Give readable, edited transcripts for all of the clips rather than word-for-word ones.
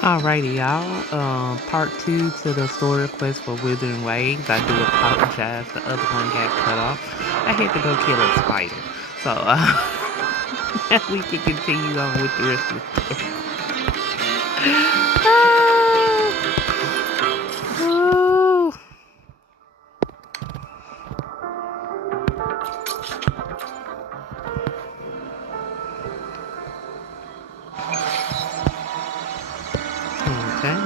Alrighty, y'all. Part two to the story quest for Withering Waves. I do apologize. The other one got cut off. I had to go kill a spider. So, we can continue on with the rest of the story. Oh. Okay.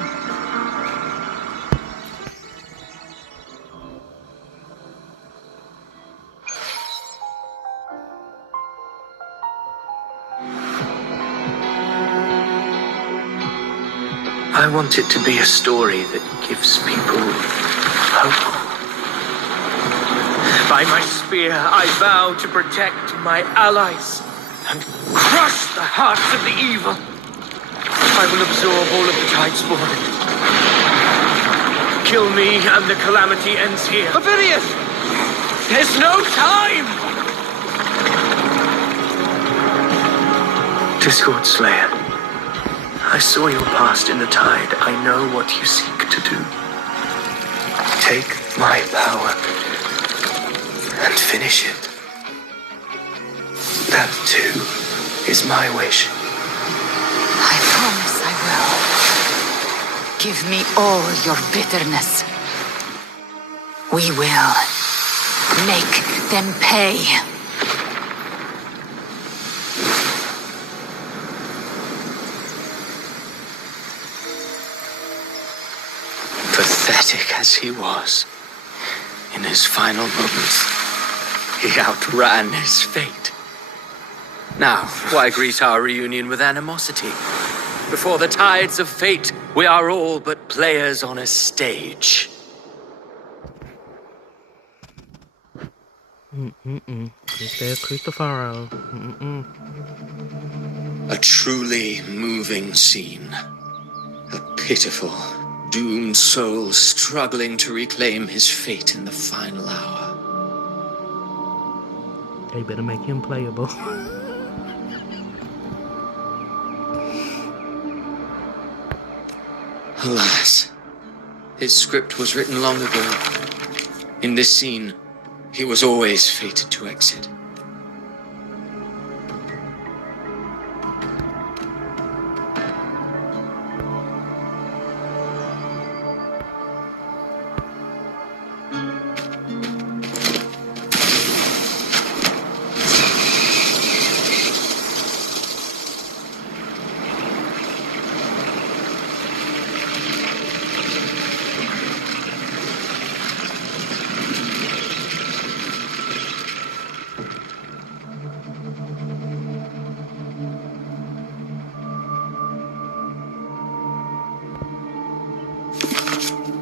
I want it to be a story that gives people hope. By my spear, I vow to protect my allies and crush the hearts of the evil. I will absorb all of the Tidespawn. Kill me and the calamity ends here. Ophidius! There's no time! Discord Slayer, I saw your past in the tide. I know what you seek to do. Take my power and finish it. That, too, is my wish. I promise I will. Give me all your bitterness. We will make them pay. Pathetic as he was, in his final moments, he outran his fate. Now, why greet our reunion with animosity? Before the tides of fate, we are all but players on a stage. Is there Christopher? A truly moving scene. A pitiful, doomed soul struggling to reclaim his fate in the final hour. They better make him playable. Alas, his script was written long ago. In this scene, he was always fated to exit.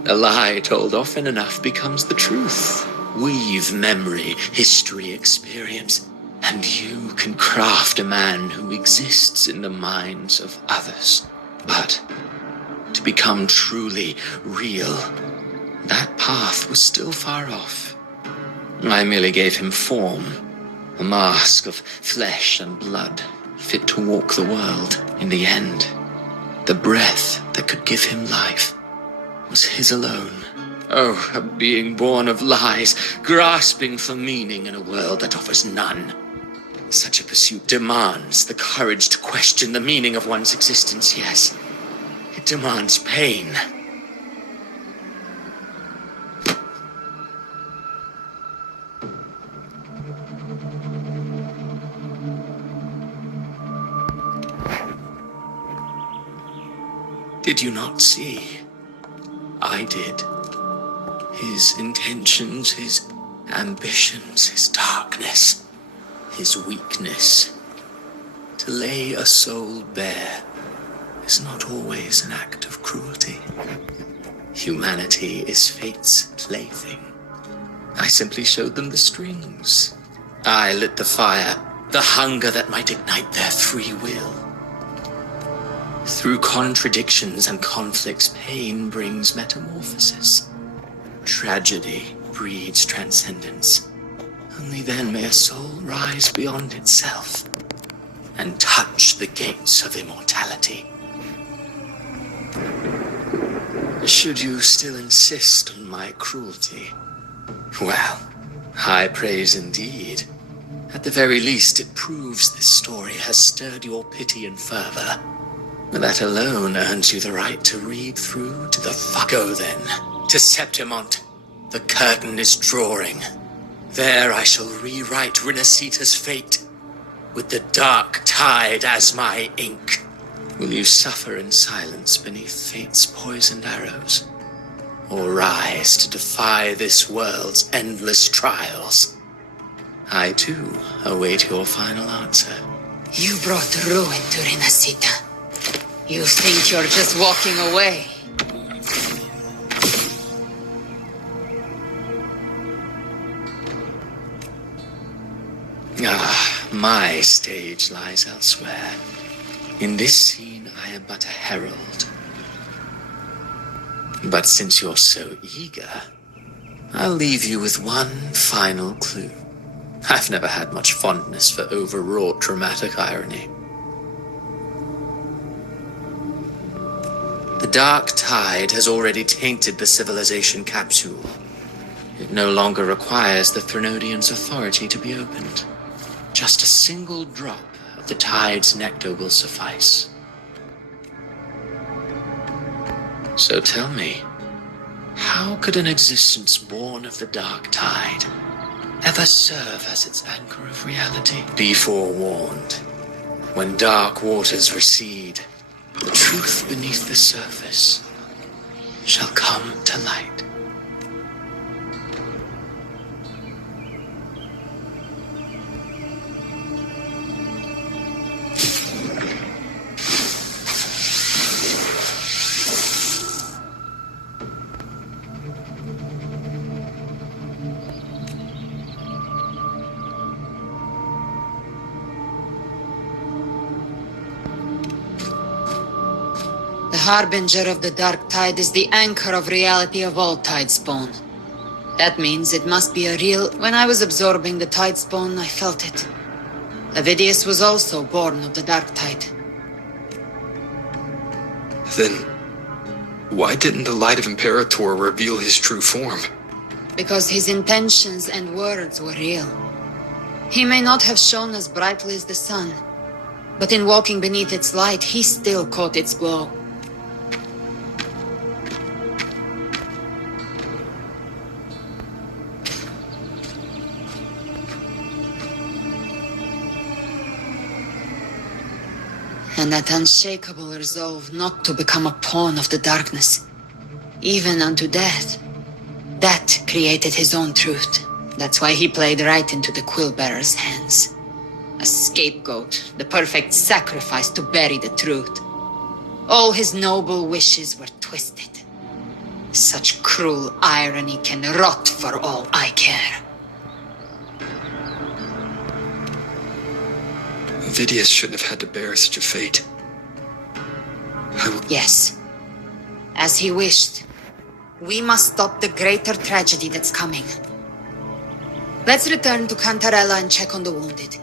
A lie told often enough becomes the truth. Weave memory, history, experience, and you can craft a man who exists in the minds of others. But to become truly real, that path was still far off. I merely gave him form, a mask of flesh and blood, fit to walk the world. In the end, the breath that could give him life was his alone. Oh, a being born of lies, grasping for meaning in a world that offers none. Such a pursuit demands the courage to question the meaning of one's existence, yes. It demands pain. Did you not see? I did. His intentions, his ambitions, his darkness, his weakness. To lay a soul bare is not always an act of cruelty. Humanity is fate's plaything. I simply showed them the strings. I lit the fire, the hunger that might ignite their free will. Through contradictions and conflicts, pain brings metamorphosis. Tragedy breeds transcendence. Only then may a soul rise beyond itself and touch the gates of immortality. Should you still insist on my cruelty? Well, high praise indeed. At the very least, it proves this story has stirred your pity and fervor. That alone earns you the right to read through to the Go then, to Septimont. The curtain is drawing. There I shall rewrite Renacita's fate, with the dark tide as my ink. Will you suffer in silence beneath fate's poisoned arrows? Or rise to defy this world's endless trials? I, too, await your final answer. You brought ruin to Renacita. You think you're just walking away? Ah, my stage lies elsewhere. In this scene, I am but a herald. But since you're so eager, I'll leave you with one final clue. I've never had much fondness for overwrought dramatic irony. The dark tide has already tainted the civilization capsule. It no longer requires the Threnodians' authority to be opened. Just a single drop of the tide's nectar will suffice. So tell me, how could an existence born of the dark tide ever serve as its anchor of reality? Be forewarned. When dark waters recede, the truth beneath the surface shall come to light. The harbinger of the dark tide is the anchor of reality of all tidespawn. That means it must be a real... When I was absorbing the tidespawn, I felt it. Avidius was also born of the dark tide. Then, why didn't the Light of Imperator reveal his true form? Because his intentions and words were real. He may not have shone as brightly as the sun, but in walking beneath its light, he still caught its glow. And that unshakable resolve not to become a pawn of the darkness, even unto death. That created his own truth. That's why he played right into the Quill-Bearer's hands. A scapegoat, the perfect sacrifice to bury the truth. All his noble wishes were twisted. Such cruel irony can rot for all I care. Vidius shouldn't have had to bear such a fate. Yes. As he wished. We must stop the greater tragedy that's coming. Let's return to Cantarella and check on the wounded.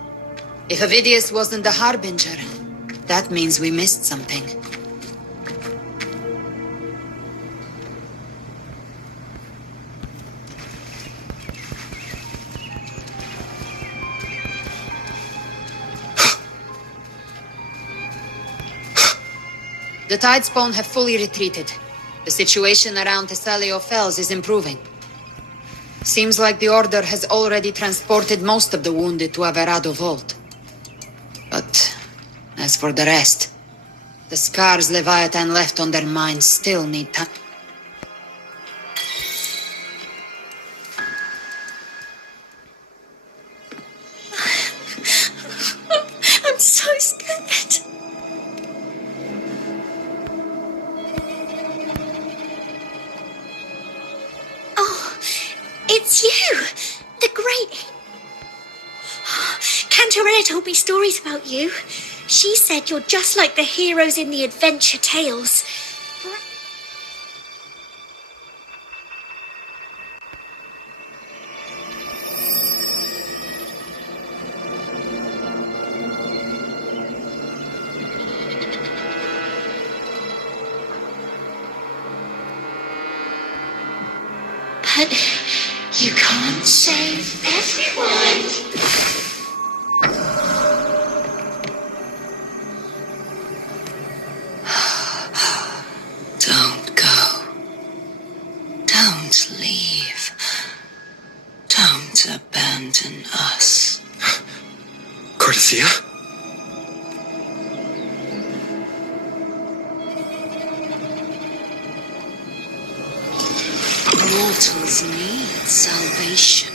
If Avidius wasn't the Harbinger, that means we missed something. The Tidespawn have fully retreated. The situation around Thessalio Fells is improving. Seems like the Order has already transported most of the wounded to Averado Vault. But as for the rest, the scars Leviathan left on their minds still need time. I'm so scared. Oh, it's you, the great... Cantarella told me stories about you. She said you're just like the heroes in the adventure tales. But you can't save everyone. Don't go. Don't leave. Don't abandon us. Cortesia? Mortals need salvation.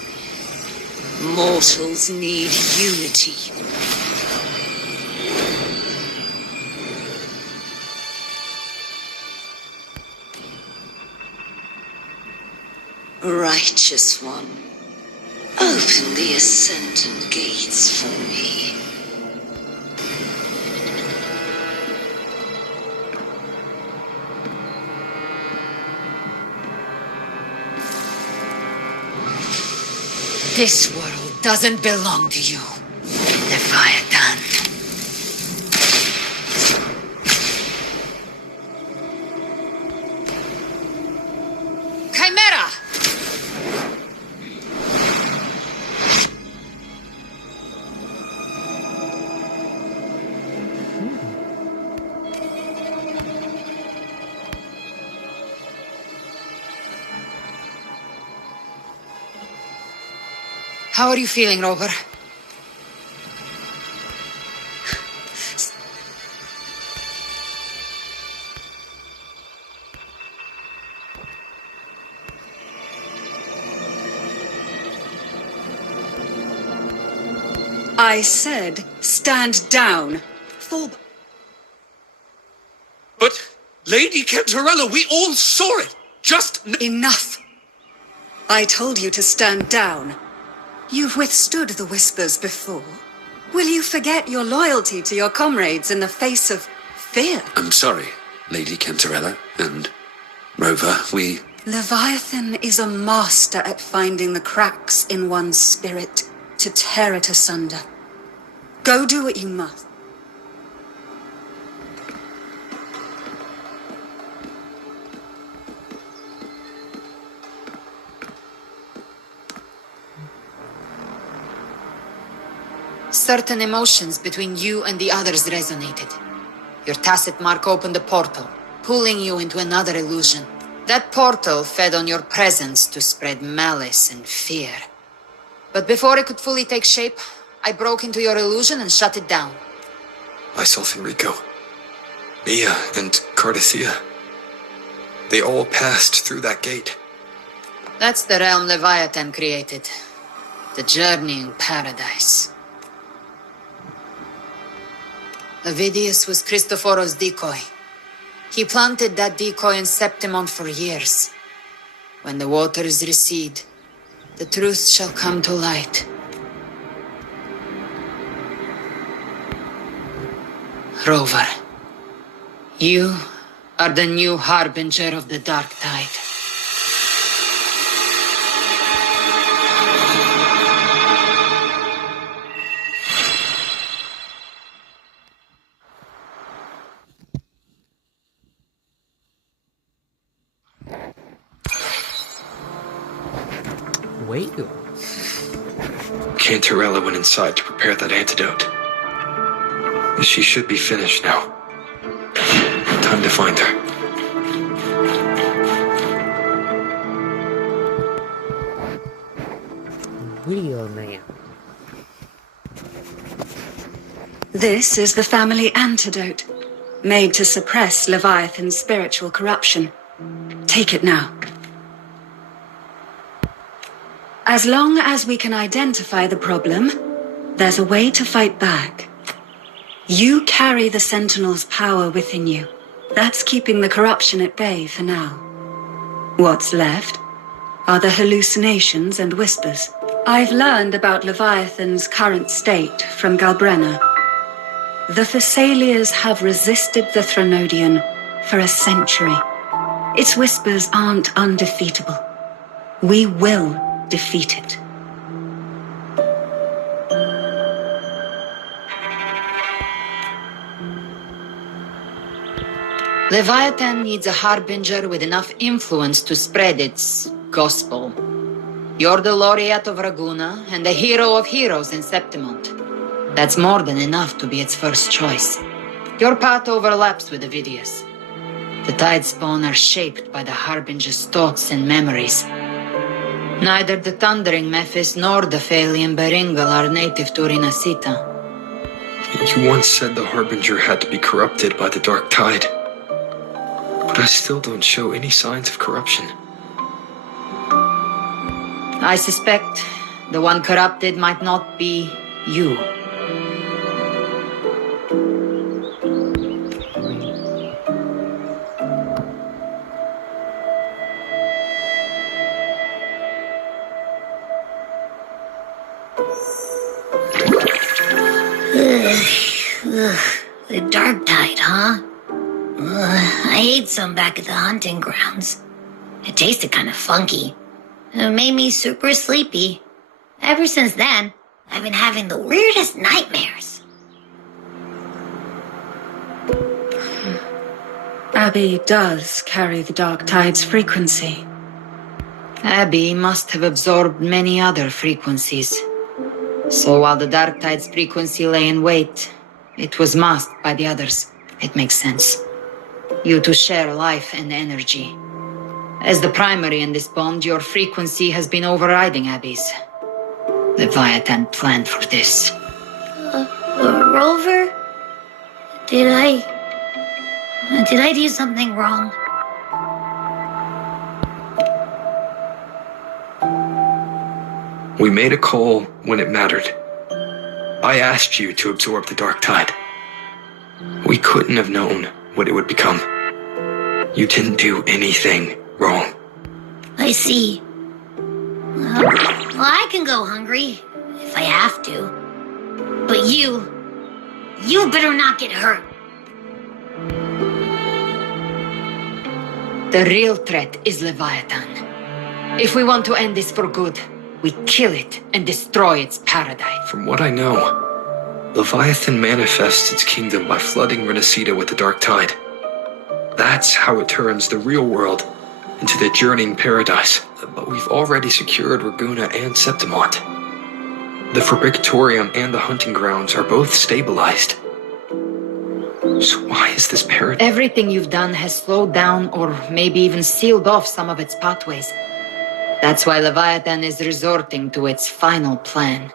Mortals need unity. Righteous One, open the ascendant gates for me. This world doesn't belong to you, Leviathan. Chimera! How are you feeling, Rover? I said, stand down. Fall back. But, Lady Cantarella, we all saw it! Enough! I told you to stand down. You've withstood the whispers before. Will you forget your loyalty to your comrades in the face of fear? I'm sorry, Lady Cantarella and Rover, we... Leviathan is a master at finding the cracks in one's spirit to tear it asunder. Go do what you must. Certain emotions between you and the others resonated. Your tacit mark opened a portal, pulling you into another illusion. That portal fed on your presence to spread malice and fear. But before it could fully take shape, I broke into your illusion and shut it down. I saw Fenrico, Mia, and Cardacia. They all passed through that gate. That's the realm Leviathan created. The journeying paradise. Ovidius was Cristoforo's decoy. He planted that decoy in Septimon for years. When the waters recede, the truth shall come to light. Rover, you are the new harbinger of the dark tide. Wait. Cantarella went inside to prepare that antidote. She should be finished now. Time to find her. Real man. This is the family antidote, made to suppress Leviathan's spiritual corruption. Take it now. As long as we can identify the problem, there's a way to fight back. You carry the Sentinel's power within you. That's keeping the corruption at bay for now. What's left are the hallucinations and whispers. I've learned about Leviathan's current state from Galbrenna. The Thessalias have resisted the Threnodian for a century. Its whispers aren't undefeatable. We will defeat it. Leviathan needs a harbinger with enough influence to spread its gospel. You're the laureate of Raguna and the hero of heroes in Septimont. That's more than enough to be its first choice. Your path overlaps with Avidius. The Tidespawn are shaped by the Harbinger's thoughts and memories. Neither the Thundering Mephis nor the Phalian Beringal are native to Renacita. You once said the Harbinger had to be corrupted by the Dark Tide. But I still don't show any signs of corruption. I suspect the one corrupted might not be you. The Dark Tide, huh? I ate some back at the hunting grounds. It tasted kind of funky. It made me super sleepy. Ever since then, I've been having the weirdest nightmares. Abby does carry the Dark Tide's frequency. Abby must have absorbed many other frequencies. So while the Dark Tide's frequency lay in wait, it was masked by the others. It makes sense. You two share life and energy. As the primary in this bond, your frequency has been overriding Abby's. Leviathan planned for this. Rover? Did I do something wrong? We made a call when it mattered. I asked you to absorb the Dark Tide. We couldn't have known what it would become. You didn't do anything wrong. I see. Well, I can go hungry, if I have to. But you better not get hurt. The real threat is Leviathan. If we want to end this for good, we kill it and destroy its paradise. From what I know, Leviathan manifests its kingdom by flooding Renacita with the Dark Tide. That's how it turns the real world into the journeying paradise. But we've already secured Raguna and Septimont. The Fabricatorium and the hunting grounds are both stabilized. So why is this paradise? Everything you've done has slowed down or maybe even sealed off some of its pathways. That's why Leviathan is resorting to its final plan.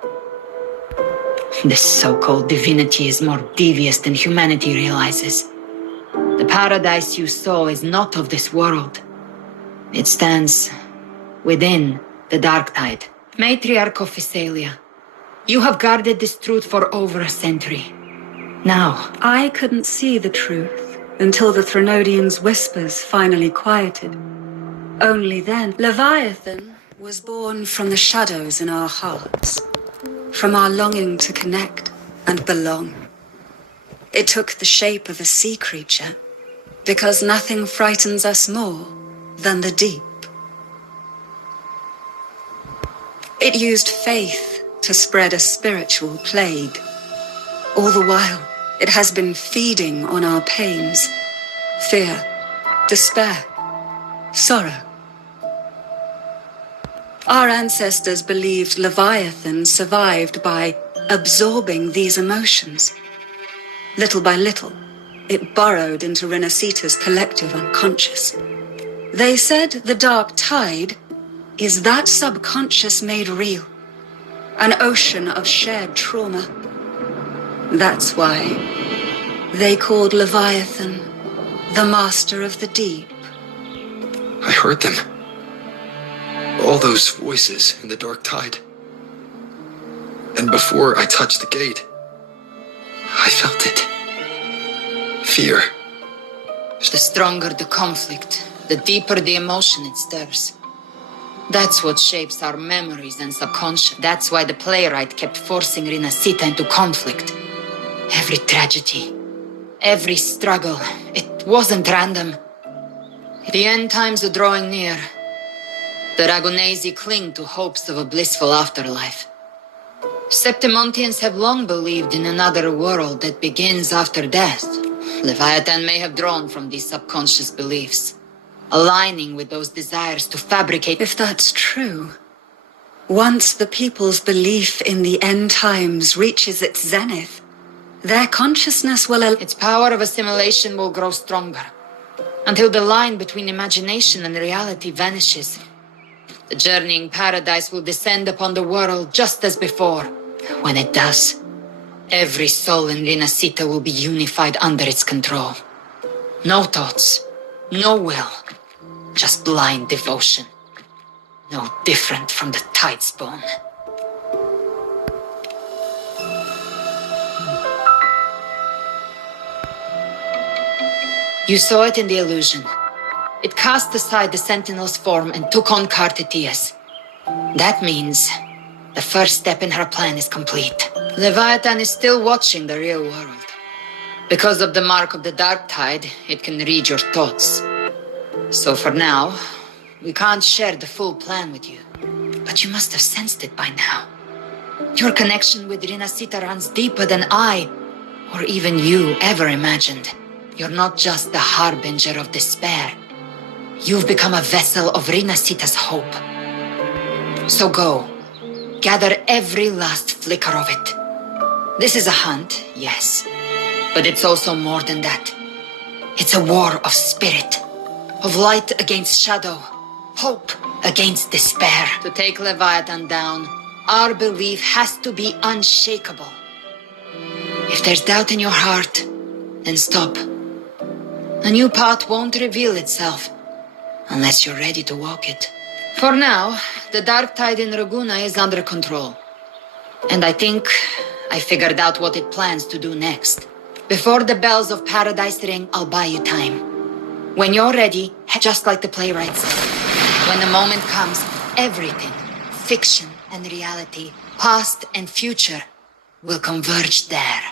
This so-called divinity is more devious than humanity realizes. The paradise you saw is not of this world. It stands within the Dark Tide. Matriarch of Physalia, you have guarded this truth for over a century. Now, I couldn't see the truth until the Threnodian's whispers finally quieted. Only then, Leviathan was born from the shadows in our hearts, from our longing to connect and belong. It took the shape of a sea creature, because nothing frightens us more than the deep. It used faith to spread a spiritual plague. All the while, it has been feeding on our pains, fear, despair, sorrow. Our ancestors believed Leviathan survived by absorbing these emotions. Little by little, it burrowed into Renacita's collective unconscious. They said the Dark Tide is that subconscious made real, an ocean of shared trauma. That's why they called Leviathan the Master of the Deep. I heard them. All those voices in the Dark Tide. And before I touched the gate, I felt it. Fear. the stronger the conflict, the deeper the emotion it stirs. That's what shapes our memories and subconscious. That's why the playwright kept forcing Renacita into conflict. Every tragedy, every struggle, it wasn't random. The end times are drawing near. The Ragunesi cling to hopes of a blissful afterlife. Septimontians have long believed in another world that begins after death. Leviathan may have drawn from these subconscious beliefs. aligning with those desires to fabricate. If that's true, once the people's belief in the end times reaches its zenith, their consciousness will... Its power of assimilation will grow stronger, until the line between imagination and reality vanishes. The journeying paradise will descend upon the world just as before. When it does, every soul in Renacita will be unified under its control. No thoughts, no will, just blind devotion. No different from the Tidespawn. You saw it in the illusion. It cast aside the Sentinel's form and took on Cartitia's. That means the first step in her plan is complete. Leviathan is still watching the real world. Because of the mark of the Dark Tide, it can read your thoughts. So for now, we can't share the full plan with you. But you must have sensed it by now. Your connection with Renacita runs deeper than I, or even you, ever imagined. You're not just the harbinger of despair. You've become a vessel of Renacita's hope. So go. Gather every last flicker of it. This is a hunt, yes. But it's also more than that. It's a war of spirit. Of light against shadow. Hope against despair. To take Leviathan down, our belief has to be unshakable. If there's doubt in your heart, then stop. A new path won't reveal itself unless you're ready to walk it. For now, the dark tide in Raguna is under control. And I think I figured out what it plans to do next. Before the bells of paradise ring, I'll buy you time. When you're ready, just like the playwright said, when the moment comes, everything, fiction and reality, past and future, will converge there.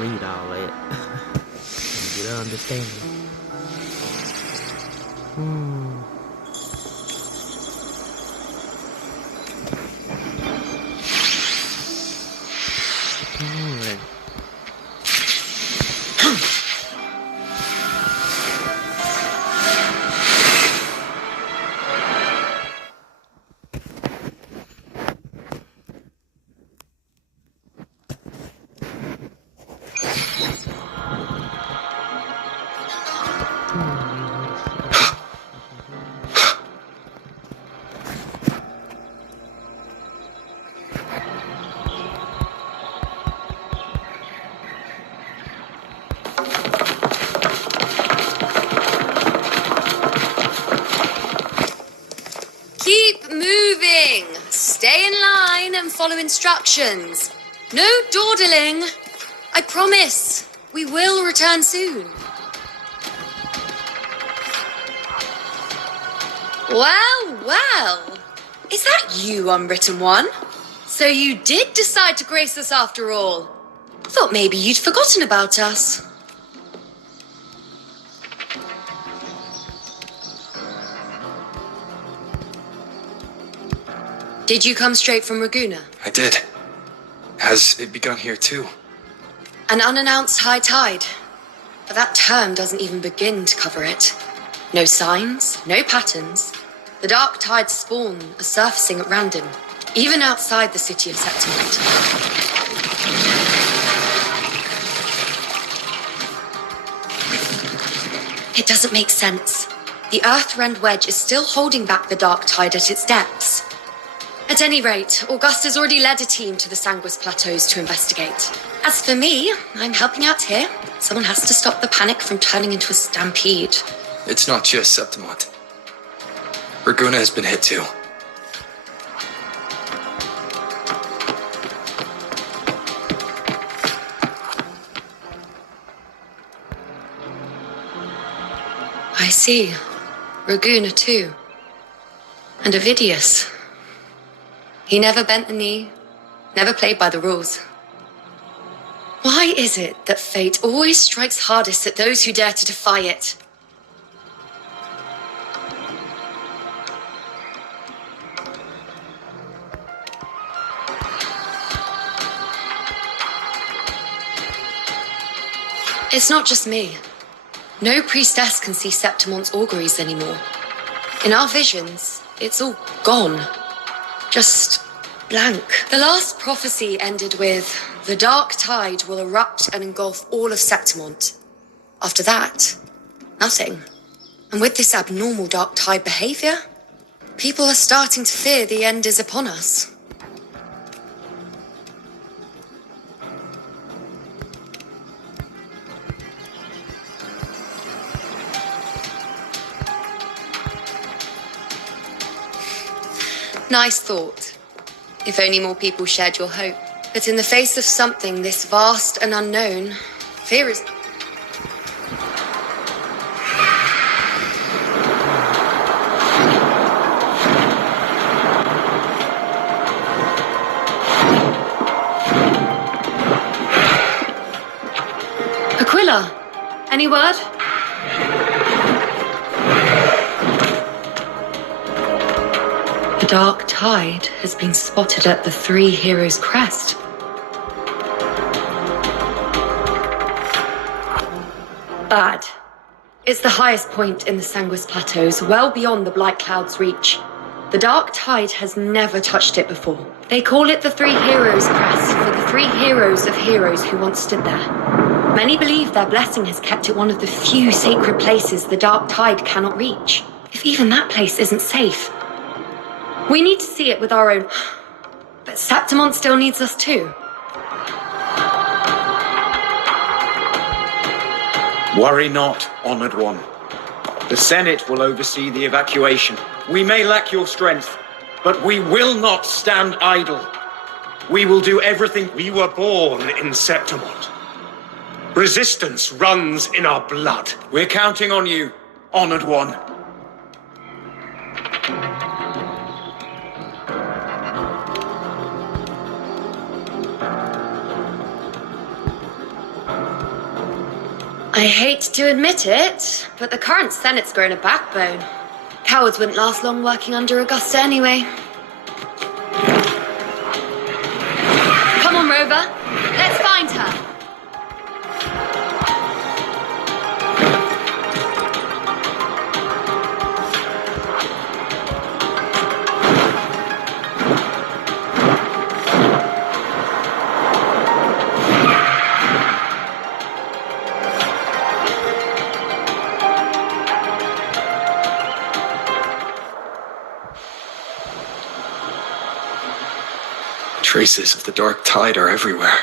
read all that. Get an understanding. Alright. Keep moving. Stay in line and follow instructions. No dawdling. I promise. We will return soon. Well, well. Is that you, Unwritten One? So you did decide to grace us after all. Thought maybe you'd forgotten about us. Did you come straight from Raguna? I did. Has it begun here too? An unannounced high tide. But that term doesn't even begin to cover it. No signs, no patterns. The dark tide's spawn are surfacing at random, even outside the city of Septimont. It doesn't make sense. The Earth-rend wedge is still holding back the dark tide at its depths. At any rate, Augusta's already led a team to the Sanguis Plateaus to investigate. As for me, I'm helping out here. Someone has to stop the panic from turning into a stampede. It's not just Septimont. Raguna has been hit too. I see. Raguna too. And Ovidius. He never bent the knee, never played by the rules. Why is it that fate always strikes hardest at those who dare to defy it? It's not just me. No priestess can see Septimont's auguries anymore. In our visions, it's all gone. Just blank. The last prophecy ended with, the dark tide will erupt and engulf all of Septimont. After that, nothing. And with this abnormal dark tide behavior, people are starting to fear the end is upon us. Nice thought. If only more people shared your hope. But in the face of something this vast and unknown, fear is... Aquila, any word? The dark tide has been spotted at the Three Heroes' Crest. Bad. It's the highest point in the Sanguis Plateaus, well beyond the Blight Cloud's reach. The dark tide has never touched it before. They call it the Three Heroes' Crest for the three heroes of heroes who once stood there. Many believe their blessing has kept it one of the few sacred places the dark tide cannot reach. If even that place isn't safe, we need to see it with our own... But Septimont still needs us too. Worry not, Honored One. The Senate will oversee the evacuation. We may lack your strength, but we will not stand idle. We will do everything. We were born in Septimont. Resistance runs in our blood. We're counting on you, Honored One. I hate to admit it, but the current Senate's grown a backbone. Cowards wouldn't last long working under Augusta anyway. Come on, Rover. Let's find her. Traces of the dark tide are everywhere.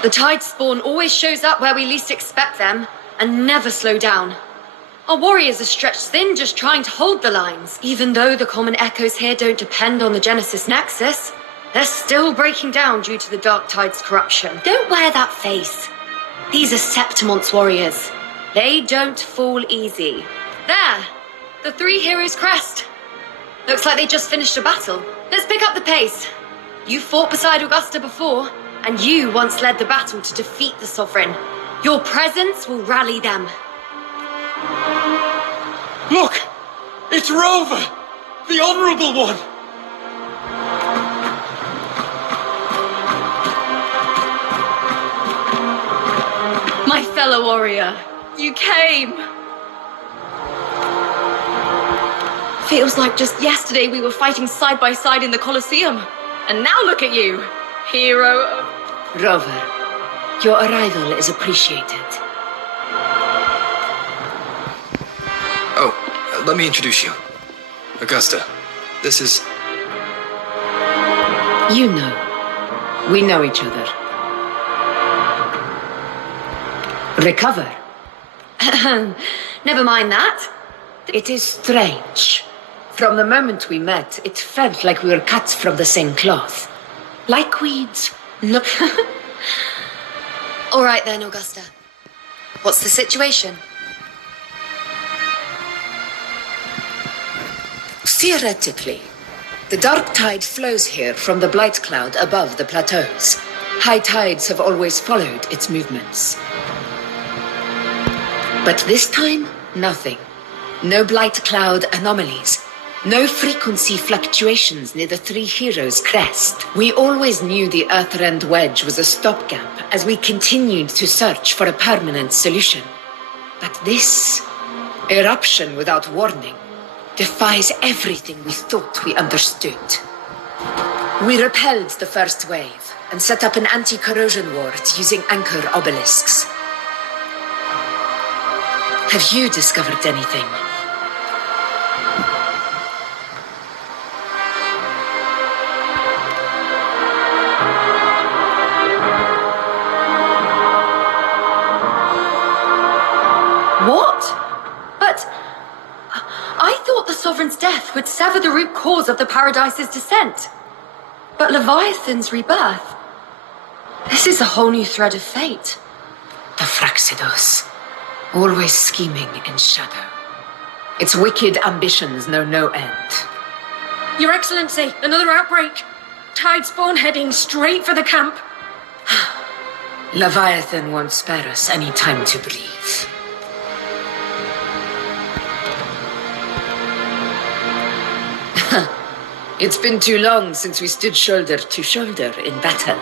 The tide spawn always shows up where we least expect them, and never slow down. Our warriors are stretched thin just trying to hold the lines, even though the common echoes here don't depend on the Genesis Nexus. They're still breaking down due to the dark tide's corruption. Don't wear that face. These are Septimon's warriors. They don't fall easy. There! The three heroes' crest. Looks like they just finished a battle. Let's pick up the pace. You fought beside Augusta before, and you once led the battle to defeat the Sovereign. Your presence will rally them. Look! It's Rover! The Honorable One! My fellow warrior, you came! Feels like just yesterday we were fighting side by side in the Colosseum. And now look at you, hero of... Rover, your arrival is appreciated. Oh, let me introduce you. Augusta, this is... You know. We know each other. Recover. Never mind that. It is strange. From the moment we met, it felt like we were cut from the same cloth. Like we'd... No. All right then, Augusta. What's the situation? Theoretically, the dark tide flows here from the blight cloud above the plateaus. High tides have always followed its movements. But this time, nothing. No blight cloud anomalies. No frequency fluctuations near the Three Heroes' crest. We always knew the Earthrend Wedge was a stopgap as we continued to search for a permanent solution. But this eruption without warning defies everything we thought we understood. We repelled the first wave and set up an anti-corrosion ward using anchor obelisks. Have you discovered anything? What? But I thought the Sovereign's death would sever the root cause of the Paradise's descent. But Leviathan's rebirth. This is a whole new thread of fate. The Fraxidos, always scheming in shadow. Its wicked ambitions know no end. Your Excellency, another outbreak. Tide spawn heading straight for the camp. Leviathan won't spare us any time to breathe. It's been too long since we stood shoulder to shoulder in battle.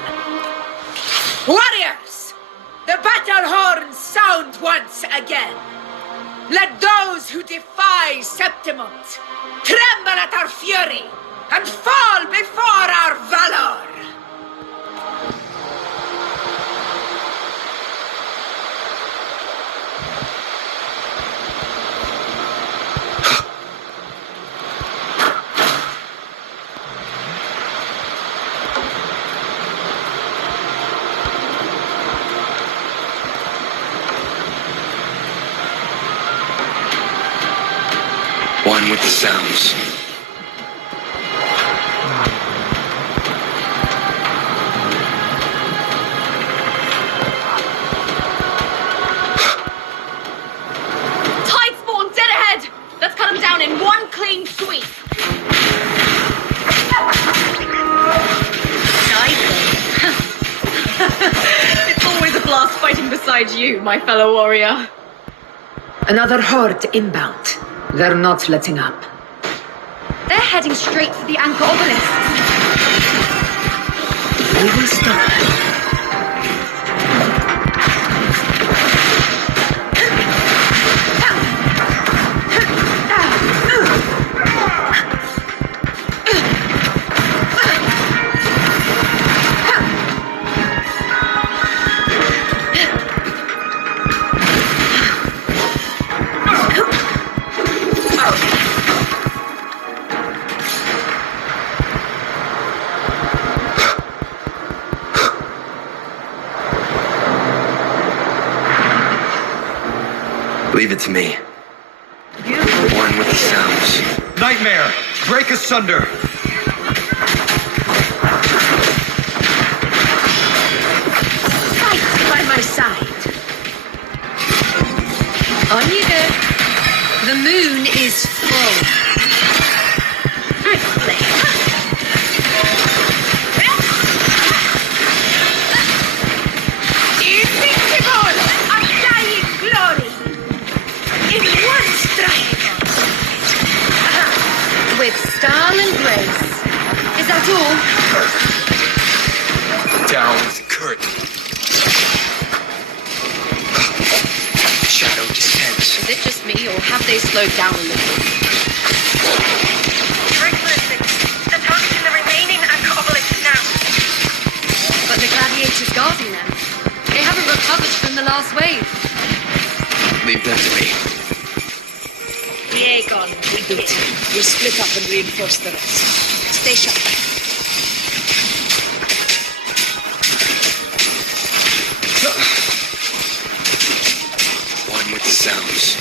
Warriors! The battle horns sound once again. Let those who defy Septimont tremble at our fury and fall before our valor! One with the sounds. Tide spawn dead ahead! Let's cut them down in one clean sweep. Nice. It's always a blast fighting beside you, my fellow warrior. Another horde inbound. They're not letting up. They're heading straight for the anchor obelisk. We will stop them. Leave it to me. One with the sounds. Nightmare! Break asunder! Fight by my side. On you go. The moon is full. Invincible! Undying glory! In one strike! With style and grace. Is that all? Down with curtain. Shadow descends. Is it just me, or have they slowed down a little? The target in the remaining anchor obelisk now. But the gladiators guarding them. They haven't recovered from the last wave. Leave that to me. Aegon, repeat. We'll split up and reinforce the rest. Stay sharp. One with the sounds.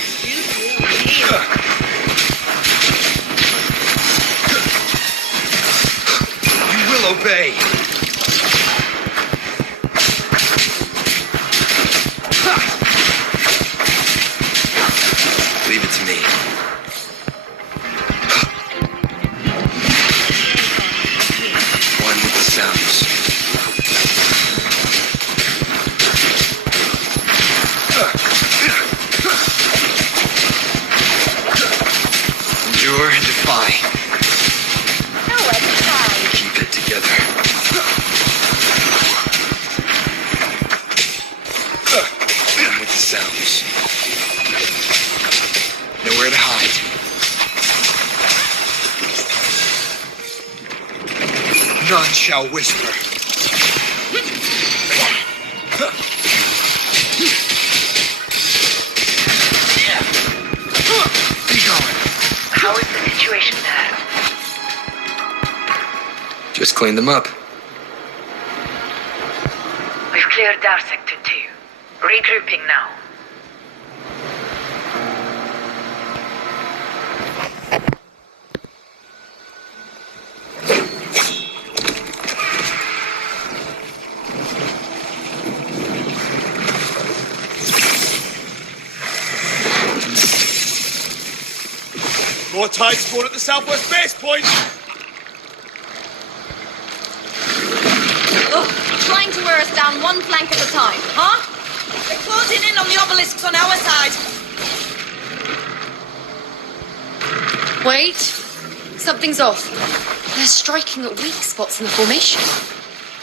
You will obey. Leave it to me. One with the sounds. Endure and defy. Keep it together. One with the sounds. Nowhere to hide. None shall whisper. Be gone. How is the situation there? Just clean them up. We've cleared our sector 2. Regrouping now. More tide spawn at the southwest base point! Oh, trying to wear us down one flank at a time, huh? They're closing in on the obelisks on our side. Wait. Something's off. They're striking at weak spots in the formation.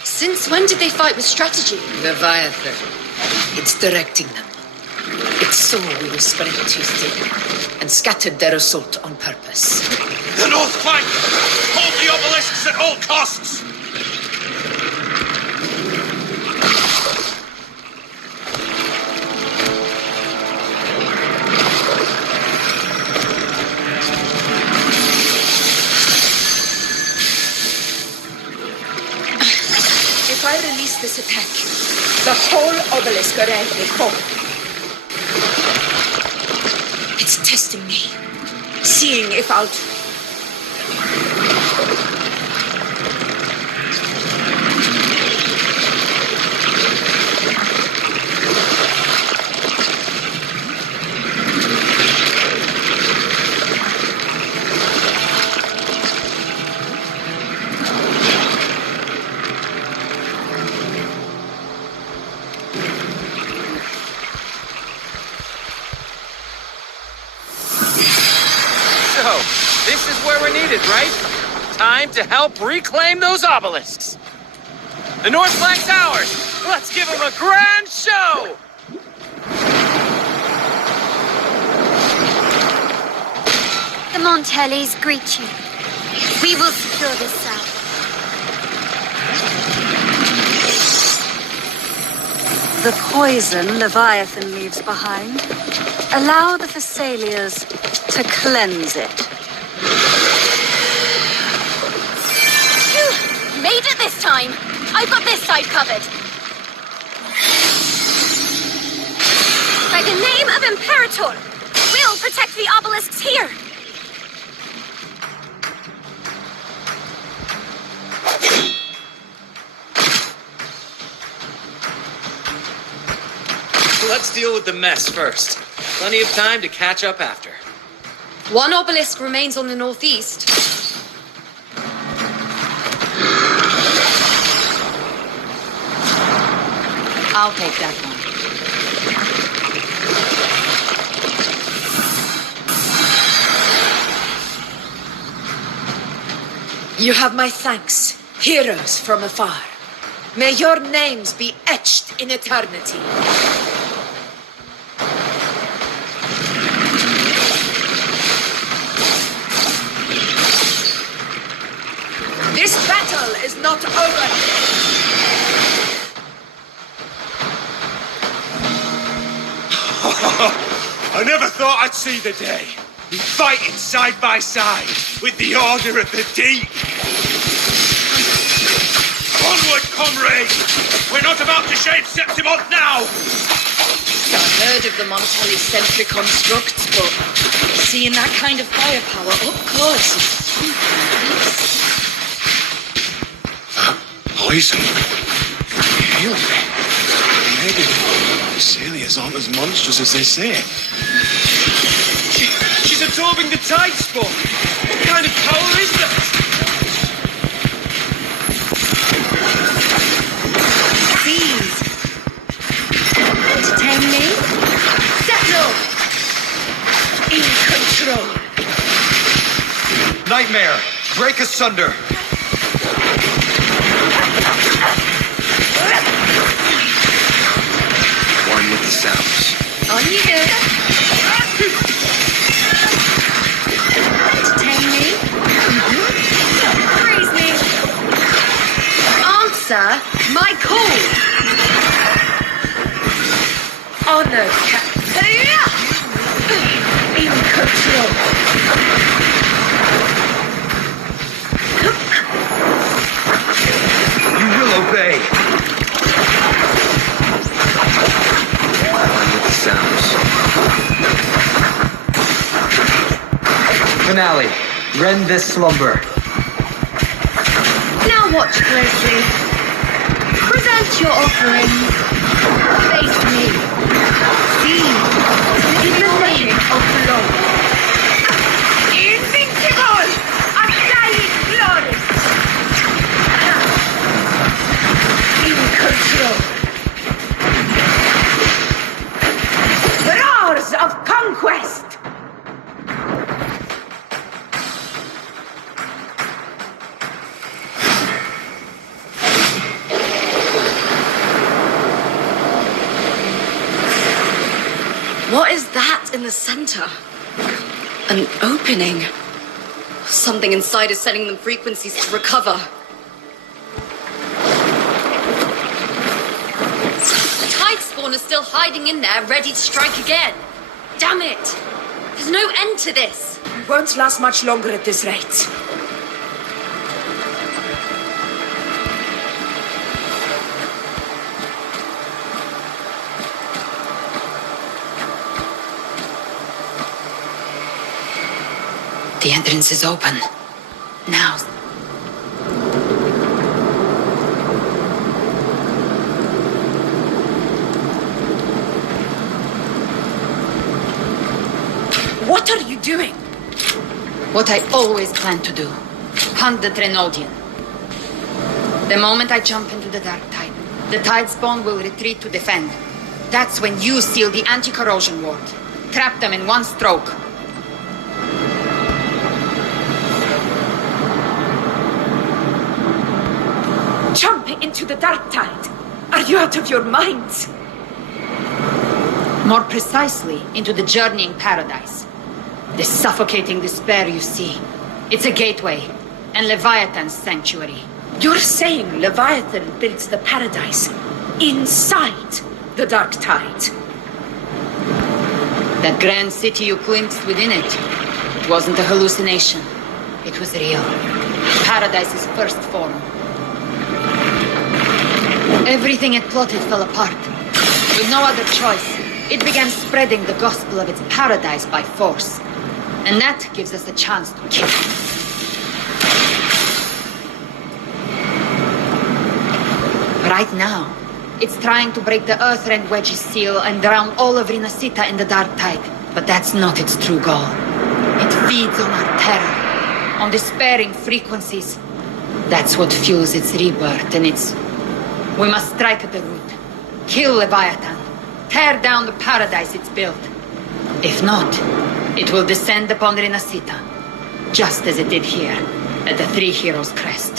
Since when did they fight with strategy? Leviathan. It's directing them. It's so we will spread too thin and scattered their assault on purpose. The north flank! Hold the obelisks at all costs! If I release this attack, the whole obelisk array will fall. It's testing me, seeing if I'll... This is where we're needed, right? Time to help reclaim those obelisks. The North Flank's ours. Let's give them a grand show! The Montellys greet you. We will secure this south. The poison Leviathan leaves behind, allow the Thessalians to cleanse it. Phew! Made it this time! I've got this side covered. By the name of Imperator, we'll protect the obelisks here! Let's deal with the mess first. Plenty of time to catch up after. One obelisk remains on the northeast. I'll take that one. You have my thanks, heroes from afar. May your names be etched in eternity. This battle is not over. I never thought I'd see the day. Fighting side by side with the Order of the Deep. Onward, comrades! We're not about to shave Septimont now! I've heard of the Montelli sentry constructs, but seeing that kind of firepower up close is Poison? Really? Maybe the Celias aren't as monstrous as they say. She's absorbing the tide spawn. What kind of power is that? Please. Entertain me? Settle! In control. Nightmare, break asunder. One with the sounds. On you go. Entertain me? Freeze me. Answer my call! Honor, in control. You will obey. One with the sounds. Finale. Rend this slumber. Now watch closely. Present your offerings. Face me. See. In the name of the Lord. Invincible! Undying glory! In control. Roars of conquest! What is that in the center? An opening. Something inside is sending them frequencies to recover. The tide spawn is still hiding in there, ready to strike again. Damn it! There's no end to this. It won't last much longer at this rate. The entrance is open. Now. What are you doing? What I always planned to do. Hunt the Trenodian. The moment I jump into the dark tide, the tide spawn will retreat to defend. That's when you seal the anti-corrosion ward. Trap them in one stroke. Jump into the dark tide. Are you out of your minds? More precisely, into the journeying paradise. The suffocating despair you see. It's a gateway, and Leviathan's sanctuary. You're saying Leviathan built the paradise inside the dark tide? That grand city you glimpsed within it wasn't a hallucination. It was real. Paradise's first form. Everything it plotted fell apart. With no other choice, it began spreading the gospel of its paradise by force. And that gives us a chance to kill it. Right now, it's trying to break the Earthrend Wedge's seal and drown all of Renacita in the dark tide. But that's not its true goal. It feeds on our terror, on despairing frequencies. That's what fuels its rebirth, and we must strike at the root. Kill Leviathan. Tear down the paradise it's built. If not, it will descend upon Renacita, just as it did here, at the Three Heroes' Crest.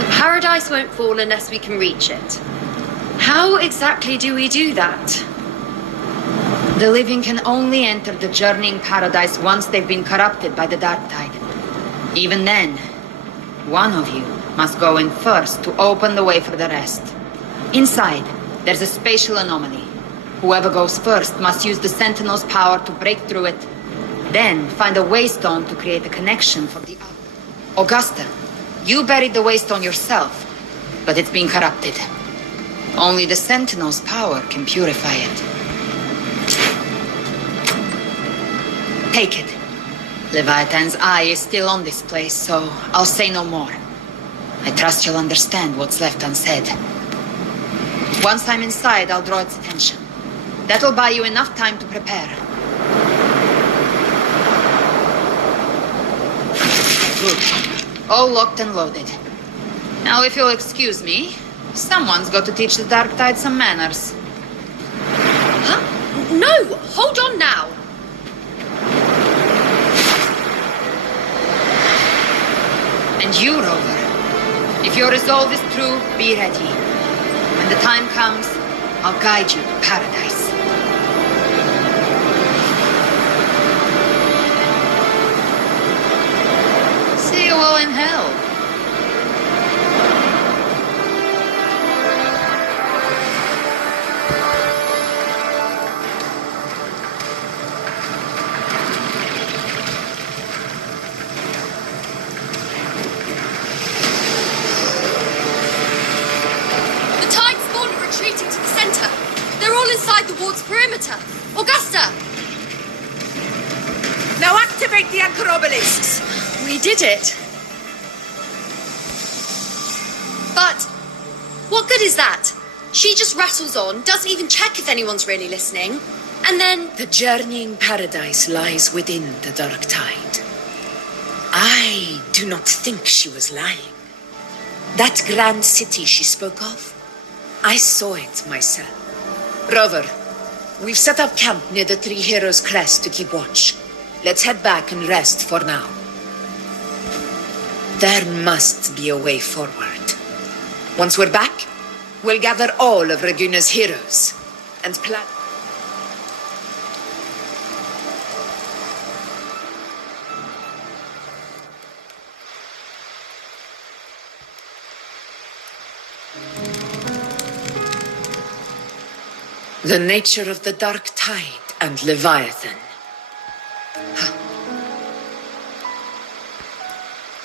The paradise won't fall unless we can reach it. How exactly do we do that? The living can only enter the journeying paradise once they've been corrupted by the dark tide. Even then, one of you must go in first to open the way for the rest. Inside, there's a spatial anomaly. Whoever goes first must use the Sentinel's power to break through it, then find a waystone to create a connection for the other. Augusta, you buried the waystone yourself, but it's been corrupted. Only the Sentinel's power can purify it. Take it. Leviathan's eye is still on this place, so I'll say no more. I trust you'll understand what's left unsaid. Once I'm inside, I'll draw its attention. That'll buy you enough time to prepare. Good. All locked and loaded. Now, if you'll excuse me, someone's got to teach the Dark Tide some manners. Huh? No! Hold on now! And you, Rover. If your resolve is true, be ready. When the time comes, I'll guide you to paradise. See you all in hell. Inside the ward's perimeter. Augusta! Now activate the anchor obelisks. We did it. But what good is that? She just rattles on, doesn't even check if anyone's really listening, and then... The journeying paradise lies within the dark tide. I do not think she was lying. That grand city she spoke of, I saw it myself. Rover, we've set up camp near the Three Heroes' Crest to keep watch. Let's head back and rest for now. There must be a way forward. Once we're back, we'll gather all of Raguna's heroes and plan... The nature of the dark tide and Leviathan.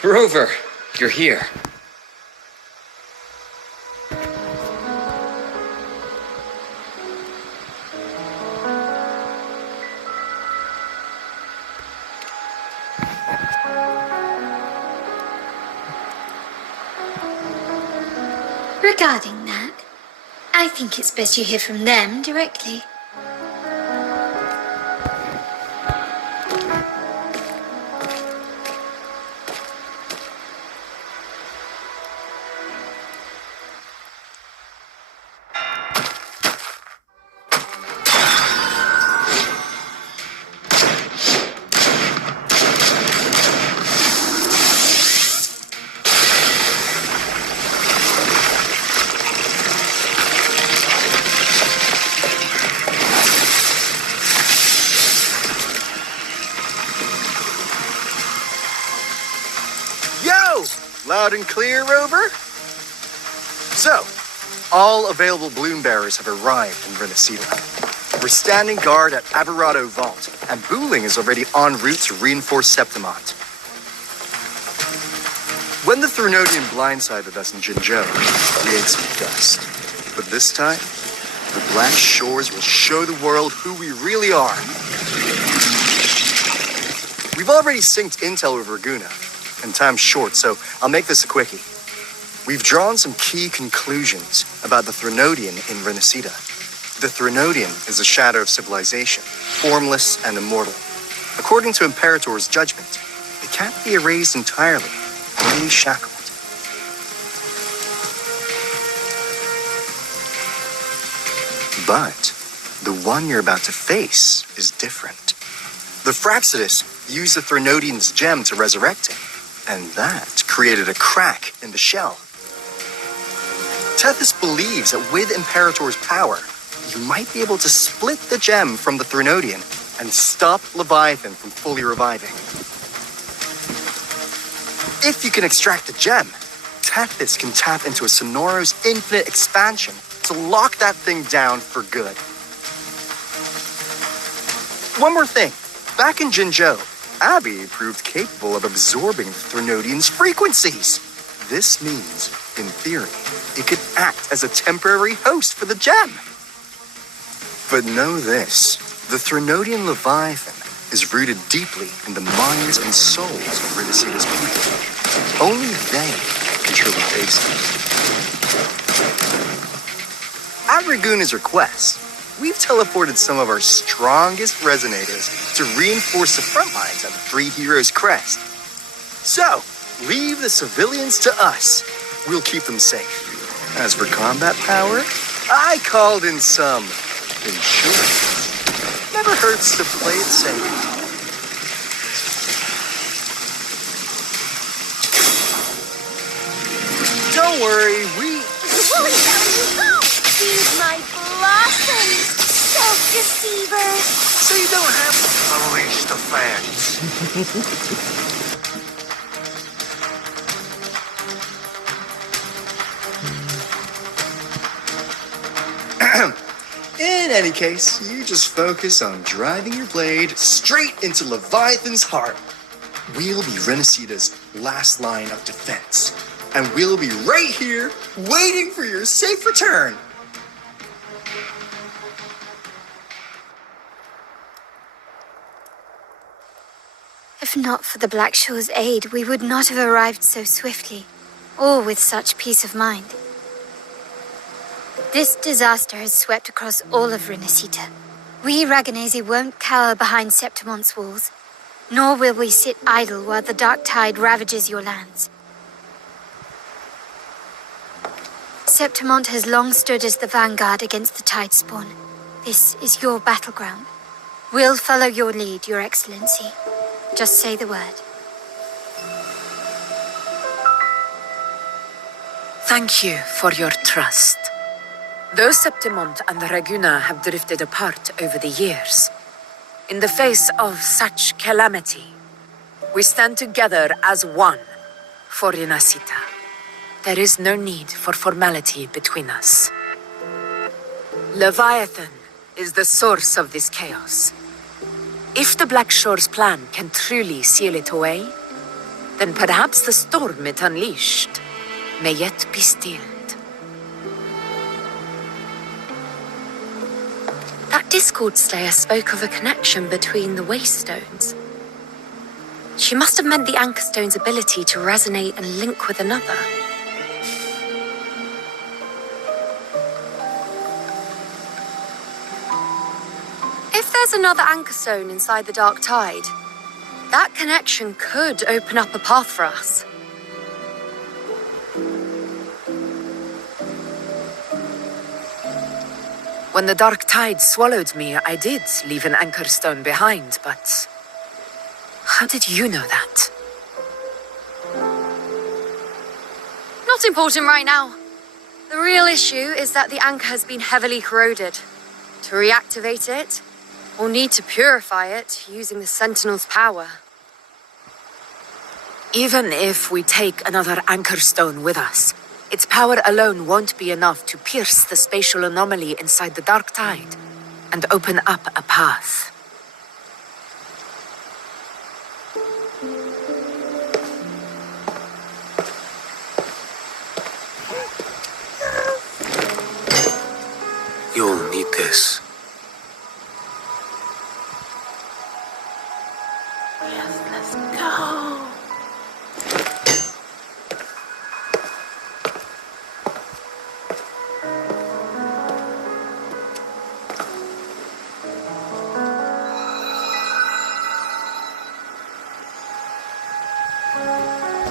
Rover, you're here. Regarding that, I think it's best you hear from them directly. Loud and clear, Rover? So, all available balloon bearers have arrived in Renacita. We're standing guard at Averado Vault, and Booling is already en route to reinforce Septimont. When the Threnodian blindsided us in Jinzhou, we ate some dust. But this time, the Black Shores will show the world who we really are. We've already synced intel with Raguna, and time's short, so I'll make this a quickie. We've drawn some key conclusions about the Threnodian in Renacita. The Threnodian is a shadow of civilization, formless and immortal. According to Imperator's judgment, it can't be erased entirely, only shackled. But the one you're about to face is different. The Fraxidus used the Threnodian's gem to resurrect him, and that created a crack in the shell. Tethys believes that with Imperator's power, you might be able to split the gem from the Threnodian and stop Leviathan from fully reviving. If you can extract the gem, Tethys can tap into a Sonoro's infinite expansion to lock that thing down for good. One more thing. Back in Jinzhou, Abby proved capable of absorbing the Threnodian's frequencies. This means, in theory, it could act as a temporary host for the gem. But know this, the Threnodian Leviathan is rooted deeply in the minds and souls of Renacita's people. Only they can truly face it. At Raguna's request, we've teleported some of our strongest resonators to reinforce the front lines at the Three Heroes Crest. So, leave the civilians to us. We'll keep them safe. As for combat power, I called in some insurance. Never hurts to play it safe. Don't worry, we won't let you go! These my blossoms, self-deceivers! So you don't have to unleash the fans. In any case, you just focus on driving your blade straight into Leviathan's heart. We'll be Renacita's last line of defense. And we'll be right here, waiting for your safe return. If not for the Black Shore's aid, we would not have arrived so swiftly, or with such peace of mind. This disaster has swept across all of Renacita. We Raganese won't cower behind Septimont's walls, nor will we sit idle while the dark tide ravages your lands. Septimont has long stood as the vanguard against the tide spawn. This is your battleground. We'll follow your lead, Your Excellency. Just say the word. Thank you for your trust. Though Septimont and Raguna have drifted apart over the years, in the face of such calamity, we stand together as one for Renacita. There is no need for formality between us. Leviathan is the source of this chaos. If the Black Shore's plan can truly seal it away, then perhaps the storm it unleashed may yet be stilled. That Discord Slayer spoke of a connection between the Waystones. She must have meant the Anchor Stone's ability to resonate and link with another. If there's another Anchor Stone inside the Dark Tide, that connection could open up a path for us. When the dark tide swallowed me, I did leave an anchor stone behind, but how did you know that? Not important right now. The real issue is that the anchor has been heavily corroded. To reactivate it, we'll need to purify it using the Sentinel's power. Even if we take another anchor stone with us, its power alone won't be enough to pierce the spatial anomaly inside the dark tide and open up a path. You'll need this. Yes, let's go.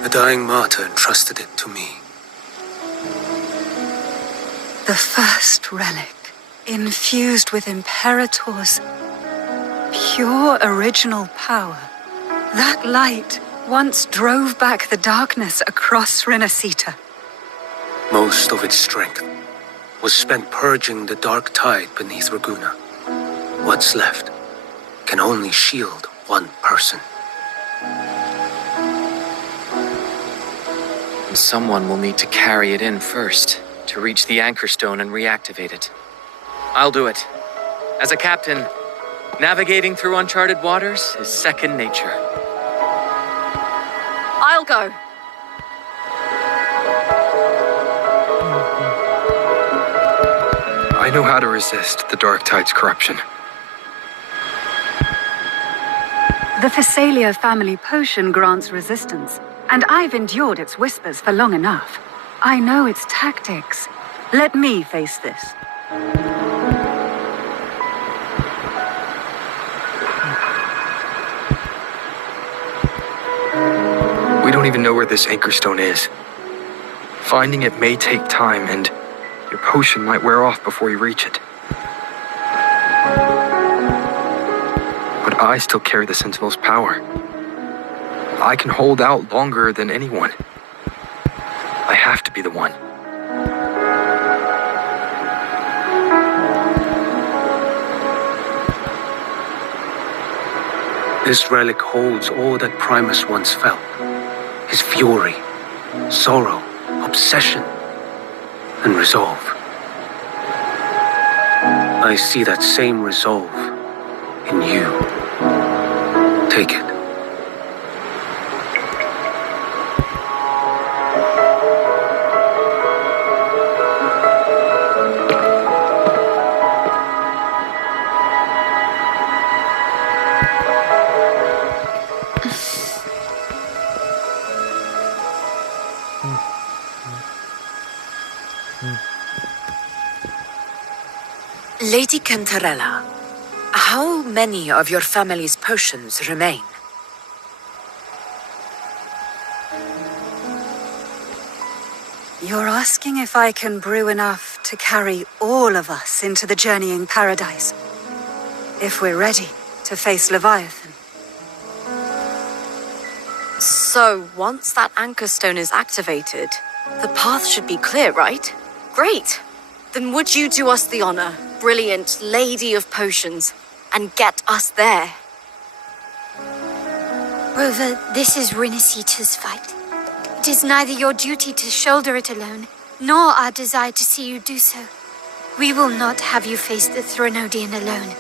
A dying martyr entrusted it to me. The first relic, infused with Imperator's pure original power. That light once drove back the darkness across Renacita. Most of its strength was spent purging the dark tide beneath Raguna. What's left can only shield one person. And someone will need to carry it in first, to reach the anchor stone and reactivate it. I'll do it. As a captain, navigating through uncharted waters is second nature. I'll go. I know how to resist the dark tide's corruption. The Thessalia family potion grants resistance, and I've endured its whispers for long enough. I know its tactics. Let me face this. We don't even know where this anchor stone is. Finding it may take time, and your potion might wear off before you reach it. But I still carry the Sentinel's power. I can hold out longer than anyone. I have to be the one. This relic holds all that Primus once felt. His fury, sorrow, obsession, and resolve. I see that same resolve in you. Take it. Lady Cantarella, how many of your family's potions remain? You're asking if I can brew enough to carry all of us into the journeying paradise. If we're ready to face Leviathan. So, once that anchor stone is activated, the path should be clear, right? Great! Then would you do us the honor, brilliant Lady of Potions, and get us there? Rover, this is Renacita's fight. It is neither your duty to shoulder it alone, nor our desire to see you do so. We will not have you face the Threnodian alone.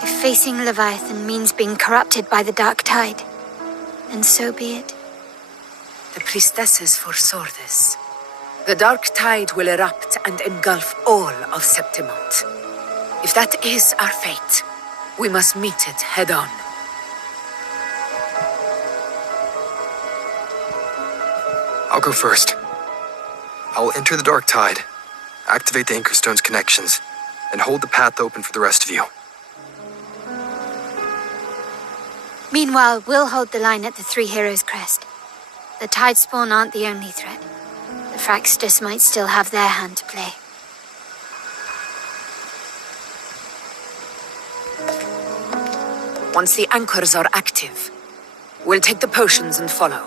If facing Leviathan means being corrupted by the dark tide, then so be it. The priestesses foresaw this. The dark tide will erupt and engulf all of Septimont. If that is our fate, we must meet it head on. I'll go first. I will enter the dark tide, activate the anchor stone's connections, and hold the path open for the rest of you. Meanwhile, we'll hold the line at the Three Heroes Crest. The Tidespawn aren't the only threat. The Fraxtus might still have their hand to play. Once the anchors are active, we'll take the potions and follow.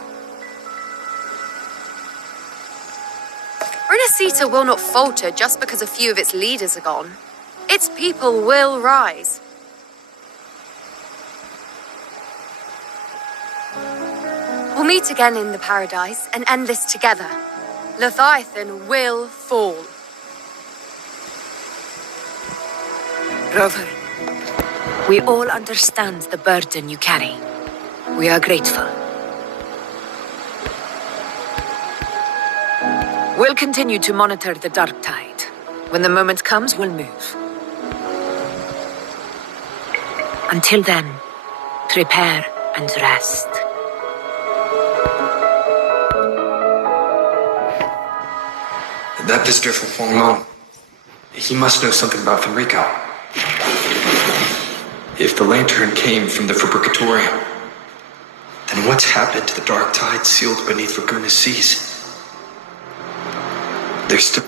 Renacita will not falter just because a few of its leaders are gone. Its people will rise. We'll meet again in the paradise and end this together. Leviathan will fall. Rover, we all understand the burden you carry. We are grateful. We'll continue to monitor the dark tide. When the moment comes, we'll move. Until then, prepare and rest. That visitor from Huang Meng, he must know something about Fenrico. If the lantern came from the Fabricatorium, then what's happened to the dark tide sealed beneath Raguna's seas? There's still...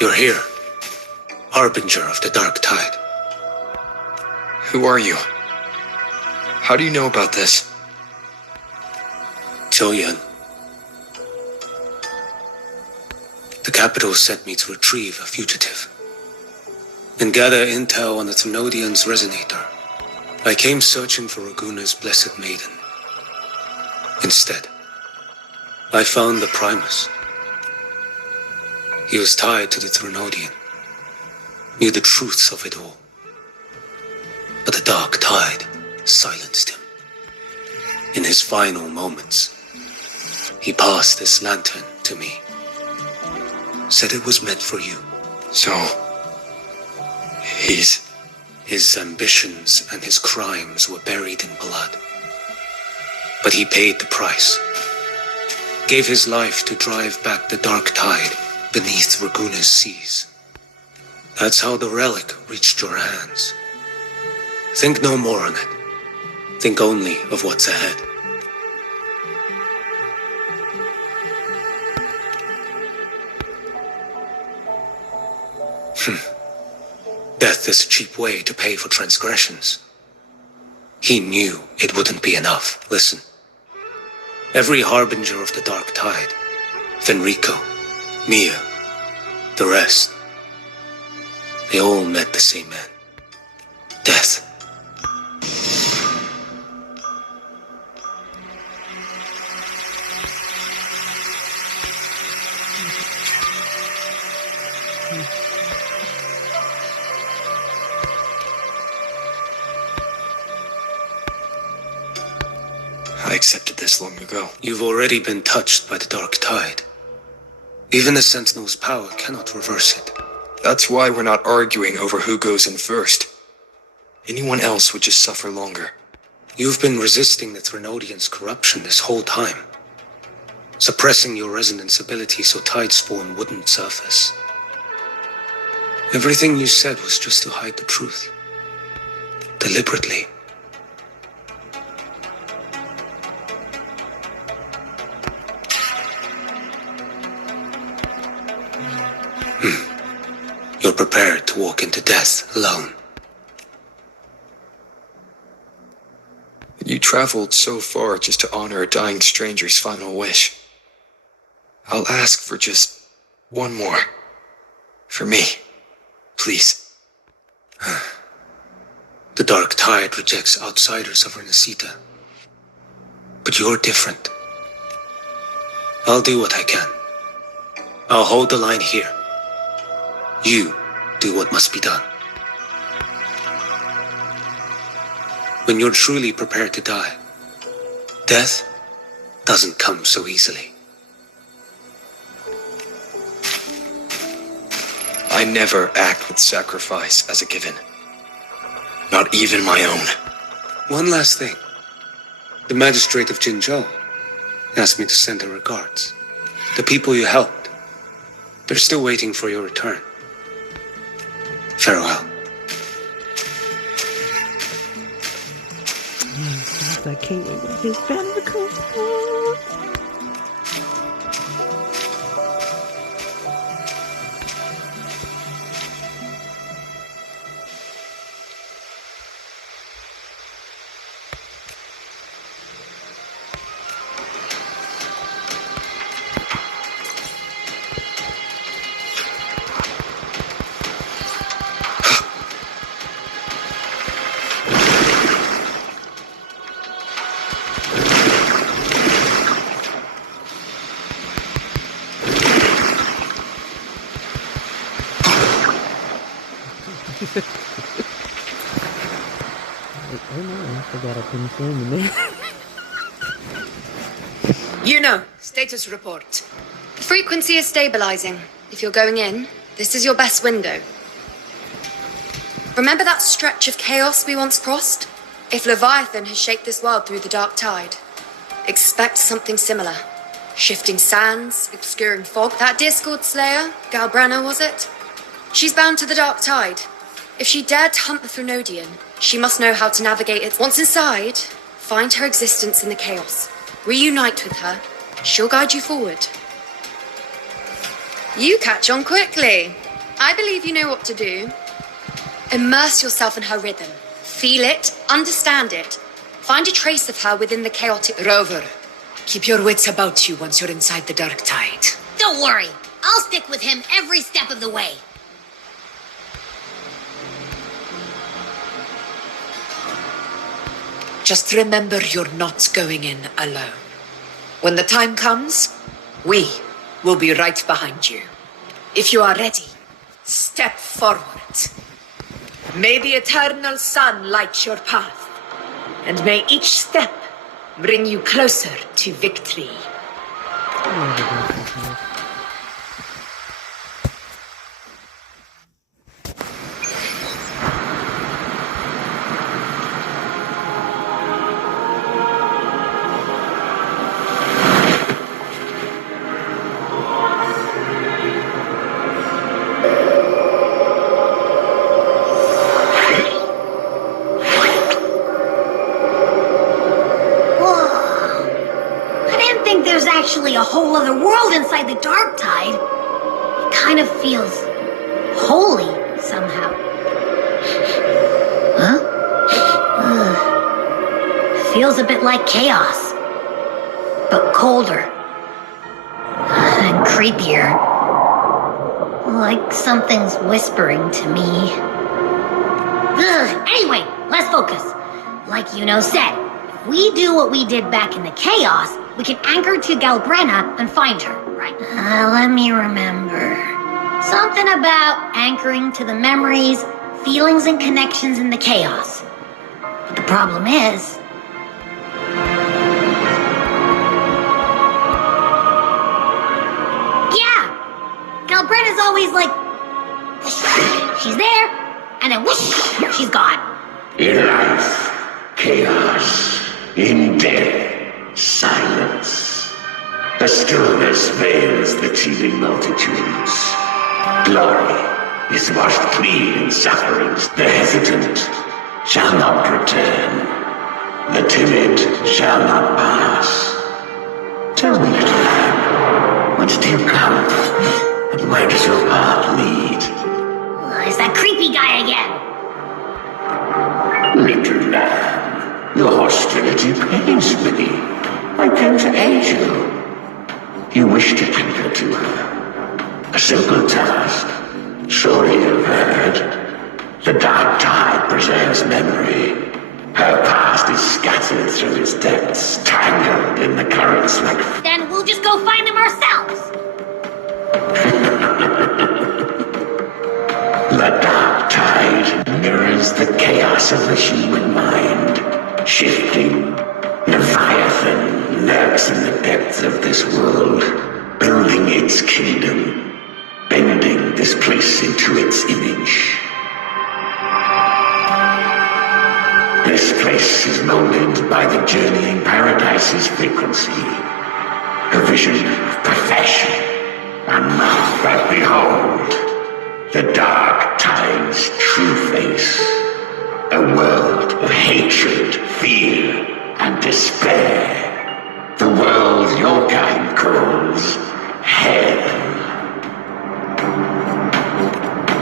You're here, harbinger of the dark tide. Who are you? How do you know about this? Choyan. The capital sent me to retrieve a fugitive and gather intel on the Thenodian's resonator. I came searching for Raguna's blessed maiden. Instead, I found the Primus. He was tied to the Thenodian, knew the truths of it all. But the dark tide silenced him. In his final moments, he passed this lantern to me. Said it was meant for you. So, His ambitions and his crimes were buried in blood. But he paid the price. Gave his life to drive back the dark tide beneath Raguna's seas. That's how the relic reached your hands. Think no more on it. Think only of what's ahead. Death is a cheap way to pay for transgressions. He knew it wouldn't be enough. Listen. Every harbinger of the Dark Tide, Fenrico, Mia, the rest, they all met the same end. Death. I accepted this long ago. You've already been touched by the Dark Tide. Even the Sentinel's power cannot reverse it. That's why we're not arguing over who goes in first. Anyone else would just suffer longer. You've been resisting the Threnodians' corruption this whole time. Suppressing your resonance ability so Tidespawn wouldn't surface. Everything you said was just to hide the truth. Deliberately. You're prepared to walk into death alone. You traveled so far just to honor a dying stranger's final wish. I'll ask for just one more. For me. Please. The Dark Tide rejects outsiders of Renacita. But you're different. I'll do what I can. I'll hold the line here. You do what must be done. When you're truly prepared to die, death doesn't come so easily. I never act with sacrifice as a given. Not even my own. One last thing. The magistrate of Jinzhou asked me to send her regards. The people you helped, they're still waiting for your return. Farewell. I can't wait for his family to come home. I forgot I couldn't swim in there. You know, status report. The frequency is stabilizing. If you're going in, this is your best window. Remember that stretch of chaos we once crossed? If Leviathan has shaped this world through the Dark Tide, expect something similar. Shifting sands, obscuring fog. That Discord Slayer, Galbrana, was it? She's bound to the Dark Tide. If she dared to hunt the Threnodian, she must know how to navigate it. Once inside, find her existence in the chaos. Reunite with her. She'll guide you forward. You catch on quickly. I believe you know what to do. Immerse yourself in her rhythm. Feel it, understand it. Find a trace of her within the chaotic... Rover, keep your wits about you once you're inside the Dark Tide. Don't worry. I'll stick with him every step of the way. Just remember you're not going in alone. When the time comes, we will be right behind you. If you are ready, step forward. May the eternal sun light your path, and may each step bring you closer to victory. Actually a whole other world inside the Dark Tide. It kind of feels holy somehow. Huh? Feels a bit like chaos, but colder. And creepier. Like something's whispering to me. Ugh, anyway, let's focus. Like said, if we do what we did back in the chaos, we can anchor to Galbrena and find her, right? Let me remember. Something about anchoring to the memories, feelings, and connections in the chaos. But the problem is... yeah! Galbrena's always like... she's there, and then whoosh, she's gone. In life, chaos. In death, silence. The stillness veils the teeming multitudes. Glory is washed clean in sufferings. The hesitant shall not return. The timid shall not pass. Tell me, little lamb, whence do you come? And where does your path lead? It's that creepy guy again. Little lamb, your hostility pains me. I came to aid you. You wish to anchor to her. A simple task. Surely you've heard. The dark tide preserves memory. Her past is scattered through its depths, tangled in the currents like... Then we'll just go find them ourselves. The dark tide mirrors the chaos of the human mind. Shifting, Leviathan lurks in the depths of this world, building its kingdom, bending this place into its image. This place is molded by the journeying paradise's frequency, a vision of perfection, and marked but behold, the dark tide's true face, a world of hatred, fear, and despair. The world your kind calls hell.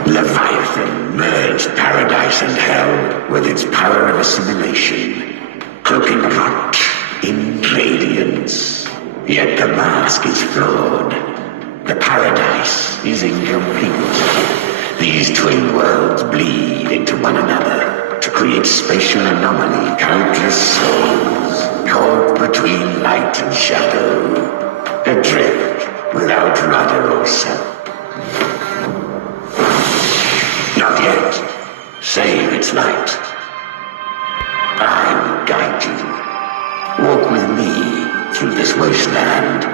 Leviathan merged paradise and hell with its power of assimilation, cloaking rot in radiance. Yet the mask is flawed. The paradise is incomplete. These twin worlds bleed into one another to create spatial anomaly. Countless souls caught between light and shadow, adrift without rudder or self. Not yet. Save its light. I will guide you. Walk with me through this wasteland.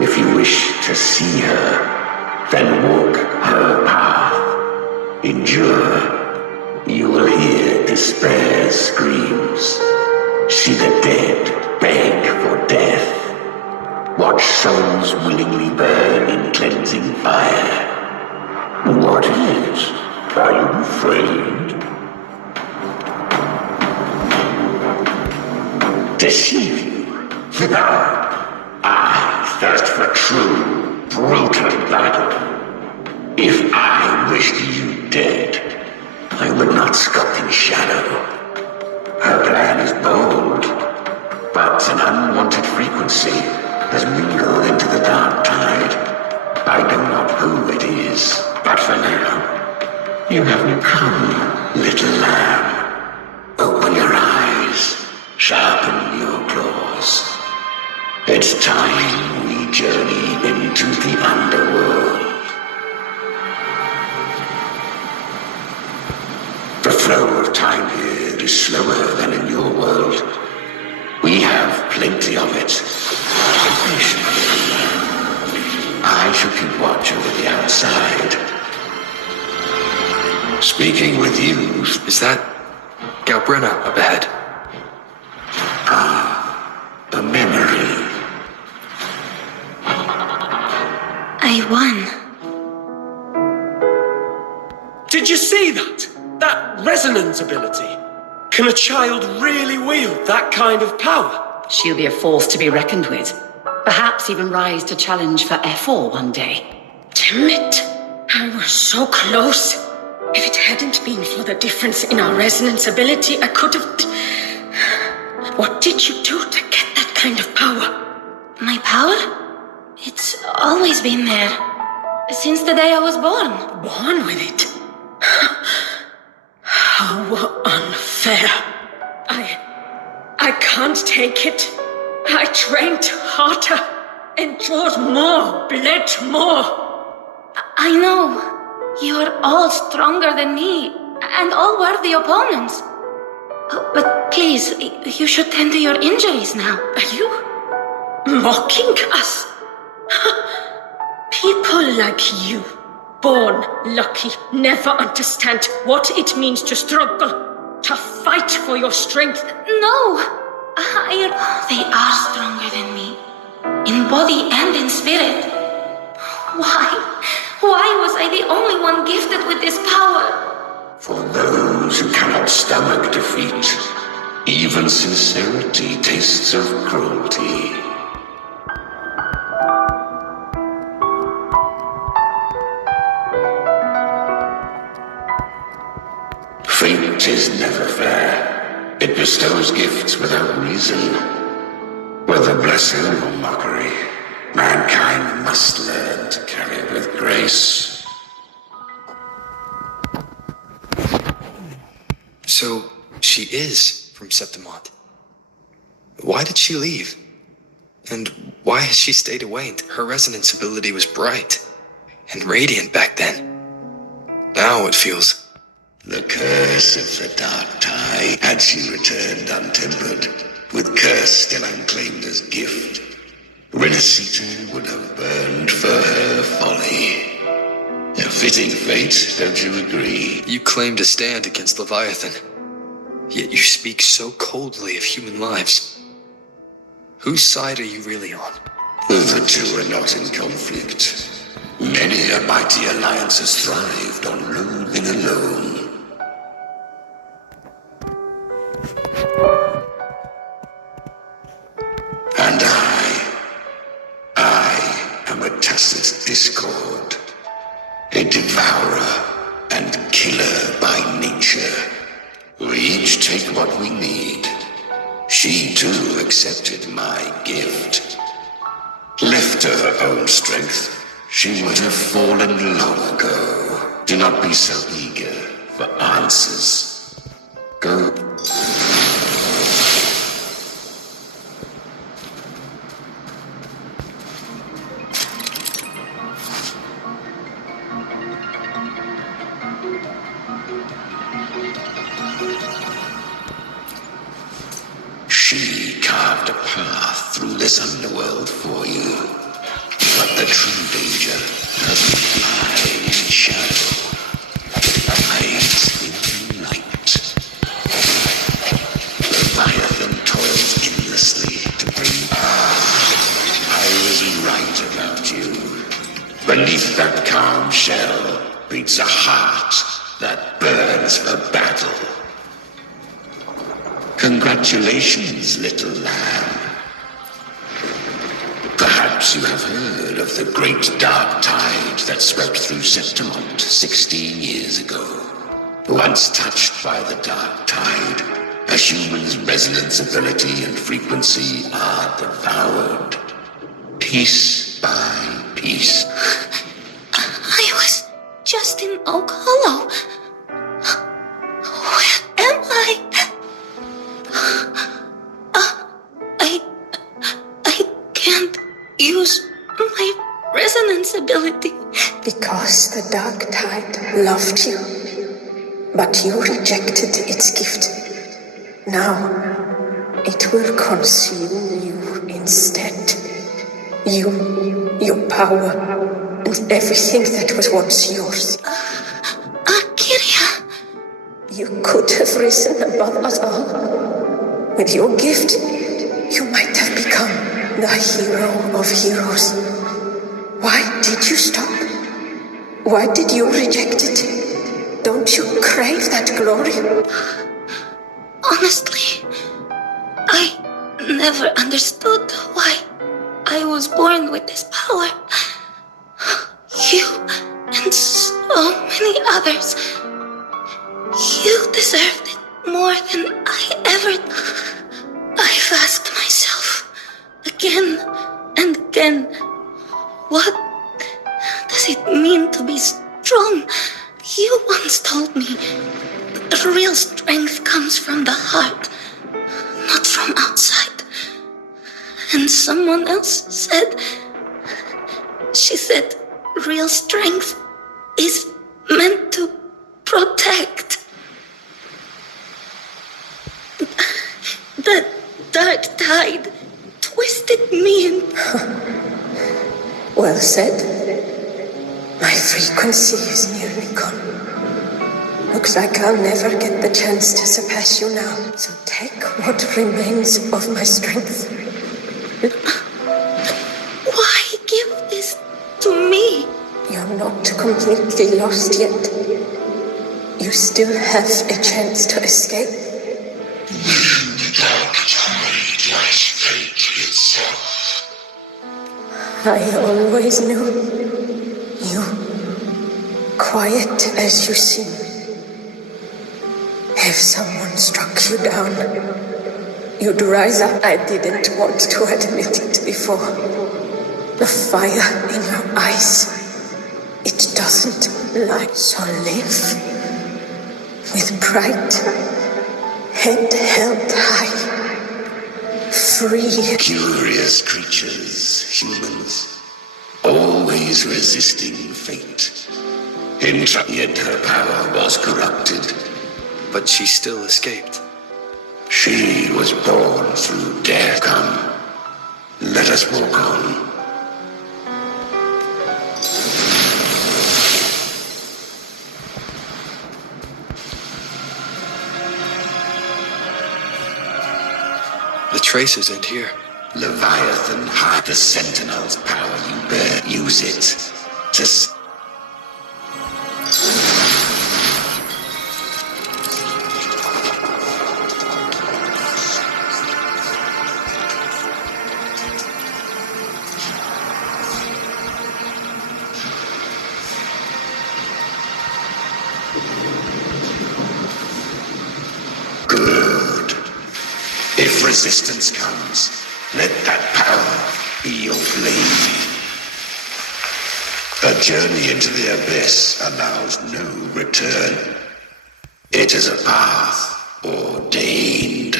If you wish to see her, then walk her path. Endure. You will hear despair's screams. See the dead beg for death. Watch souls willingly burn in cleansing fire. What is it? Are you afraid? Deceive you? I thirst for true, brutal battle. If I wished you dead, I would not skulk in shadow. Her plan is bold, but an unwanted frequency has mingled into the dark tide. I know not who it is, but for now, you have me come, little lamb. Open your eyes, sharpen your claws. It's time we journey into the underworld. The flow of time here is slower than in your world. We have plenty of it. I shall keep watch over the outside. Speaking with you... Is that Galbrena up ahead? A memory. I won. Did you see that? That resonance ability? Can a child really wield that kind of power? She'll be a force to be reckoned with. Perhaps even rise to challenge for F4 one day. Damn it! I was so close. If it hadn't been for the difference in our resonance ability, I could have... What did you do to get that kind of power? My power? It's always been there. Since the day I was born. Born with it? How unfair. I can't take it. I trained harder, endured more, bled more. I know. You're all stronger than me, and all worthy opponents. But please, you should tend to your injuries now. Are you mocking us? People like you, born lucky, never understand what it means to struggle, to fight for your strength. No! They are stronger than me, in body and in spirit. Why was I the only one gifted with this power? For those who cannot stomach defeat, even sincerity tastes of cruelty. Fate is never fair. It bestows gifts without reason. Whether blessing or mockery, mankind must learn to carry it with grace. So, she is from Septimont. Why did she leave? And why has she stayed away? Her resonance ability was bright and radiant back then. Now it feels... The curse of the Dark Tide had she returned untempered, with curse still unclaimed as gift. Renacita would have burned for her folly. A fitting fate, don't you agree? You claim to stand against Leviathan, yet you speak so coldly of human lives. Whose side are you really on? The two are not in conflict. Many a mighty alliance has thrived on loathing alone. And I am a tacit discord, a devourer and killer by nature. We each take what we need. She too accepted my gift. Left to her own strength, she would have fallen long ago. Do not be so eager for answers. Go. She carved a path through this underworld for you. But the true danger doesn't lie in shadow. It hides in light. Leviathan toils endlessly to bring... I was right about you. Beneath that calm shell beats a heart that burns for battle. Congratulations, little lamb. Perhaps you have heard of the great dark tide that swept through Septimont 16 years ago. Once touched by the dark tide, a human's resonance ability and frequency are devoured, piece by piece. I was just in Oak Hollow. Where am I? I can't use my resonance ability. Because the Dark Tide loved you, but you rejected its gift. Now, it will consume you instead. Your power, and everything that was once yours. Kiria. You could have risen above us all. With your gift, you might have become the hero of heroes. Why did you stop? Why did you reject it? Don't you crave that glory? Honestly, I never understood why I was born with this power. You and so many others, you deserved it more than I does it mean to be strong? You once told me that real strength comes from the heart, not from outside. And someone else said, she said, real strength is meant to protect. The dark tide twisted me in. Well said. My frequency is nearly gone. Looks like I'll never get the chance to surpass you now. So take what remains of my strength. Why give this to me? You're not completely lost yet. You still have a chance to escape. The dark tide lies fate itself. I always knew you, quiet as you seem. If someone struck you down, you'd rise up. I didn't want to admit it before. The fire in your eyes, it doesn't lie. So live with pride, head held high, free. Curious creatures, humans, always resisting fate. Yet her power was corrupted. But she still escaped. She was born through death. Come, let us walk on. The traces end here. Leviathan, hide the Sentinel's power you bear. Use it to... Good. If resistance comes, let that power be your blade. A journey into the abyss allows no return. It is a path ordained.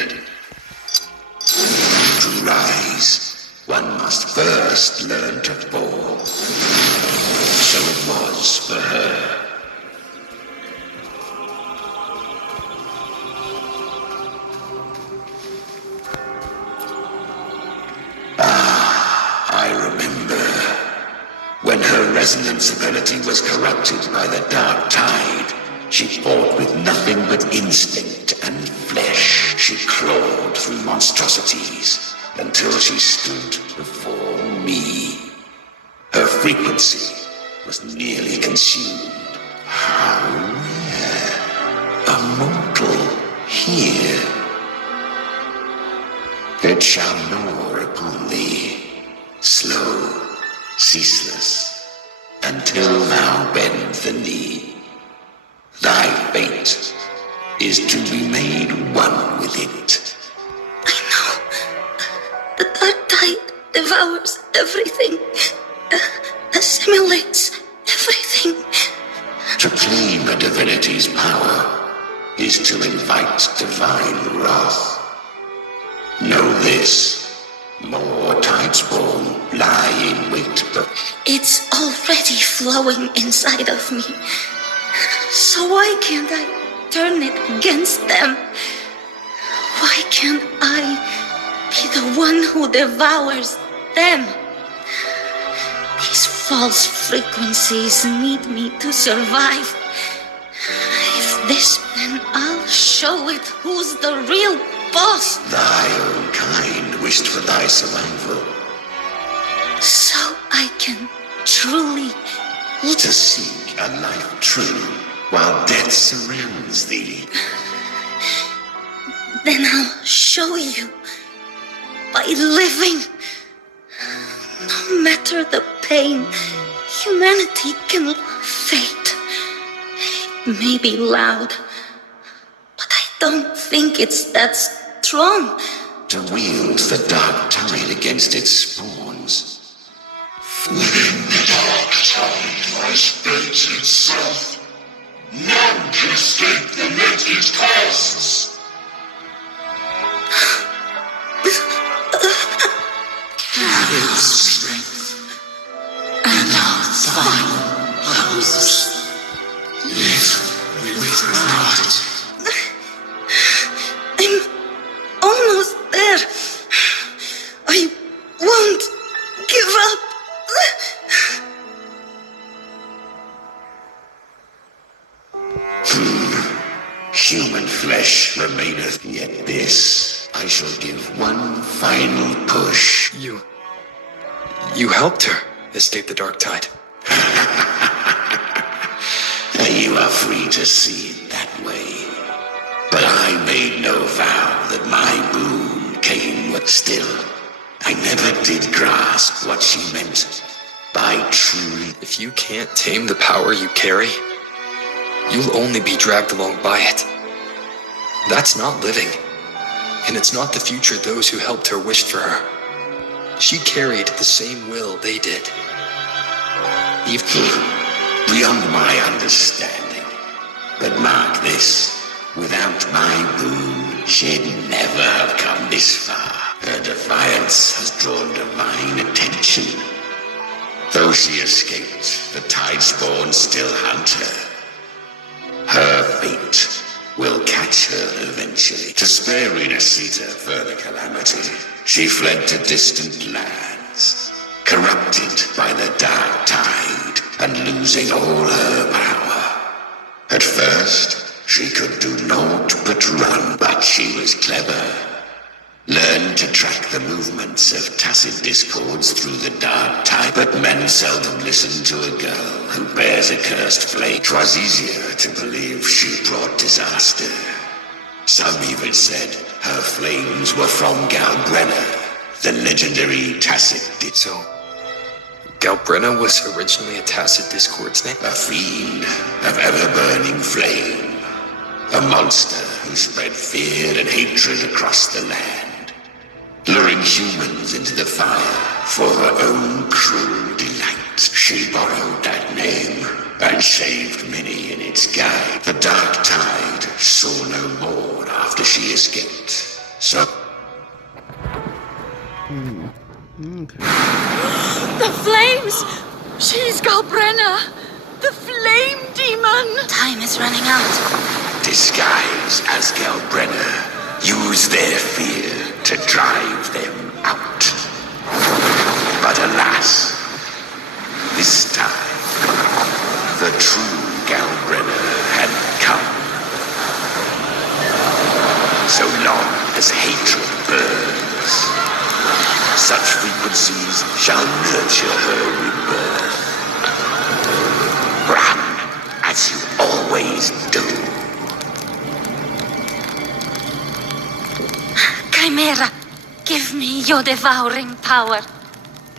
To rise, one must first learn to fall. So it was for her. I remember when her resonance ability was corrupted by the dark tide. She fought with nothing but instinct and flesh. She clawed through monstrosities until she stood before me. Her frequency was nearly consumed. How rare. A mortal here. It shall gnaw upon thee, slow, ceaseless, until thou bend the knee. Thy fate is to be made one with it. I know. The dark tide devours everything, assimilates everything. To claim a divinity's power is to invite divine wrath. Know this, more tidespawn lie in wait, but It's already flowing inside of me. So why can't I turn it against them? Why can't I be the one who devours them? These false frequencies need me to survive. If this, then I'll show it who's the real boss. thy own kind wished for thy survival. So I can truly To seek a life true while death surrounds thee. Then I'll show you by living. No matter the pain, humanity can love fate. It may be loud, but I don't think it's that strong. To wield the dark tide against its spawns. Within the dark tide Human flesh remaineth, yet this I shall give one final push. You helped her escape the dark tide. You are free to see it that way. But I made no vow that my boon came with still. I never did grasp what she meant by truly. If you can't tame the power you carry, you'll only be dragged along by it. That's not living. And it's not the future those who helped her wished for her. She carried the same will they did. Even beyond my understanding. But mark this. Without my boon, she'd never have come this far. Her defiance has drawn divine attention. Though she escaped, the Tidespawn still hunt her. Her fate will catch her eventually. To spare Renacita further calamity, she fled to distant lands, corrupted by the dark tide and losing all her power. At first, she could do naught but run, but she was clever. Learned to track the movements of tacit discords through the dark tide, but men seldom listen to a girl who bears a cursed flame. 'Twas easier to believe she brought disaster. Some even said her flames were from Galbrenna, the legendary tacit So, Galbrenna was originally a tacit discord's name? A fiend of ever-burning flame. A monster who spread fear and hatred across the land, luring humans into the fire for her own cruel delight. She borrowed that name and saved many in its guide. The dark tide saw no more after she escaped. So... The flames! She's Galbrenna! The flame demon! Time is running out. Disguised as Galbrenna, use their fear to drive them out. But alas, this time, the true Galbrenna had come. So long as hatred burns, such frequencies shall nurture her rebirth. Run, as you always do. Chimera, give me your devouring power.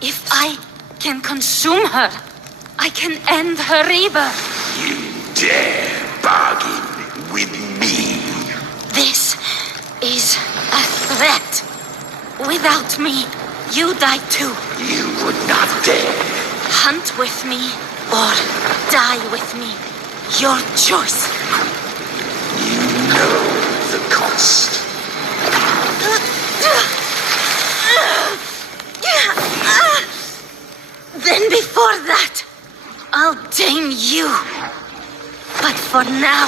If I can consume her, I can end her rebirth. You dare bargain with me? This is a threat. Without me, you die too. You would not dare. Hunt with me or die with me. Your choice. You know the cost. Then before that, I'll tame you. But for now,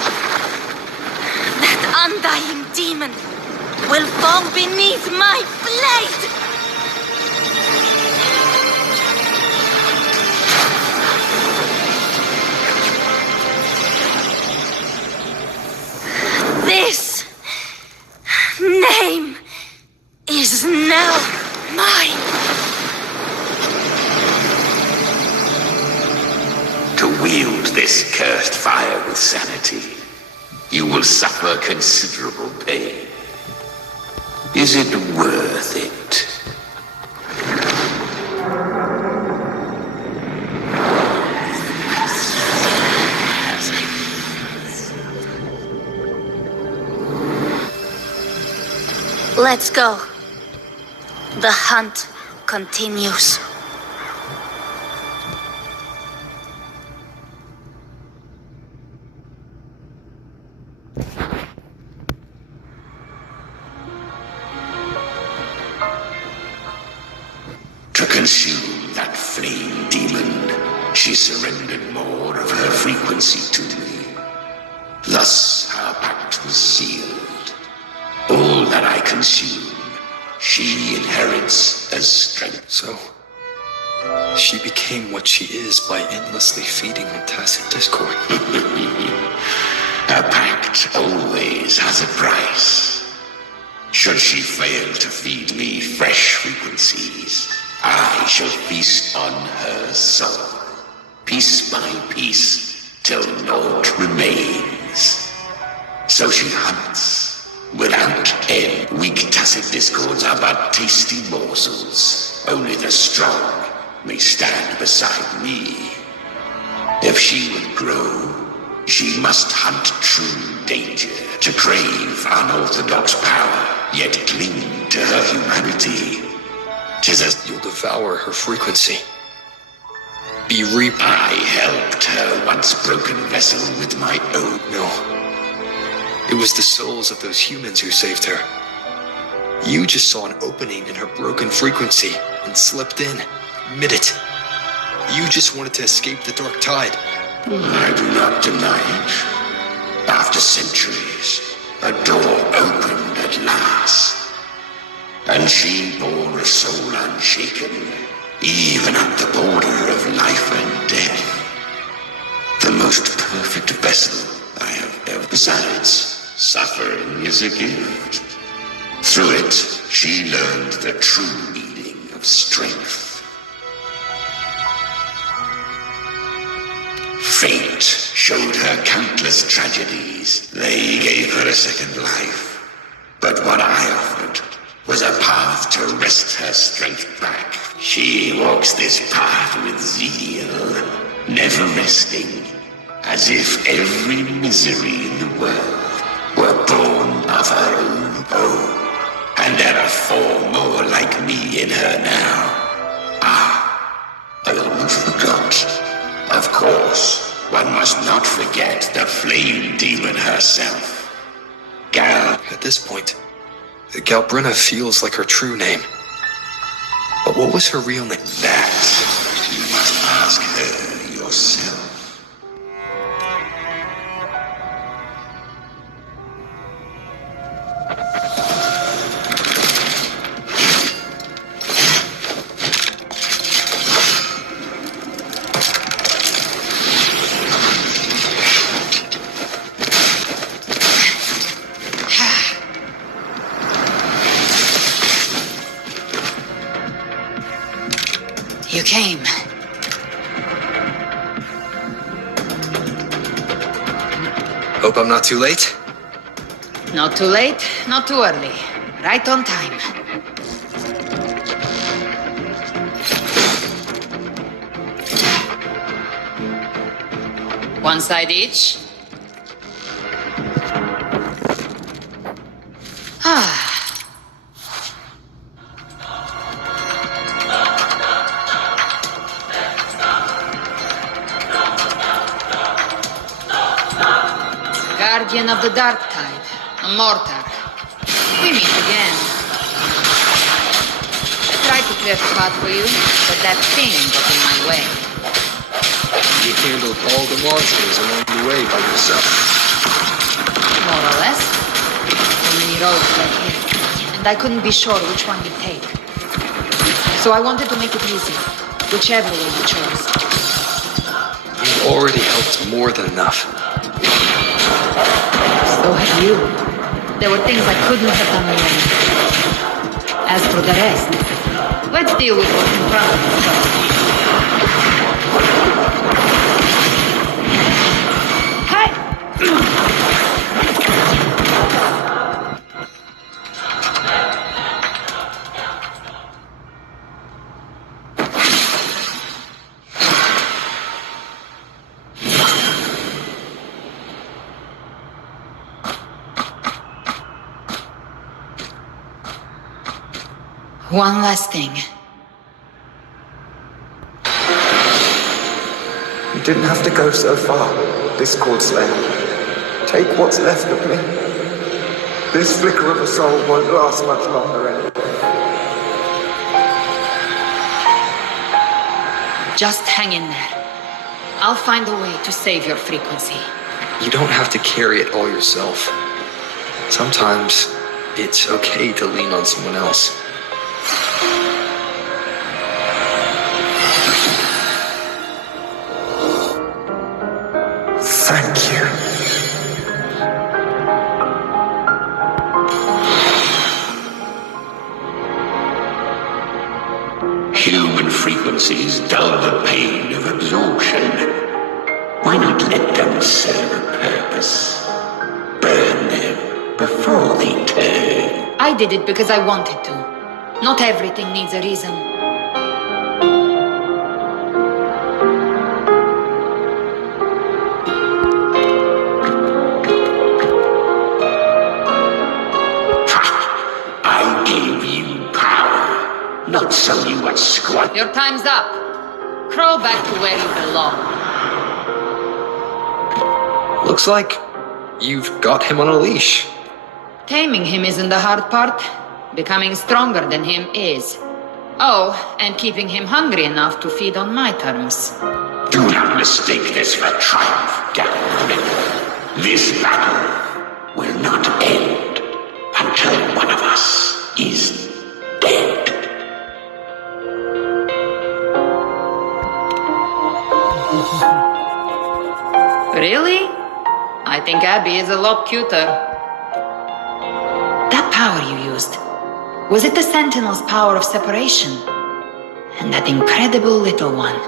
that undying demon will fall beneath my blade. This name is now mine. To wield this cursed fire with sanity, you will suffer considerable pain. Is it worth it? Let's go. The hunt continues. To consume that flame demon, she surrendered more of her frequency to me. Thus our pact was sealed. All that I consume, she inherits as strength. So, she became what she is by endlessly feeding on tacit discord. A pact always has a price. Should she fail to feed me fresh frequencies, I shall feast on her soul, piece by piece, till naught remains. So she hunts, without end. Weak tacit discords are but tasty morsels. Only the strong may stand beside me. If she would grow, she must hunt true danger, to crave unorthodox power, yet cling to her humanity. 'Tis as You'll devour her frequency. Be reaped. I helped her once broken vessel with my own. No. It was the souls of those humans who saved her. You just saw an opening in her broken frequency and slipped in, mid it. You just wanted to escape the dark tide. I do not deny it. After centuries, a door opened at last. And she bore a soul unshaken, even at the border of life and death. The most perfect vessel I have ever. Besides, suffering is a gift. Through it, she learned the true meaning of strength. Fate showed her countless tragedies. They gave her a second life. But what I offered was a path to wrest her strength back. She walks this path with zeal, never resting, as if every misery in the world were born of her own woe. And there are 4 more like me in her now. I almost forgot. Of course, one must not forget the flame demon herself. Gal. At this point, Galbrina feels like her true name. But what was her real name? That you must ask her yourself. You came. Hope I'm not too late. Not too late, not too early. Right on time. One side each. Ah. Guardian of the Dark Tide, a mortar. We meet again. I tried to clear the path for you, but that thing got in my way. You handled all the monsters along the way by yourself. More or less. So many roads led here, and I couldn't be sure which one you'd take. So I wanted to make it easy, whichever way you chose. You've already helped more than enough. So have you. There were things I couldn't have done alone. As for the rest, let's deal with what's in front of us first. One last thing. You didn't have to go so far, Discord Slayer. Take what's left of me. This flicker of a soul won't last much longer anyway. Just hang in there. I'll find a way to save your frequency. You don't have to carry it all yourself. Sometimes it's okay to lean on someone else. Thank you. frequencies dull the pain of absorption. Why not let them serve a purpose? Burn them before they turn. I did it because I wanted to. Not everything needs a reason. I gave you power, not so you would squat. Your time's up. Crawl back to where you belong. Looks like you've got him on a leash. Taming him isn't the hard part. Becoming stronger than him is. Oh, and keeping him hungry enough to feed on my terms. Do not mistake this for triumph, gentlemen. This battle will not end until one of us is dead. Really? I think Abby is a lot cuter. That power you used, was it the Sentinel's power of separation? And that incredible little one.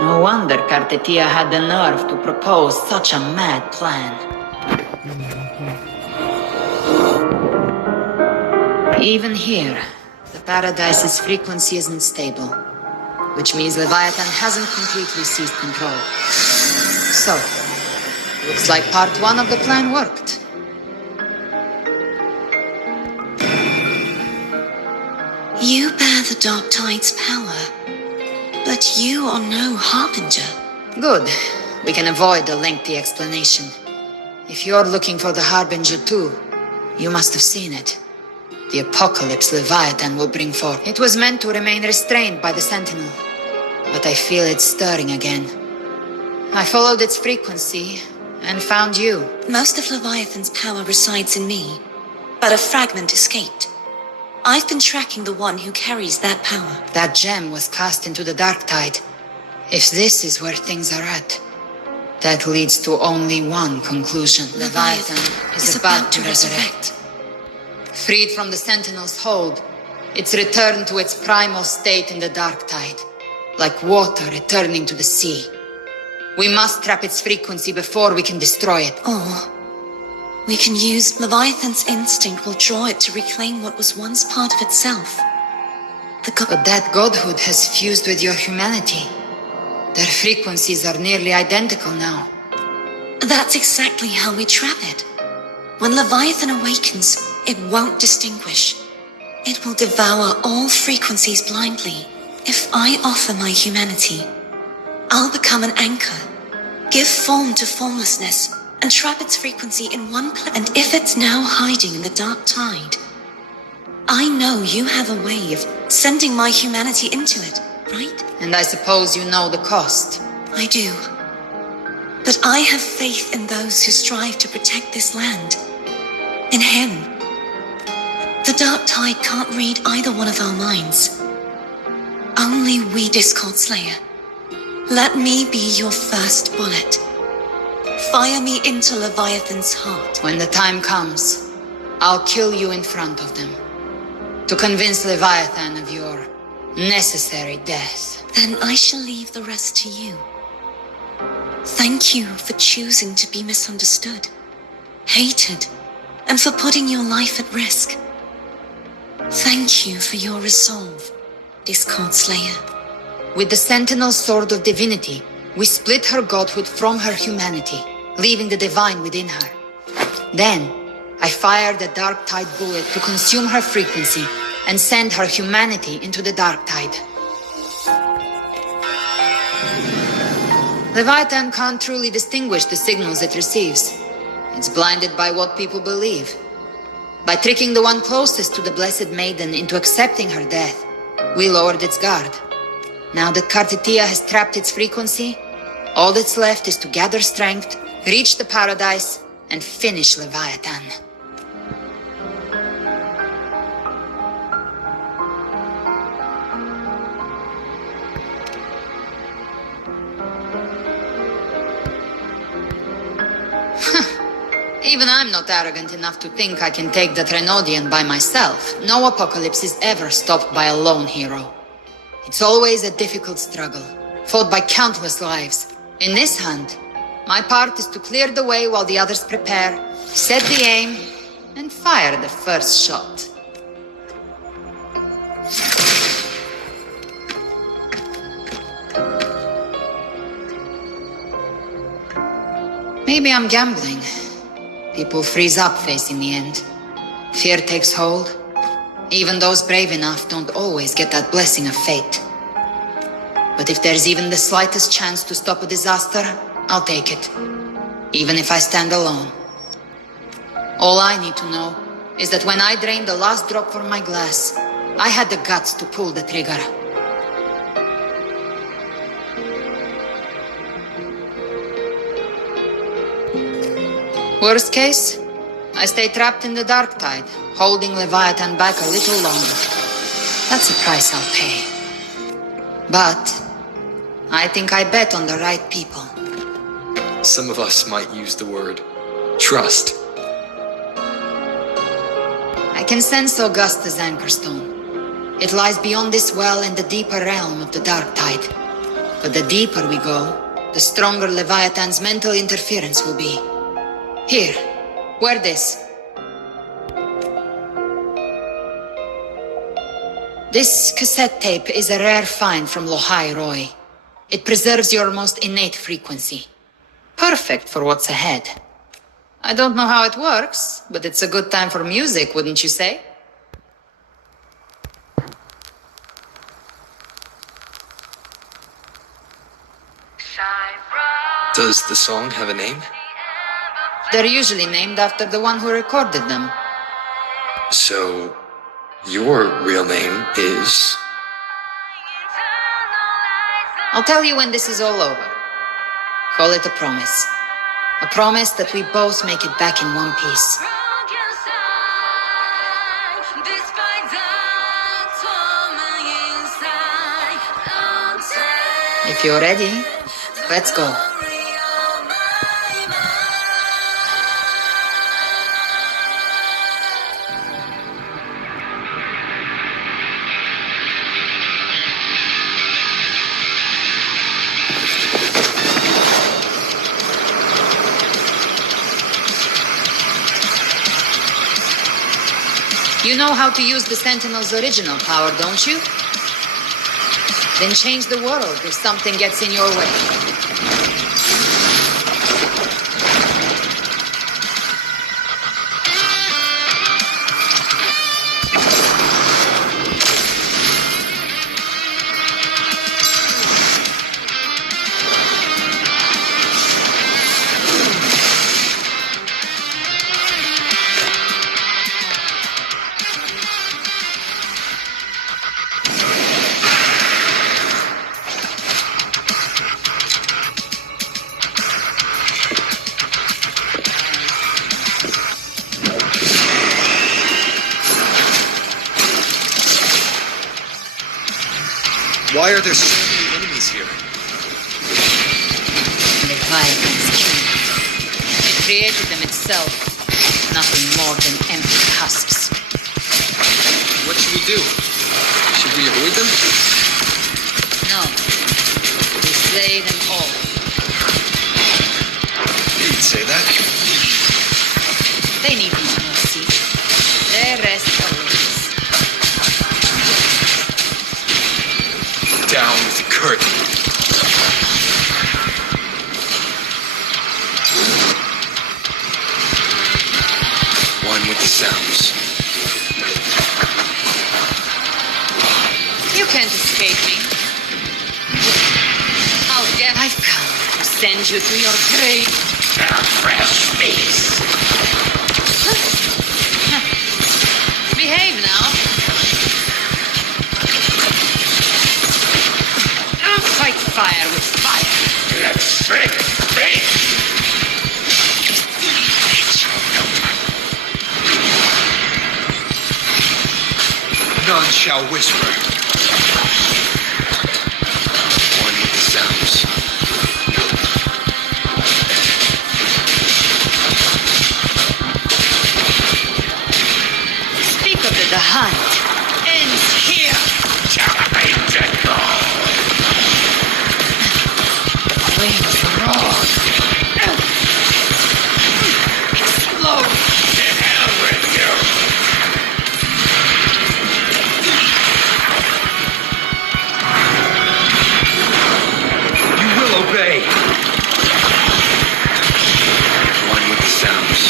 No wonder Cartetia had the nerve to propose such a mad plan. Even here, the Paradise's frequency isn't stable, which means Leviathan hasn't completely seized control. So, looks like part one of the plan worked. You bear the Dark Tide's power, but you are no Harbinger. Good. We can avoid a lengthy explanation. If you're looking for the Harbinger too, you must have seen it. The apocalypse Leviathan will bring forth. It was meant to remain restrained by the Sentinel, but I feel it stirring again. I followed its frequency and found you. Most of Leviathan's power resides in me, but a fragment escaped. I've been tracking the one who carries that power. That gem was cast into the Dark Tide. If this is where things are at, that leads to only one conclusion. Leviathan is about to resurrect. Freed from the Sentinel's hold, it's returned to its primal state in the Dark Tide, like water returning to the sea. We must trap its frequency before we can destroy it. Or we can use Leviathan's instinct will draw it to reclaim what was once part of itself. But that godhood has fused with your humanity. Their frequencies are nearly identical now. That's exactly how we trap it. When Leviathan awakens, it won't distinguish. It will devour all frequencies blindly. If I offer my humanity, I'll become an anchor, give form to formlessness, and trap its frequency in one place. And if it's now hiding in the Dark Tide, I know you have a way of sending my humanity into it, right? And I suppose you know the cost. I do. But I have faith in those who strive to protect this land. In him. The Dark Tide can't read either one of our minds. Only we, Discord Slayer. Let me be your first bullet. Fire me into Leviathan's heart. When the time comes, I'll kill you in front of them. To convince Leviathan of your necessary death. Then I shall leave the rest to you. Thank you for choosing to be misunderstood, hated, and for putting your life at risk. Thank you for your resolve, Discord Slayer. With the Sentinel's Sword of Divinity, we split her godhood from her humanity, leaving the divine within her. Then, I fired the Dark Tide bullet to consume her frequency and send her humanity into the Dark Tide. Leviathan can't truly distinguish the signals it receives. It's blinded by what people believe. By tricking the one closest to the Blessed Maiden into accepting her death, we lowered its guard. Now that Cartetia has trapped its frequency, all that's left is to gather strength, reach the Paradise, and finish Leviathan. Even I'm not arrogant enough to think I can take the Trenodian by myself. No apocalypse is ever stopped by a lone hero. It's always a difficult struggle, fought by countless lives. In this hunt, my part is to clear the way while the others prepare, set the aim, and fire the first shot. Maybe I'm gambling. People freeze up facing the end. Fear takes hold. Even those brave enough don't always get that blessing of fate. But if there's even the slightest chance to stop a disaster, I'll take it. Even if I stand alone. All I need to know is that when I drained the last drop from my glass, I had the guts to pull the trigger. Worst case, I stay trapped in the dark tide, holding Leviathan back a little longer. That's a price I'll pay. But I think I bet on the right people. Some of us might use the word trust. I can sense Augusta's anchorstone. It lies beyond this well in the deeper realm of the dark tide. But the deeper we go, the stronger Leviathan's mental interference will be. Here, wear this. This cassette tape is a rare find from Lohai Roy. It preserves your most innate frequency. Perfect for what's ahead. I don't know how it works, but it's a good time for music, wouldn't you say? Does the song have a name? They're usually named after the one who recorded them. So, your real name is... I'll tell you when this is all over. Call it a promise. A promise that we both make it back in one piece. If you're ready, let's go. You know how to use the Sentinel's original power, don't you? Then change the world if something gets in your way. Why are there so many enemies here? Leviathan's killed it. It created them itself. Nothing more than empty husks. What should we do? Should we avoid them? No. We slay them all. You'd say that. They need no mercy. Their rest awaits. Down with the curtain. One with the sounds. You can't escape me. I've come to send you to your grave. A fresh face. Behave now. I'll fight fire with fire. Let's break face. None shall whisper. One with the sounds. Speak of it, the hunt ends here. Shall I Explode! To hell with you! You will obey. One with the sounds.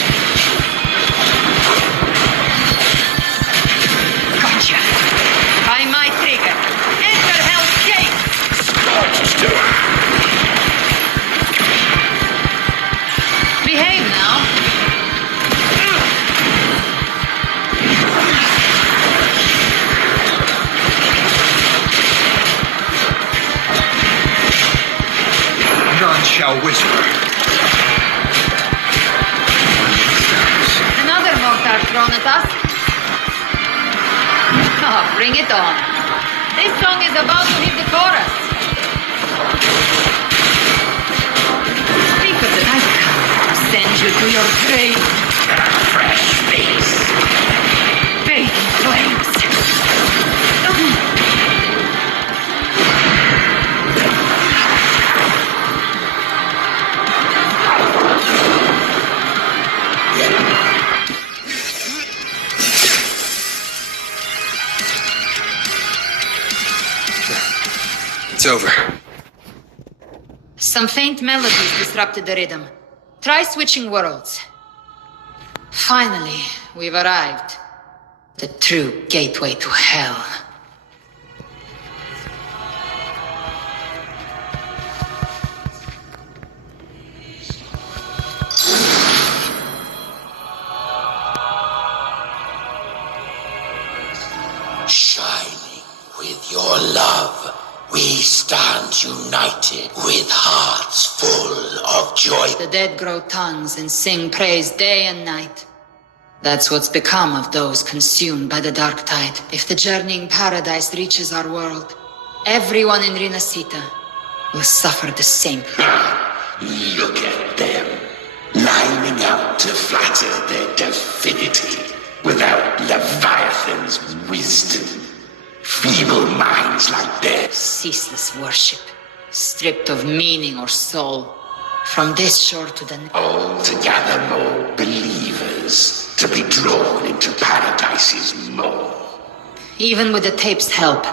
Gotcha! By my trigger! Enter Hell's Gate! Scorched to Behave now! None shall whisper. Another mortar thrown at us. Oh, bring it on. This song is about to hit the chorus. Think of the night come to send you to your grave. a fresh face. Fading flames. It's over. Some faint melodies disrupted the rhythm. Try switching worlds. Finally, we've arrived. The true gateway to hell. Shining with your love, we stand united with hearts full of joy. The dead grow tongues and sing praise day and night. That's what's become of those consumed by the dark tide. If the journeying paradise reaches our world, everyone in Renacita will suffer the same. Look at them, lining up to flatter their divinity without Leviathan's wisdom. Feeble minds like theirs. Ceaseless worship, stripped of meaning or soul. From this shore to the next. All to gather more believers to be drawn into paradise's maw. Even with the tape's help,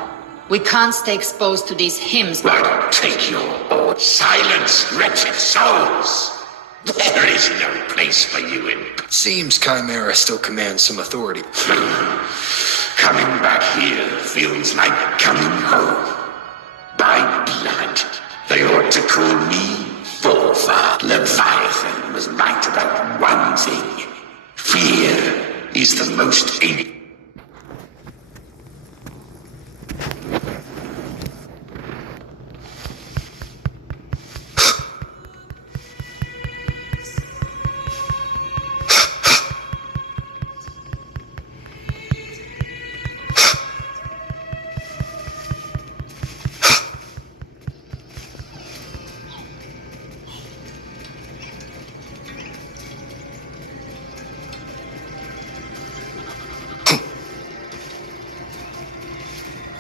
we can't stay exposed to these hymns. Why don't take your own silence, wretched souls? There is no place for you in. Seems Chimera still commands some authority. Coming back here feels like coming home. By blood, they ought to call me forefather. Leviathan was right about one thing. Fear is the most ancient.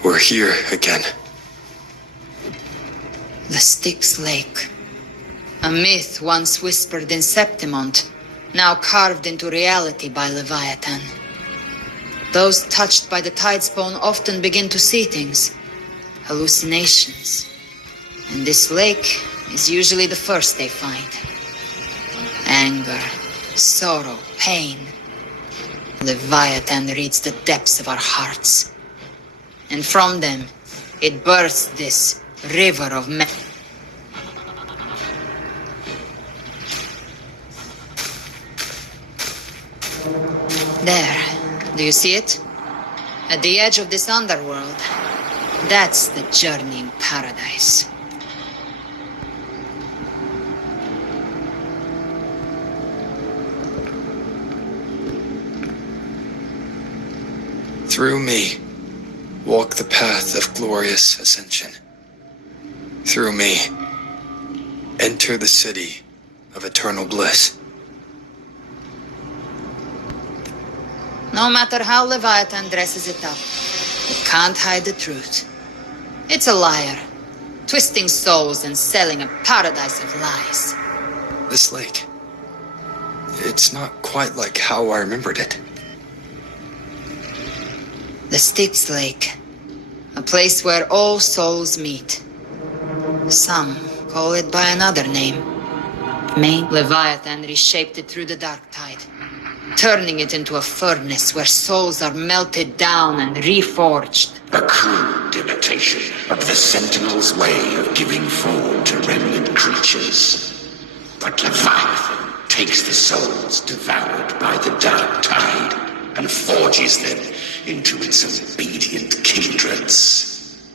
We're here again. The Styx Lake. A myth once whispered in Septimont, now carved into reality by Leviathan. Those touched by the Tidespawn often begin to see things. Hallucinations. And this lake is usually the first they find. Anger, sorrow, pain. Leviathan reads the depths of our hearts. And from them, it births this river of men. There, do you see it? At the edge of this underworld, that's the journeying paradise. Through me, walk the path of glorious ascension. Through me, enter the city of eternal bliss. No matter how Leviathan dresses it up, it can't hide the truth. It's a liar, twisting souls and selling a paradise of lies. This lake. It's not quite like how I remembered it. The Styx Lake. A place where all souls meet. Some call it by another name. Me, Leviathan reshaped it through the dark tide, turning it into a furnace where souls are melted down and reforged. A crude imitation of the Sentinel's way of giving form to remnant creatures. But Leviathan takes the souls devoured by the dark tide and forges them into its obedient kindreds.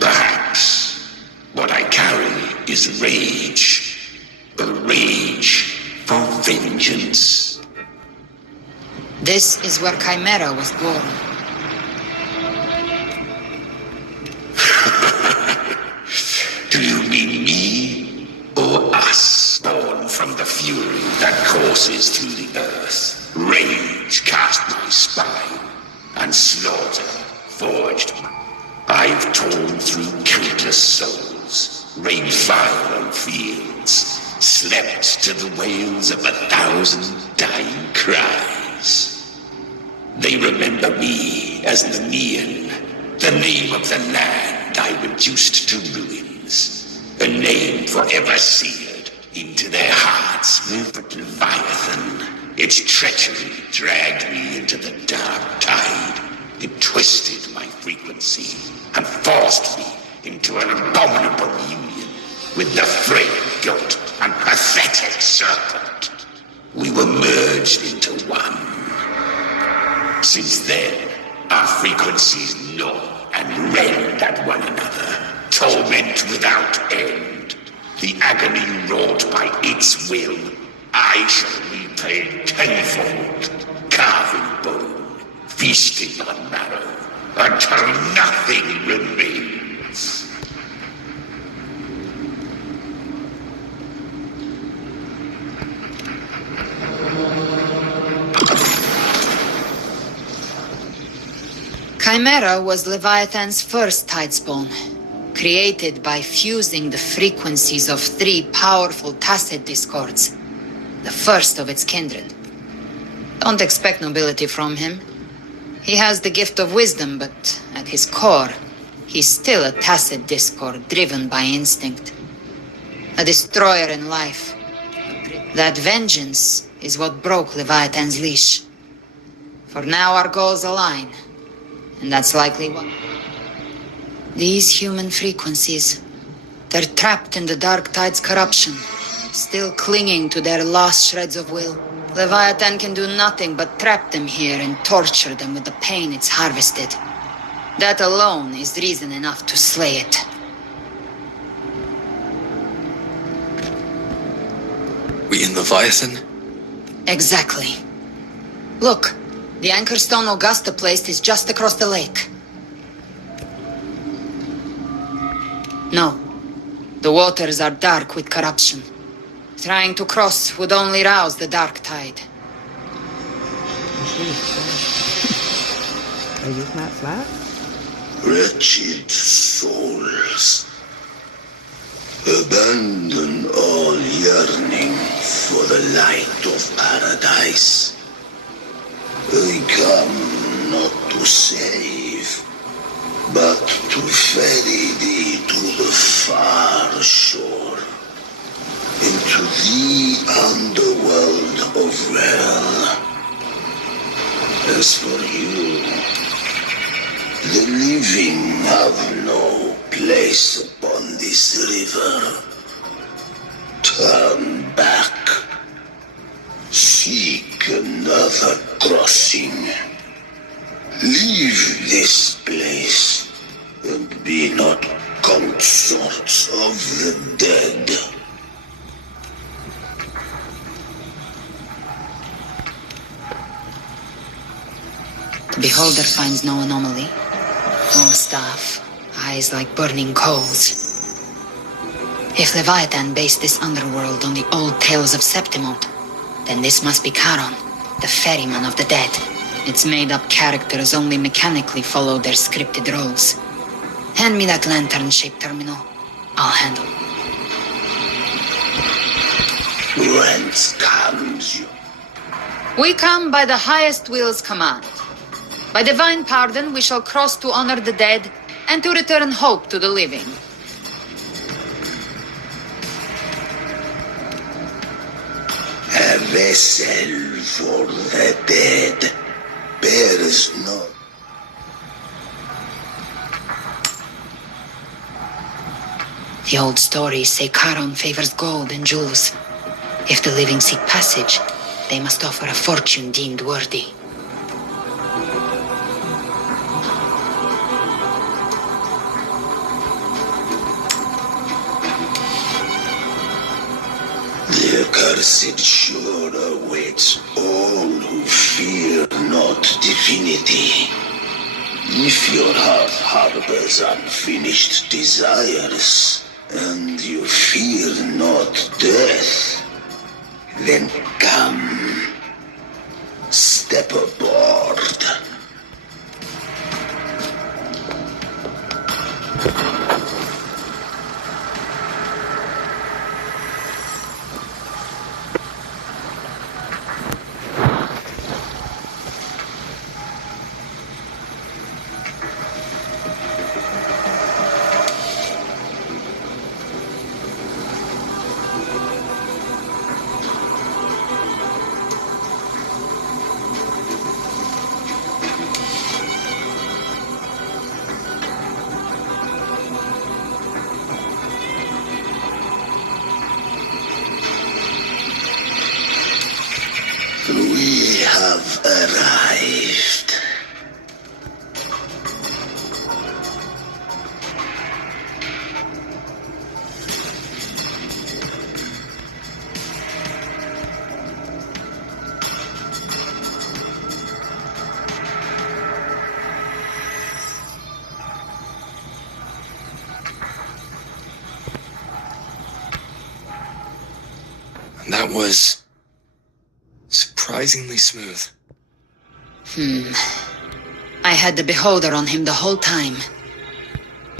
Perhaps what I carry is rage. A rage for vengeance. This is where Chimera was born. Do you mean me or us? Born from the fury that courses through the earth. Rage cast my spine, and slaughter forged me. I've torn through countless souls, rained fire on fields, slept to the wails of 1,000 dying cries. They remember me as Nemean, the name of the land I reduced to ruins, a name forever seared into their hearts. But Leviathan, its treachery dragged me into the dark tide. It twisted my frequency and forced me into an abominable union with the frail goat and pathetic serpent. We were merged into one. Since then, our frequencies gnaw and rend at one another, torment without end. The agony wrought by its will, I shall repay tenfold, carving bone, feasting on marrow, until nothing remains. Chimera was Leviathan's first tidespawn, created by fusing the frequencies of 3 powerful tacit discords, the first of its kindred. Don't expect nobility from him. He has the gift of wisdom, but at his core, he's still a tacit discord driven by instinct. A destroyer in life. That vengeance is what broke Leviathan's leash. For now our goals align, and that's likely what... These human frequencies, they're trapped in the dark tide's corruption, still clinging to their last shreds of will. Leviathan can do nothing but trap them here and torture them with the pain it's harvested. That alone is reason enough to slay it. We in Leviathan? Exactly. Look, the anchor stone Augusta placed is just across the lake. No. The waters are dark with corruption. Trying to cross would only rouse the dark tide. Are you not flat? Wretched souls, abandon all yearning for the light of paradise. I come not to save, but to ferry thee to the far shore, into the underworld of Rel. As for you, the living have no place upon this river. Turn back. Seek another crossing. Leave this place and be not consorts of the dead. The beholder finds no anomaly. Long staff, eyes like burning coals. If Leviathan based this underworld on the old tales of Septimont, then this must be Charon, the ferryman of the dead. Its made-up characters only mechanically follow their scripted roles. Hand me that lantern-shaped terminal. I'll handle it. Whence comes you? We come by the highest will's command. By divine pardon, we shall cross to honor the dead and to return hope to the living. A vessel for the dead bears no. The old stories say Charon favors gold and jewels. If the living seek passage, they must offer a fortune deemed worthy. The accursed shore awaits all who fear not divinity. If your heart harbors unfinished desires, and you fear not death, then come, step aboard. We have arrived. That was surprisingly smooth. I had the beholder on him the whole time.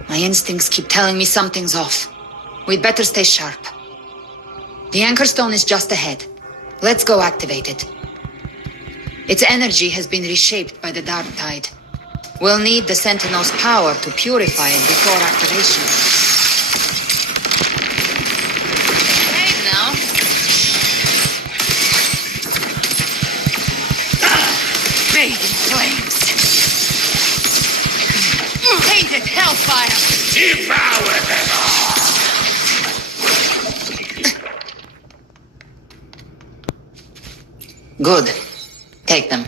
My instincts keep telling me something's off. We'd better stay sharp. The Anchor Stone is just ahead. Let's go activate it. Its energy has been reshaped by the Dark Tide. We'll need the Sentinel's power to purify it before activation. Hey, now. Bathe in flames. Painted hellfire. Devour them all. Good. Take them.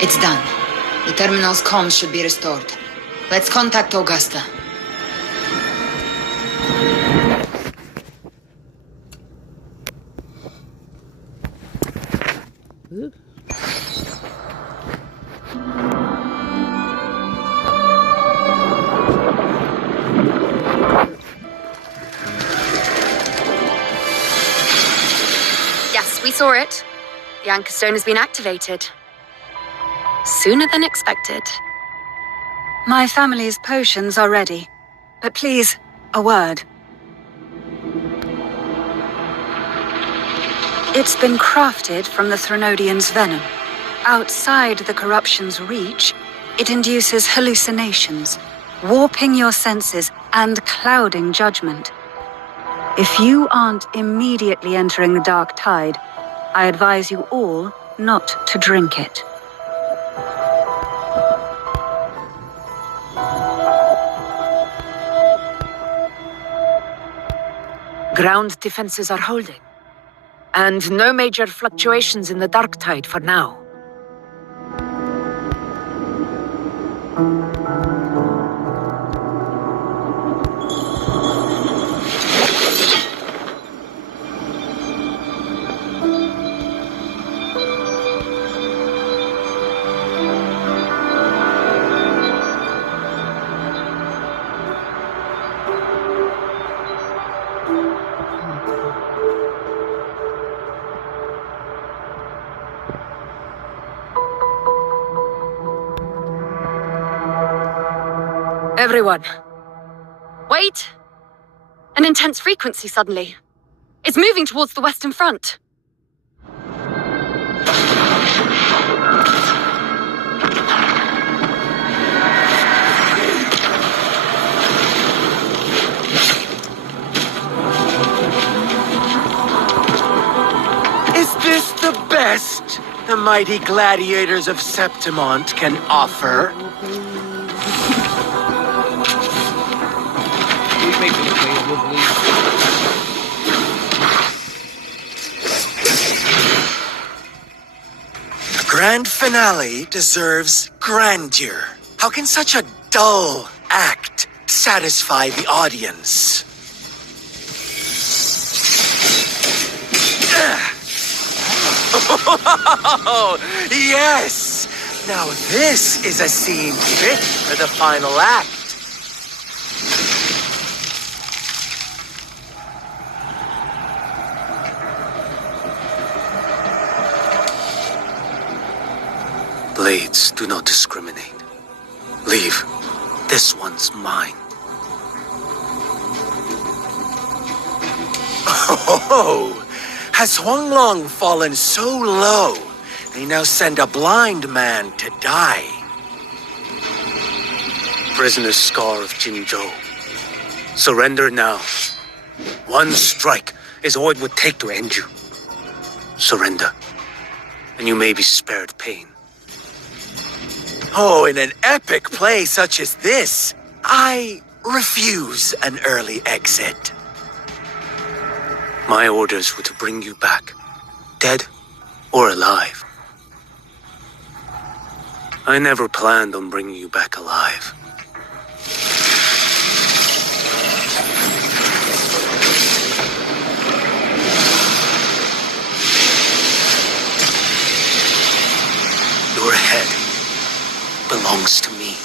It's done. The terminal's comms should be restored. Let's contact Augusta. Yes, we saw it. The Anchor Stone has been activated. Sooner than expected. My family's potions are ready. But please, a word. It's been crafted from the Threnodian's venom. Outside the corruption's reach, it induces hallucinations, warping your senses and clouding judgment. If you aren't immediately entering the Dark Tide, I advise you all not to drink it. Ground defenses are holding. And no major fluctuations in the Dark Tide for now. Everyone. Wait! An intense frequency suddenly. It's moving towards the Western Front. Is this the best the mighty gladiators of Septimont can offer? The grand finale deserves grandeur. How can such a dull act satisfy the audience? Oh, yes! Now this is a scene fit for the final act. Blades do not discriminate. Leave. This one's mine. Oh! Has Huanglong fallen so low, they now send a blind man to die? Prisoner Scar of Jinzhou. Surrender now. One strike is all it would take to end you. Surrender, and you may be spared pain. Oh, in an epic play such as this, I refuse an early exit. My orders were to bring you back, dead or alive. I never planned on bringing you back alive. Your head belongs to me.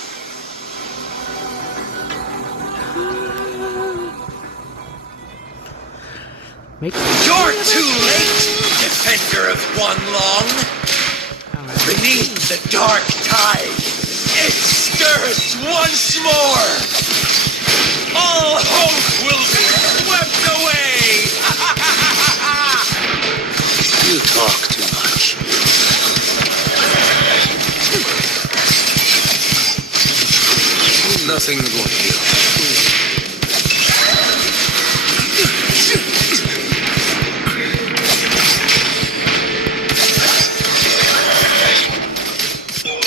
You're too late, defender of Huanglong. Beneath the dark tide, it stirs once more. All hope will be swept away. You talk too much. Nothing will heal.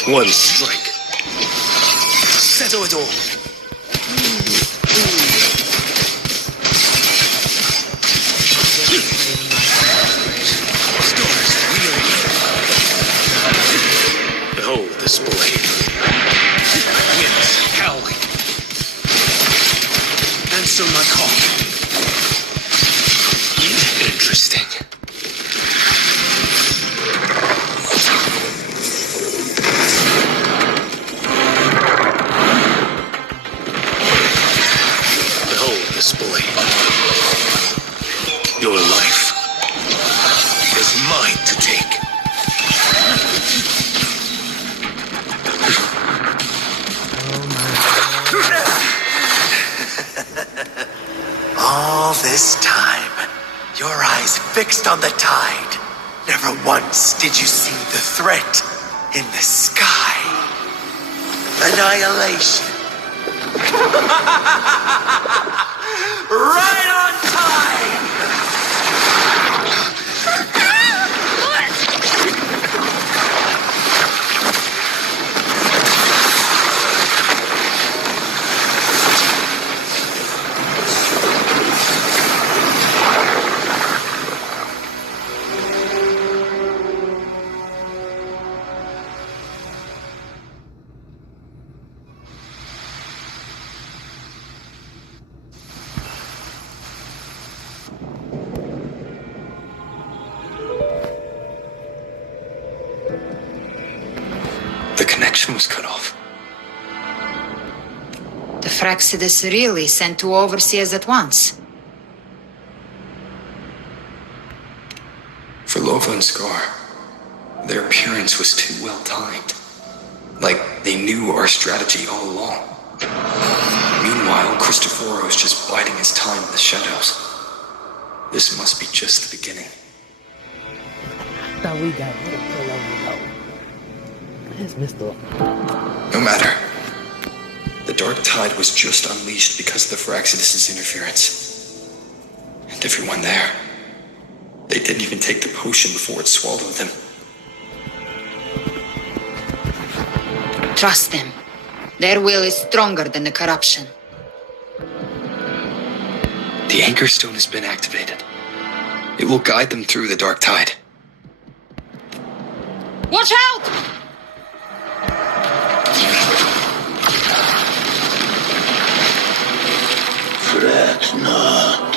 One strike. Settle it all. Behold this blade. Winds howling. Answer my call. Interesting. This blade. Your life is mine to take. All this time, your eyes fixed on the tide. Never once did you see the threat in the sky. Annihilation. Right on time! The connection was cut off. The Fraxidus really sent two overseers at once. For Lova and Scar, their appearance was too well timed. Like they knew our strategy all along. Meanwhile, Cristoforo is just biding his time in the shadows. This must be just the beginning. Thought we got rid of pull over though. It's Mr. No matter. The Dark Tide was just unleashed because of the Fraxidus' interference. And everyone there, they didn't even take the potion before it swallowed them. Trust them. Their will is stronger than the corruption. The Anchor Stone has been activated. It will guide them through the Dark Tide. Watch out! Fret not.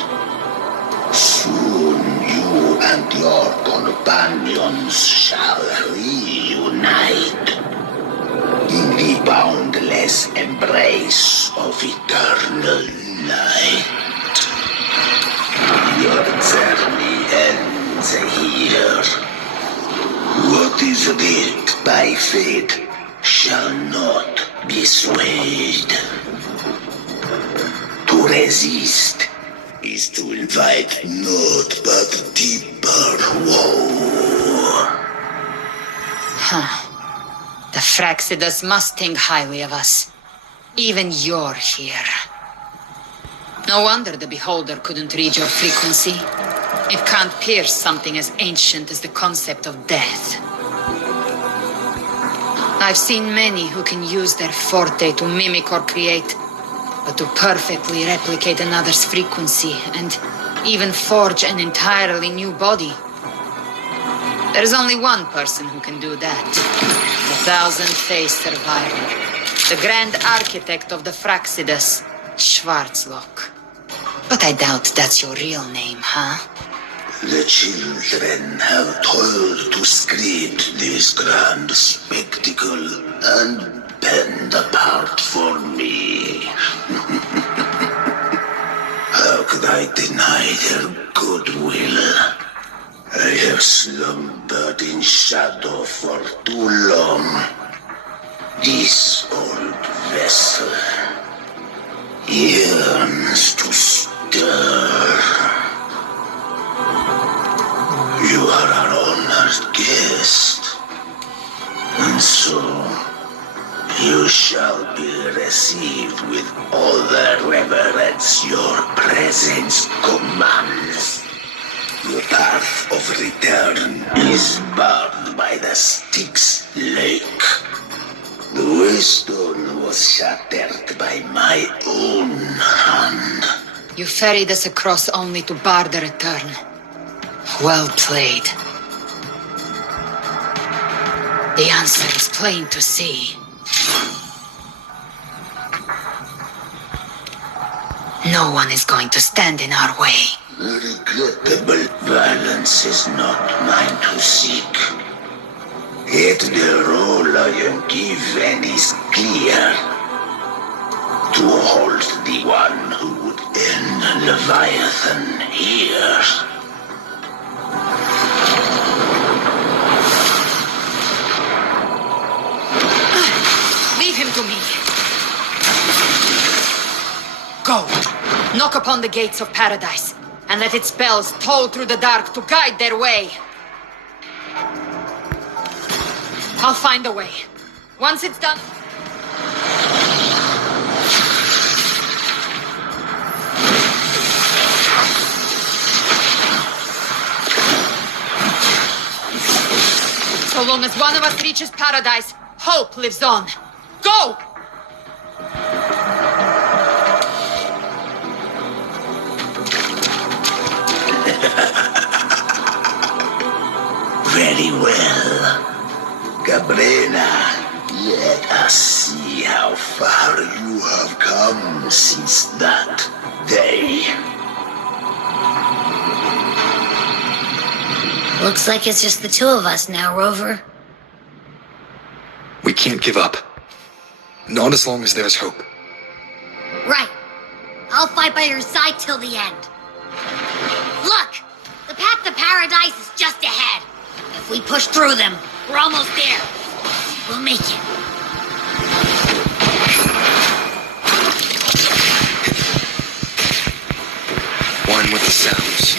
Soon you and your companions shall reunite in the boundless embrace of eternal night. Your journey ends here. What is writ by fate shall not be swayed. To resist is to invite naught but deeper woe. Huh. The Fraxidus must think highly of us. Even you're here. No wonder the Beholder couldn't read your frequency. It can't pierce something as ancient as the concept of death. I've seen many who can use their forte to mimic or create, but to perfectly replicate another's frequency and even forge an entirely new body. There's only one person who can do that. The thousand-faced survivor. The grand architect of the Fraxidus, Schwarzlock. But I doubt that's your real name, huh? The children have toiled to screen this grand spectacle and bend apart for me. How could I deny their goodwill? I have slumbered in shadow for too long. This old vessel yearns to stir. You are our honored guest, and so you shall be received with all the reverence your presence commands. Your path of return is barred by the Styx Lake. The waystone was shattered by my own hand. You ferried us across only to bar the return. Well played. The answer is plain to see. No one is going to stand in our way. Regrettable violence is not mine to seek. Yet the role I am given is clear. To hold the one who would end Leviathan here. Leave him to me. Go. Knock upon the gates of paradise, and let its bells toll through the dark to guide their way. I'll find a way. Once it's done... So long as one of us reaches paradise, hope lives on. Go! Very well. Cabrera, let us see how far you have come since that day. Looks like it's just the two of us now, Rover. We can't give up. Not as long as there's hope. Right. I'll fight by your side till the end. Look! The path to paradise is just ahead. If we push through them, we're almost there. We'll make it. One with the sounds.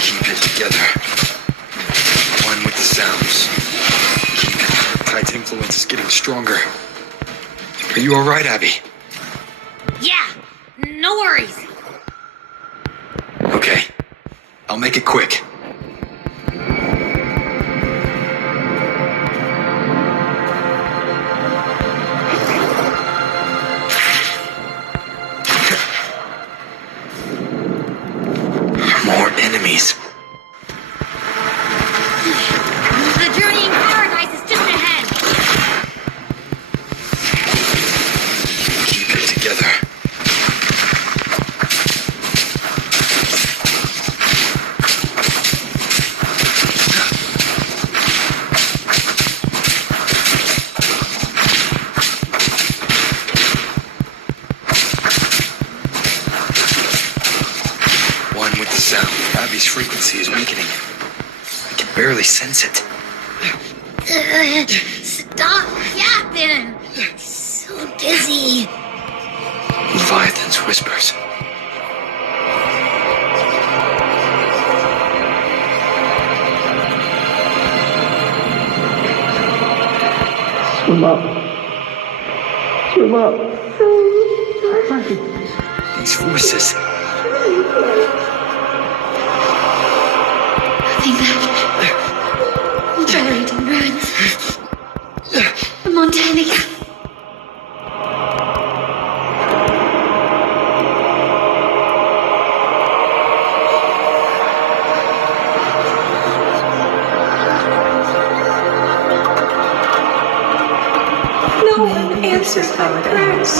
Keep it together. One with the sounds. Keep it. Tide's influence is getting stronger. Are you alright, Abby? Yeah, no worries. Okay. I'll make it quick. More enemies. The journey in paradise is just ahead. Keep it together. One with the sound. Abby's frequency is weakening. I can barely sense it. Stop yapping. So dizzy. Leviathan's whispers. Swim up. Swim up. These voices. Nothing left. Buried in ruins. Montaigne. No one answered my prayers.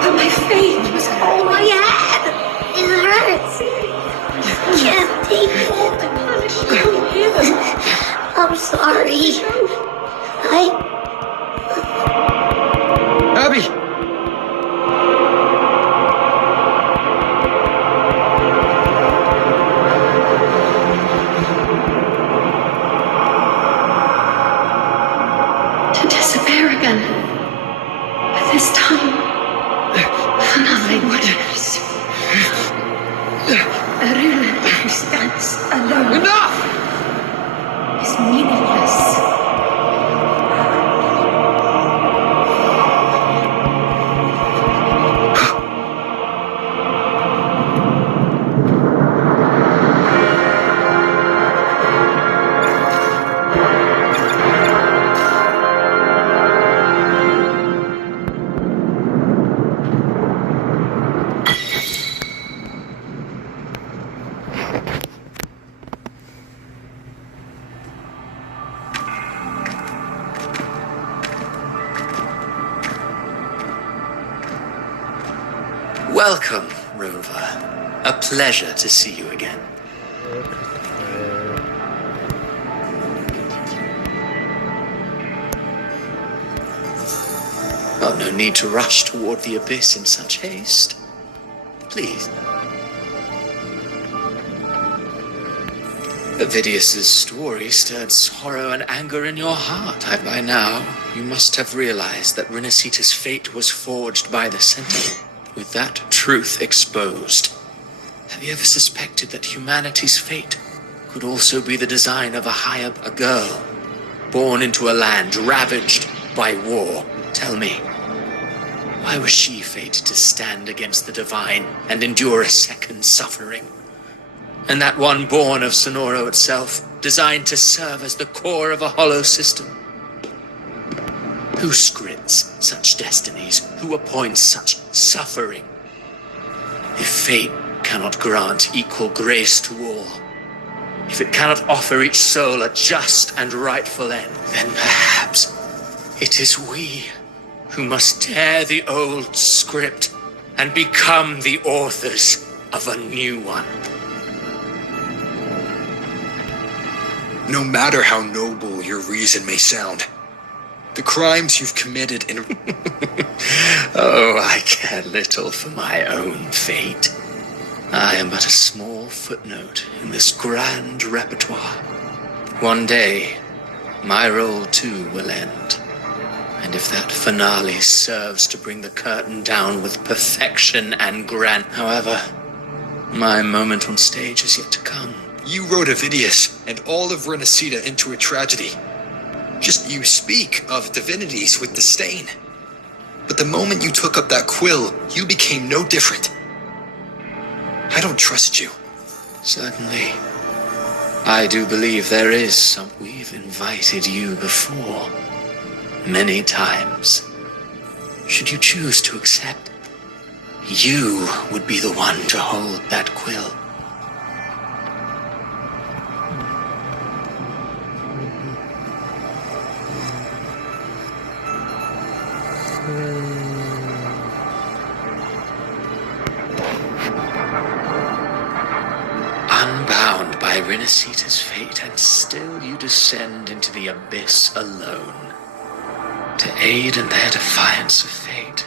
But my faith was all My head! It hurts! Can't take it. I'm sorry. Abby! To disappear again. But this time, for nothing matters. A ruler who stands alone. Enough! Is meaningless. Welcome, Rover. A pleasure to see you again. Oh, no need to rush toward the abyss in such haste. Please. Avidius's story stirred sorrow and anger in your heart. By now, you must have realized that Renacita's fate was forged by the Sentinel. With that truth exposed, have you ever suspected that humanity's fate could also be the design of a girl, born into a land ravaged by war? Tell me, why was she fated to stand against the divine and endure a second suffering? And that one born of Sonoro itself, designed to serve as the core of a hollow system? Who scripts such destinies? Who appoints such suffering? If fate cannot grant equal grace to all, if it cannot offer each soul a just and rightful end, then perhaps it is we who must tear the old script and become the authors of a new one. No matter how noble your reason may sound, the crimes you've committed in... Oh, I care little for my own fate. I am but a small footnote in this grand repertoire. One day, my role too will end. And if that finale serves to bring the curtain down with perfection and however, my moment on stage is yet to come. You wrote Avidius and all of Renacita into a tragedy. Just you speak of divinities with disdain. But the moment you took up that quill, you became no different. I don't trust you. Certainly. I do believe there is some. We've invited you before. Many times. Should you choose to accept, you would be the one to hold that quill. Unbound by Renacita's fate, and still you descend into the abyss alone, to aid in their defiance of fate.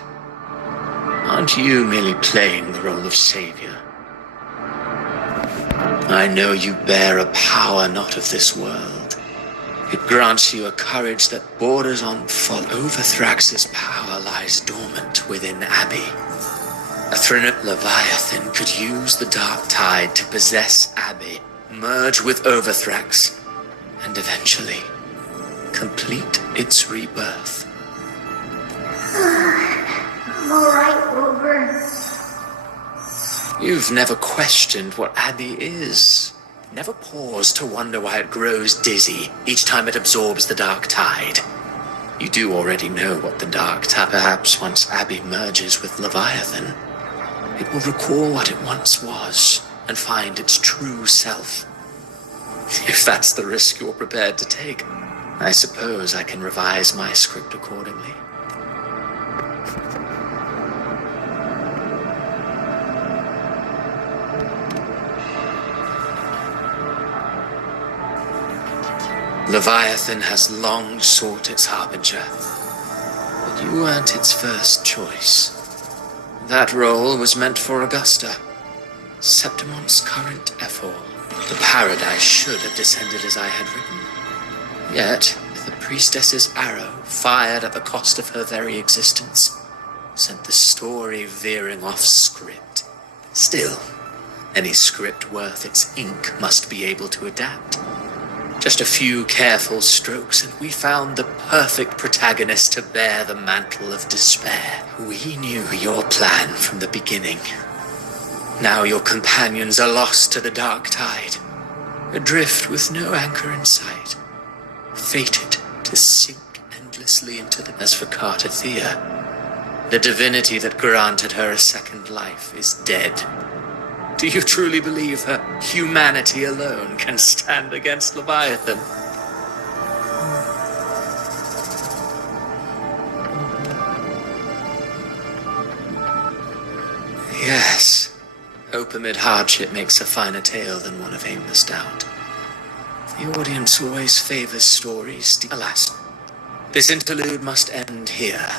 Aren't you merely playing the role of savior? I know you bear a power not of this world. It grants you a courage that borders on folly. Overthrax's power lies dormant within Abbey. A Threnot Leviathan could use the dark tide to possess Abbey, merge with Overthrax, and eventually complete its rebirth. I'm alright, Rover. You've never questioned what Abbey is. Never paused to wonder why it grows dizzy each time it absorbs the dark tide. You do already know what the dark tide. Perhaps once Abbey merges with Leviathan, it will recall what it once was and find its true self. If that's the risk you're prepared to take, I suppose I can revise my script accordingly. Leviathan has long sought its harbinger, but you weren't its first choice. That role was meant for Augusta, Septimon's current Ephor. The paradise should have descended as I had written. Yet, the priestess's arrow, fired at the cost of her very existence, sent the story veering off script. Still, any script worth its ink must be able to adapt. Just a few careful strokes, and we found the perfect protagonist to bear the mantle of despair. We knew your plan from the beginning. Now your companions are lost to the dark tide, adrift with no anchor in sight, fated to sink endlessly into the... As for Cartathea, the divinity that granted her a second life is dead. Do you truly believe her humanity alone can stand against Leviathan? Yes. Hope amid hardship makes a finer tale than one of aimless doubt. The audience always favors stories. Alas, this interlude must end here.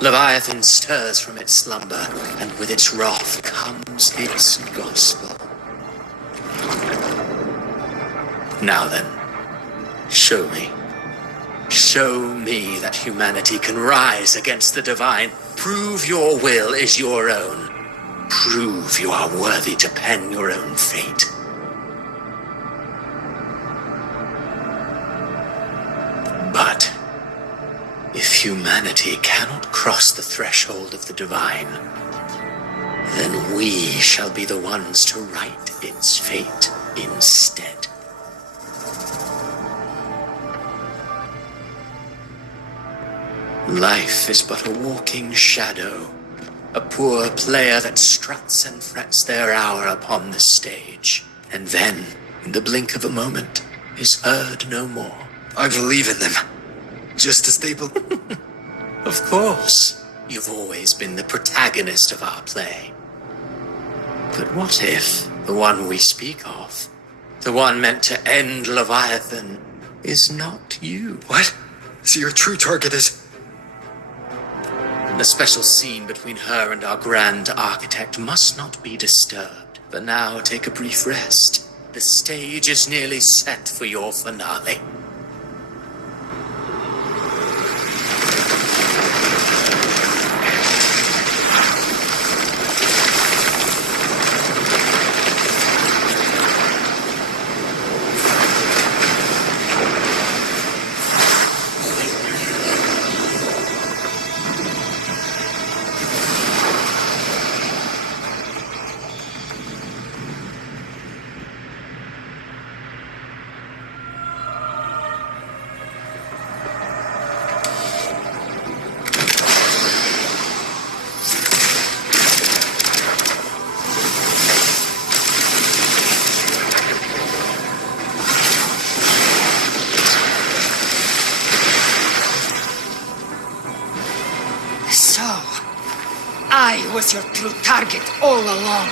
Leviathan stirs from its slumber, and with its wrath comes its gospel. Now then, show me. Show me that humanity can rise against the divine. Prove your will is your own. Prove you are worthy to pen your own fate. But if humanity cannot cross the threshold of the divine, then we shall be the ones to write its fate instead. Life is but a walking shadow, a poor player that struts and frets their hour upon the stage, and then, in the blink of a moment, is heard no more. I believe in them. Just as they believe. Of course, you've always been the protagonist of our play. But what if the one we speak of, The one meant to end Leviathan is not you. What? So your true target is... The special scene between her and our grand architect must not be disturbed. But now take a brief rest. The stage is nearly set for your finale. I was your true target all along.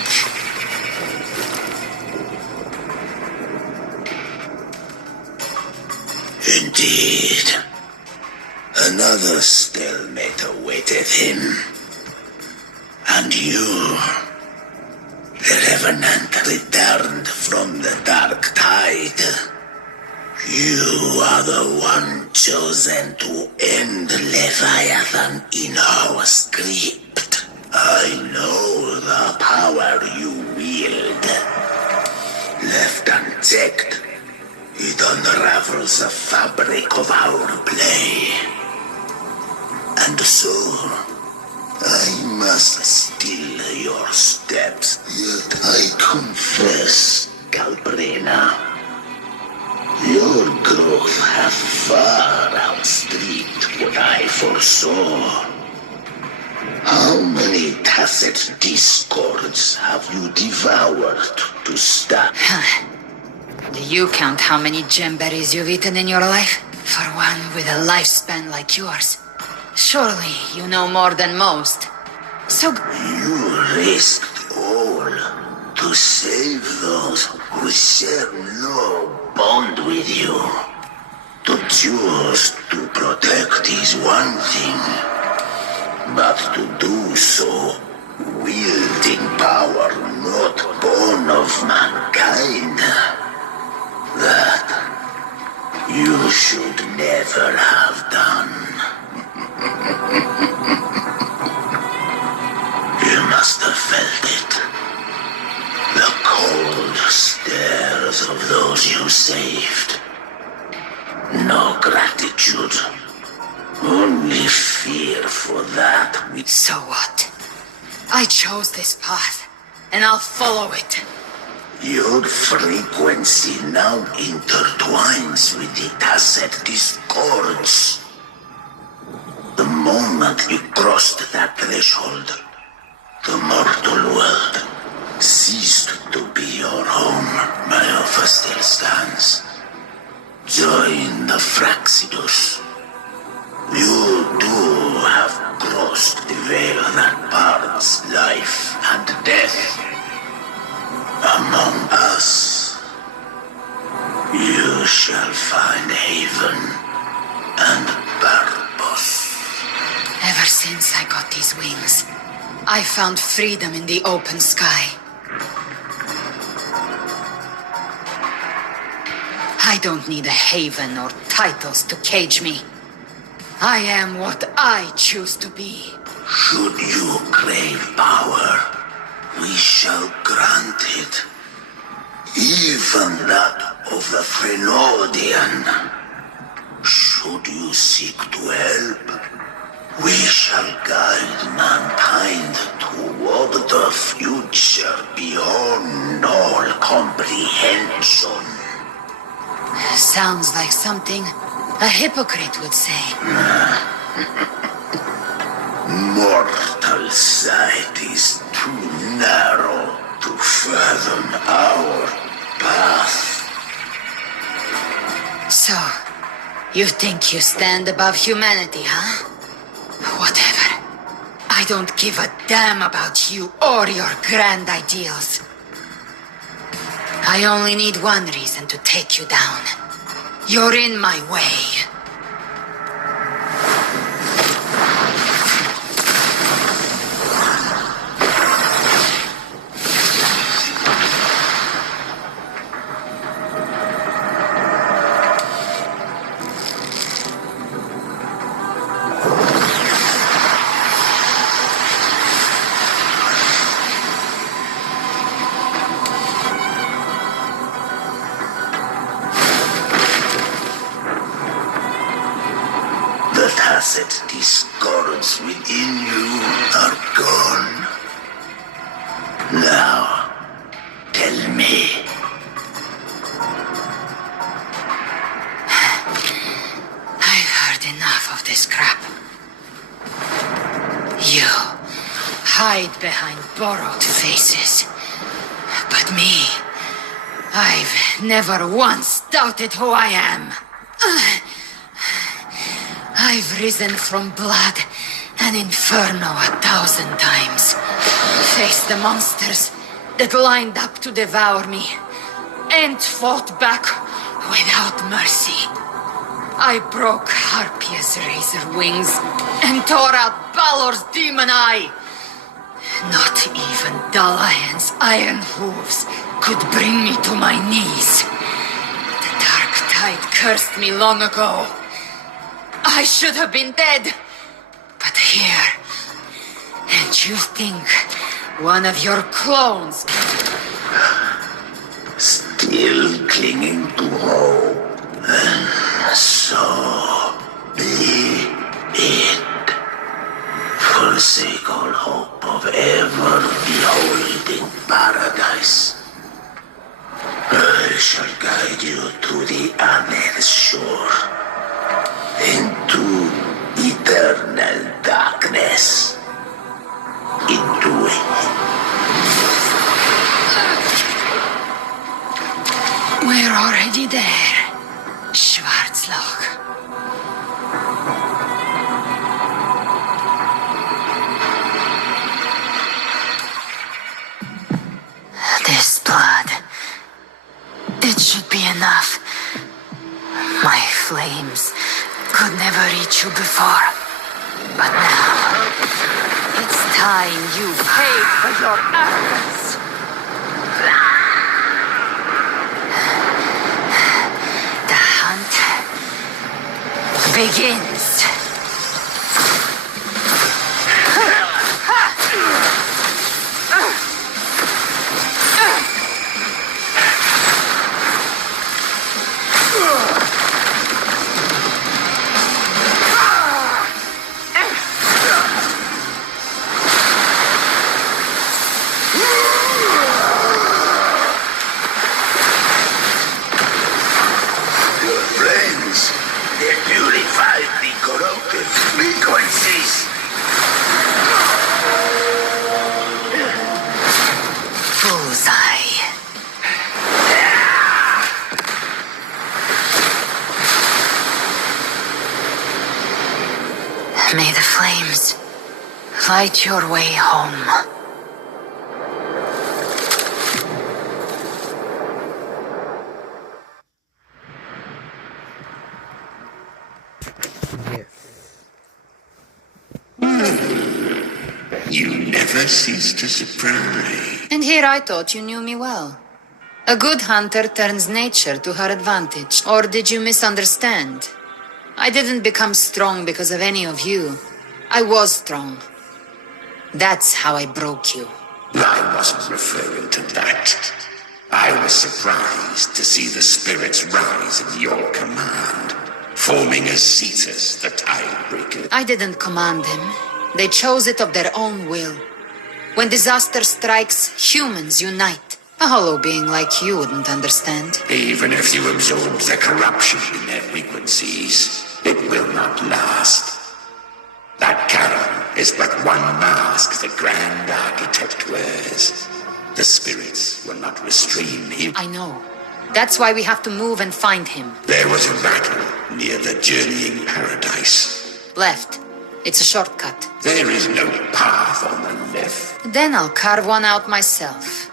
Indeed. Another stalemate awaited him. And you, the Revenant returned from the Dark Tide. You are the one chosen to end Leviathan in our script. I know the power you wield. Left unchecked, it unravels the fabric of our play. And so, I must still your steps. Yet I confess, Galbrina, your growth hath far outstripped what I foresaw. How many tacit discords have you devoured to stop? Do you count how many gemberries you've eaten in your life? For one with a lifespan like yours. Surely you know more than most. So... You risked all to save those who share no bond with you. To choose to protect is one thing. But to do so, wielding power not born of mankind, that you should never have done. You must have felt it. The cold stares of those you saved. No gratitude. Only fear for that. So what? I chose this path, and I'll follow it. Your frequency now intertwines with the tacit discords. The moment you crossed that threshold, the mortal world ceased to be your home. My offer still stands. Join the Fraxidus. You too have crossed the veil that parts life and death. Among us, you shall find haven and purpose. Ever since I got these wings, I found freedom in the open sky. I don't need a haven or titles to cage me. I am what I choose to be. Should you crave power, we shall grant it. Even that of the Frenodian. Should you seek to help, we shall guide mankind toward the future beyond all comprehension. Sounds like something a hypocrite would say. Mortal sight is too narrow to fathom our path. So, you think you stand above humanity, huh? Whatever. I don't give a damn about you or your grand ideals. I only need one reason to take you down. You're in my way. The tacit discords within you are gone. Now, tell me. I've heard enough of this crap. You hide behind borrowed faces. But me, I've never once doubted who I am. I've risen from blood and inferno 1,000 times. Faced the monsters that lined up to devour me, and fought back without mercy. I broke Harpia's razor wings and tore out Balor's demon eye. Not even Dalahan's iron hooves could bring me to my knees. The dark tide cursed me long ago. I should have been dead. But here... And you think one of your clones... Still clinging to hope. So be it. Forsake all hope of ever beholding paradise. I shall guide you to the Amet's shore. Into eternal darkness. Into it. We're already there, Schwarzloch. This blood... It should be enough. My flames could never reach you before. But now, it's time you paid for your actions. The hunt begins. May the flames light your way home. You never cease to surprise. And here I thought you knew me well. A good hunter turns nature to her advantage. Or did you misunderstand? I didn't become strong because of any of you. I was strong. That's how I broke you. I wasn't referring to that. I was surprised to see the spirits rise at your command, forming as Cetus, the Tidebreaker. I didn't command them. They chose it of their own will. When disaster strikes, humans unite. A hollow being like you wouldn't understand. Even if you absorb the corruption in their frequencies, it will not last. That Charon is but one mask the Grand Architect wears. The spirits will not restrain him. I know. That's why we have to move and find him. There was a battle near the Journeying Paradise. Left. It's a shortcut. There is no path on the left. Then I'll carve one out myself.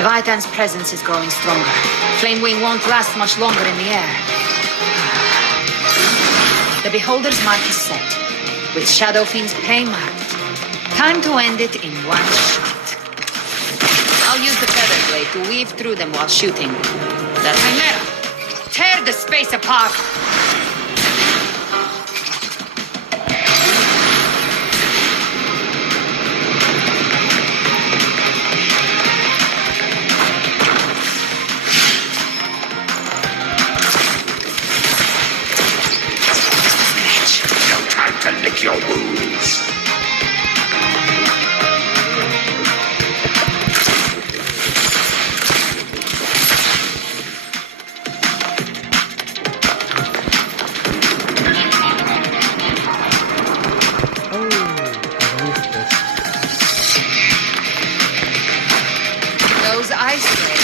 Leviathan's presence is growing stronger. Flamewing won't last much longer in the air. The Beholder's mark is set, with Shadow Fiend's pay marked. Time to end it in one shot. I'll use the feather blade to weave through them while shooting. The Chimera! Tear the space apart! No time to lick your wounds. Those ice blades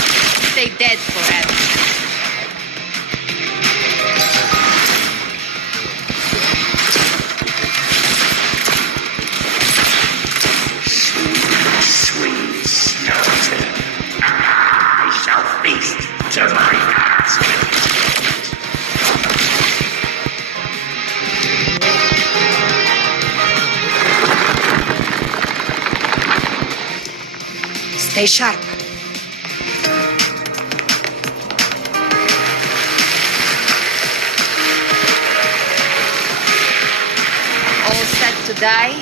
stay dead forever. Sweet Snowton. I shall feast to my heart's Stay sharp. All set to die?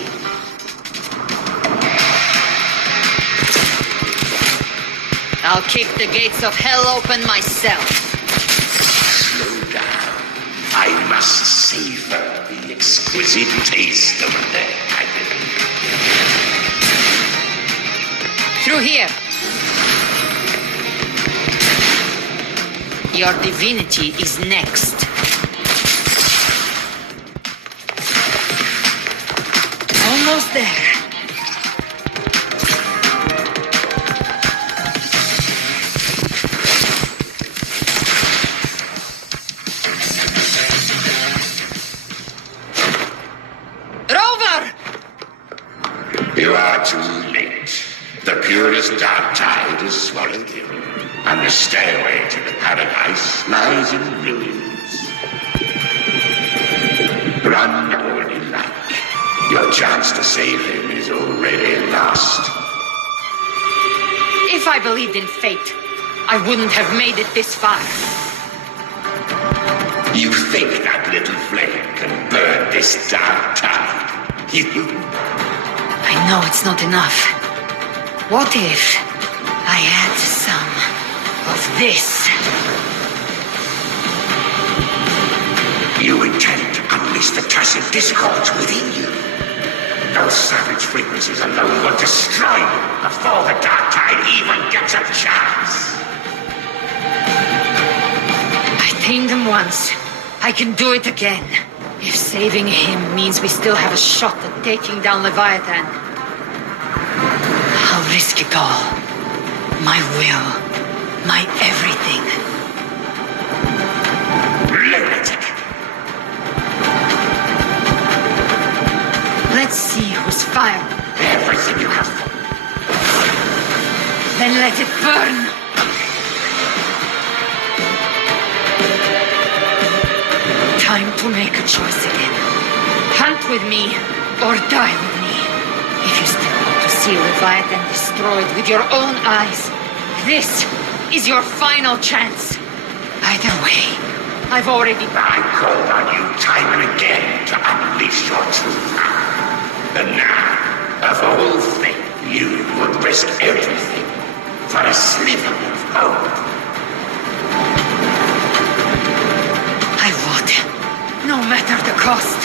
I'll kick the gates of hell open myself. Slow down. I must savor the exquisite taste of their agony. Through here. Your divinity is next. Almost there. Rover! You are too late. The purest dark tide is swallowed in, and the stairway to the paradise lies in ruins. Run all you like. Your chance to save him is already lost. If I believed in fate, I wouldn't have made it this far. You think that little flame can burn this dark tide? I know it's not enough. What if I add some of this? You intend to unleash the tacit discords within you. Those savage frequencies alone will destroy you before the dark tide even gets a chance. I tamed him once. I can do it again. If saving him means we still have a shot at taking down Leviathan, I'll risk it all. My will. My everything. Lunatic! Let's see who's fired. Everything you have. Then let it burn. Time to make a choice again. Hunt with me, or die with me. If you still want to see Leviathan destroyed with your own eyes, this is your final chance. Either way, I've already... I called on you time and again to unleash your truth. And now, of all things, you would risk everything for a sliver of hope. I would. No matter the cost.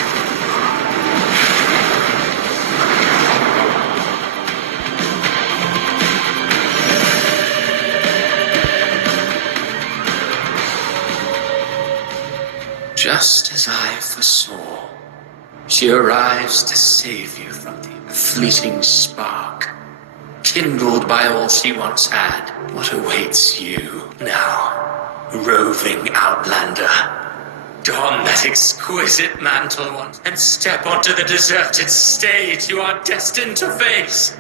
Just as I foresaw, she arrives to save you from the fleeting spark, kindled by all she once had. What awaits you now, roving outlander? Don that exquisite mantle once, and step onto the deserted stage you are destined to face.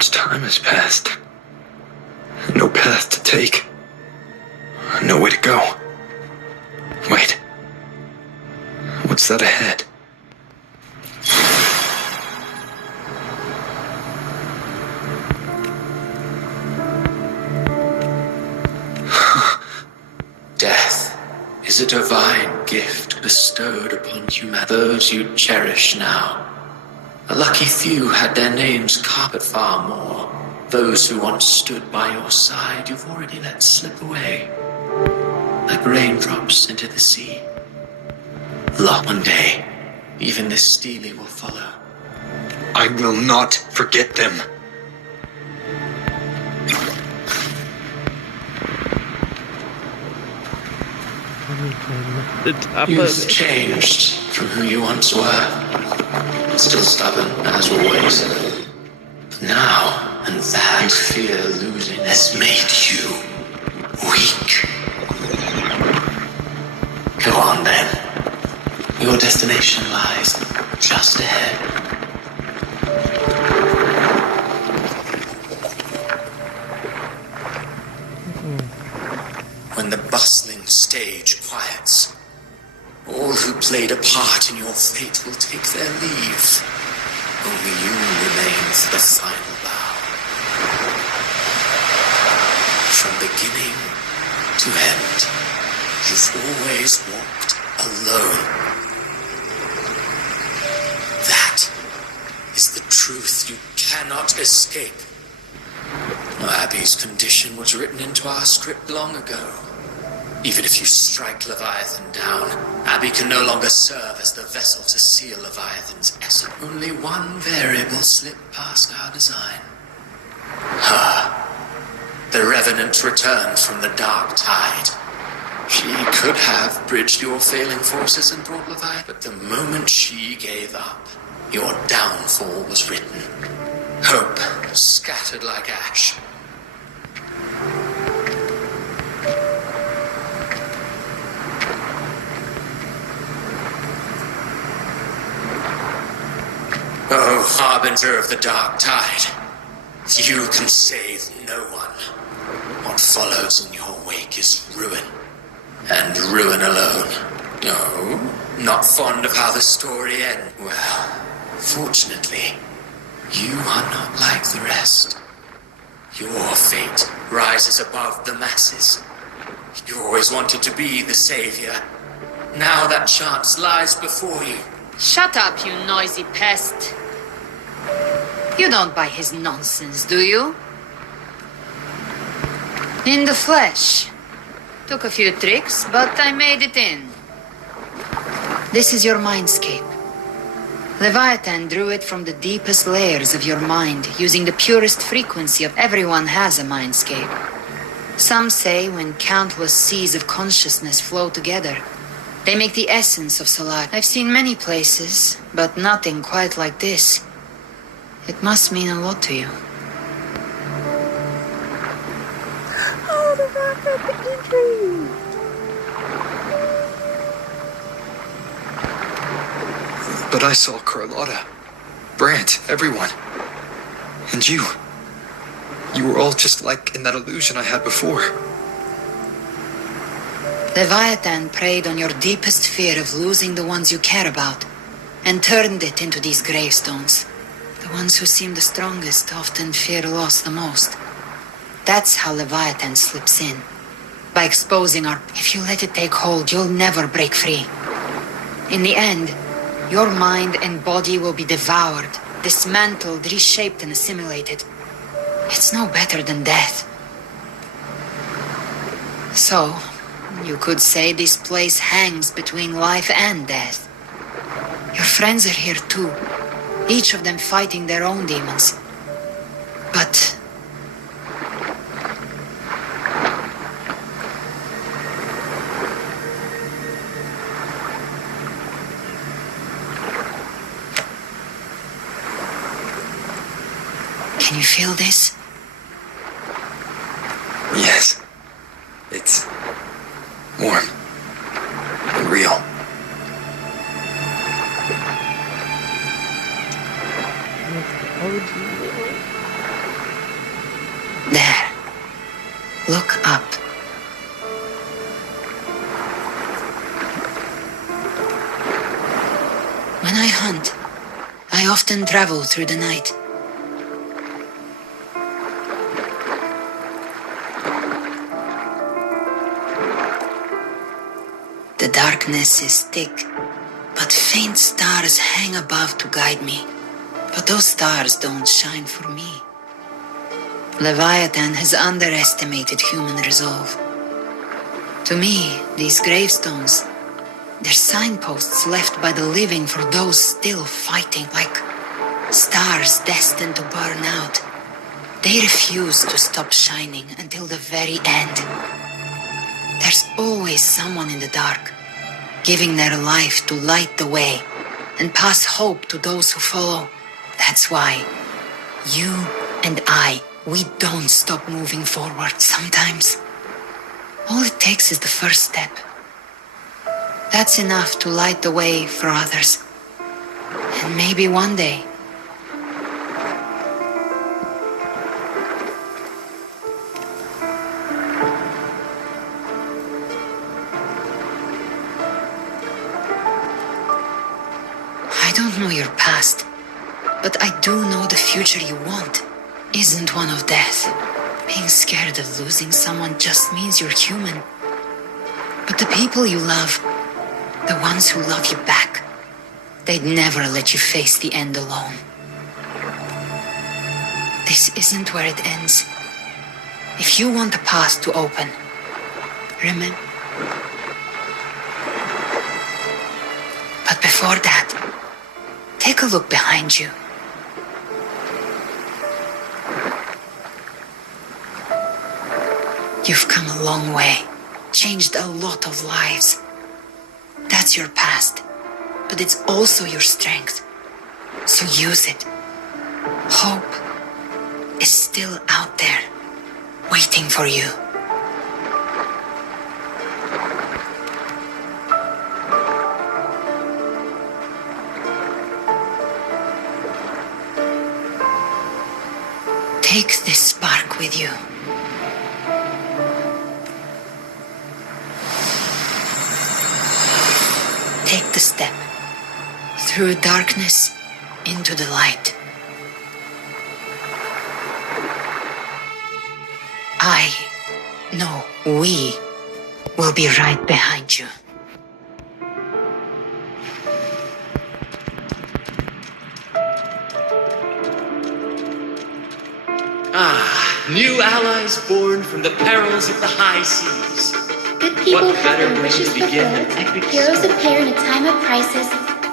much time has passed. No path to take. No way to go. Wait. What's that ahead? Death is a divine gift bestowed upon those you cherish now. A lucky few had their names carved, but far more. Those who once stood by your side, you've already let slip away. Like raindrops into the sea. One day, even this Steely will follow. I will not forget them. You've changed from who you once were. Still stubborn, as always. But now, and that fear losing has made you weak. Go on then. Your destination lies just ahead. When the bustling stage quiets, all who played a part in your fate will take their leave. Only you remain for the final bow. From beginning to end, you've always walked alone. That is the truth you cannot escape. Abby's condition was written into our script long ago. Even if you strike Leviathan down, Abby can no longer serve as the vessel to seal Leviathan's essence. Only one variable slipped past our design. Her. The Revenant returned from the dark tide. She could have bridged your failing forces and brought Leviathan, but the moment she gave up, your downfall was written. Hope scattered like ash. Oh, harbinger of the dark tide, you can save no one. What follows in your wake is ruin, and ruin alone. No, not fond of how the story ends. Well, fortunately, you are not like the rest. Your fate rises above the masses. You always wanted to be the savior. Now that chance lies before you. Shut up, you noisy pest. You don't buy his nonsense, do you? In the flesh. Took a few tricks, but I made it in. This is your mindscape. Leviathan drew it from the deepest layers of your mind, using the purest frequency of everyone has a mindscape. Some say when countless seas of consciousness flow together, they make the essence of Solar. I've seen many places, but nothing quite like this. It must mean a lot to you. Oh, the rock at the entry! But I saw Carlotta, Brant, everyone. And you. You were all just like in that illusion I had before. Leviathan preyed on your deepest fear of losing the ones you care about, and turned it into these gravestones. The ones who seem the strongest often fear loss the most. That's how Leviathan slips in. By exposing our... If you let it take hold, you'll never break free. In the end, your mind and body will be devoured, dismantled, reshaped, and assimilated. It's no better than death. So, you could say this place hangs between life and death. Your friends are here too, each of them fighting their own demons. But... Can you feel this? Yes. It's warm and real. Look up. When I hunt, I often travel through the night. The darkness is thick, but faint stars hang above to guide me. But those stars don't shine for me. Leviathan has underestimated human resolve. To me, these gravestones, they're signposts left by the living for those still fighting, like stars destined to burn out. They refuse to stop shining until the very end. There's always someone in the dark, giving their life to light the way and pass hope to those who follow. That's why you and I, we don't stop moving forward. Sometimes all it takes is the first step. That's enough to light the way for others. And maybe one day, I don't know your past, but I do know the future you want isn't one of death. Being scared of losing someone just means you're human. But the people you love, the ones who love you back, they'd never let you face the end alone. This isn't where it ends. If you want the path to open, remember. But before that, take a look behind you. You've come a long way, changed a lot of lives. That's your past, but it's also your strength. So use it. Hope is still out there, waiting for you. Take this spark with you. Take the step through darkness into the light. We will be right behind you. New allies born from the perils of the high seas. Good people What have better their way wishes to begin an fulfilled. epic Heroes story? appear in a time of crisis.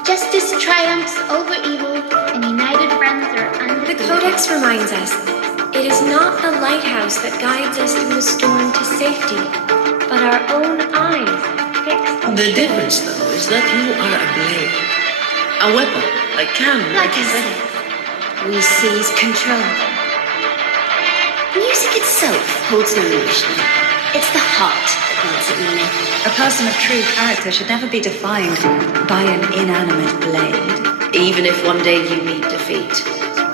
Justice triumphs over evil, and united friends are undefeated. The Codex reminds us, it is not the lighthouse that guides us through the storm to safety, but our own eyes fixed on The shore. difference, though, is that you are a blade. A weapon, like cannon. Like I said, we seize control. Music itself holds no emotion. It's the heart that grants it meaning. A person of true character should never be defined by an inanimate blade. Even if one day you meet defeat,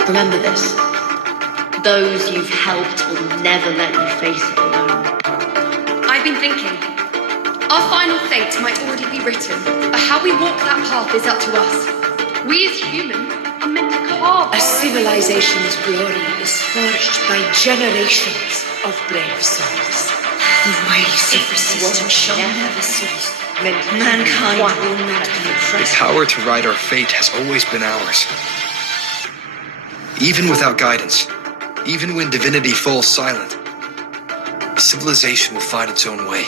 remember this. Those you've helped will never let you face it alone. I've been thinking. Our final fate might already be written, but how we walk that path is up to us. We as humans are meant to carve A civilization's glory is forged by generations of brave souls. The waves of resistance shall never cease. Mankind will not be The oppressed. power to ride our fate has always been ours. Even without guidance, even when divinity falls silent, civilization will find its own way.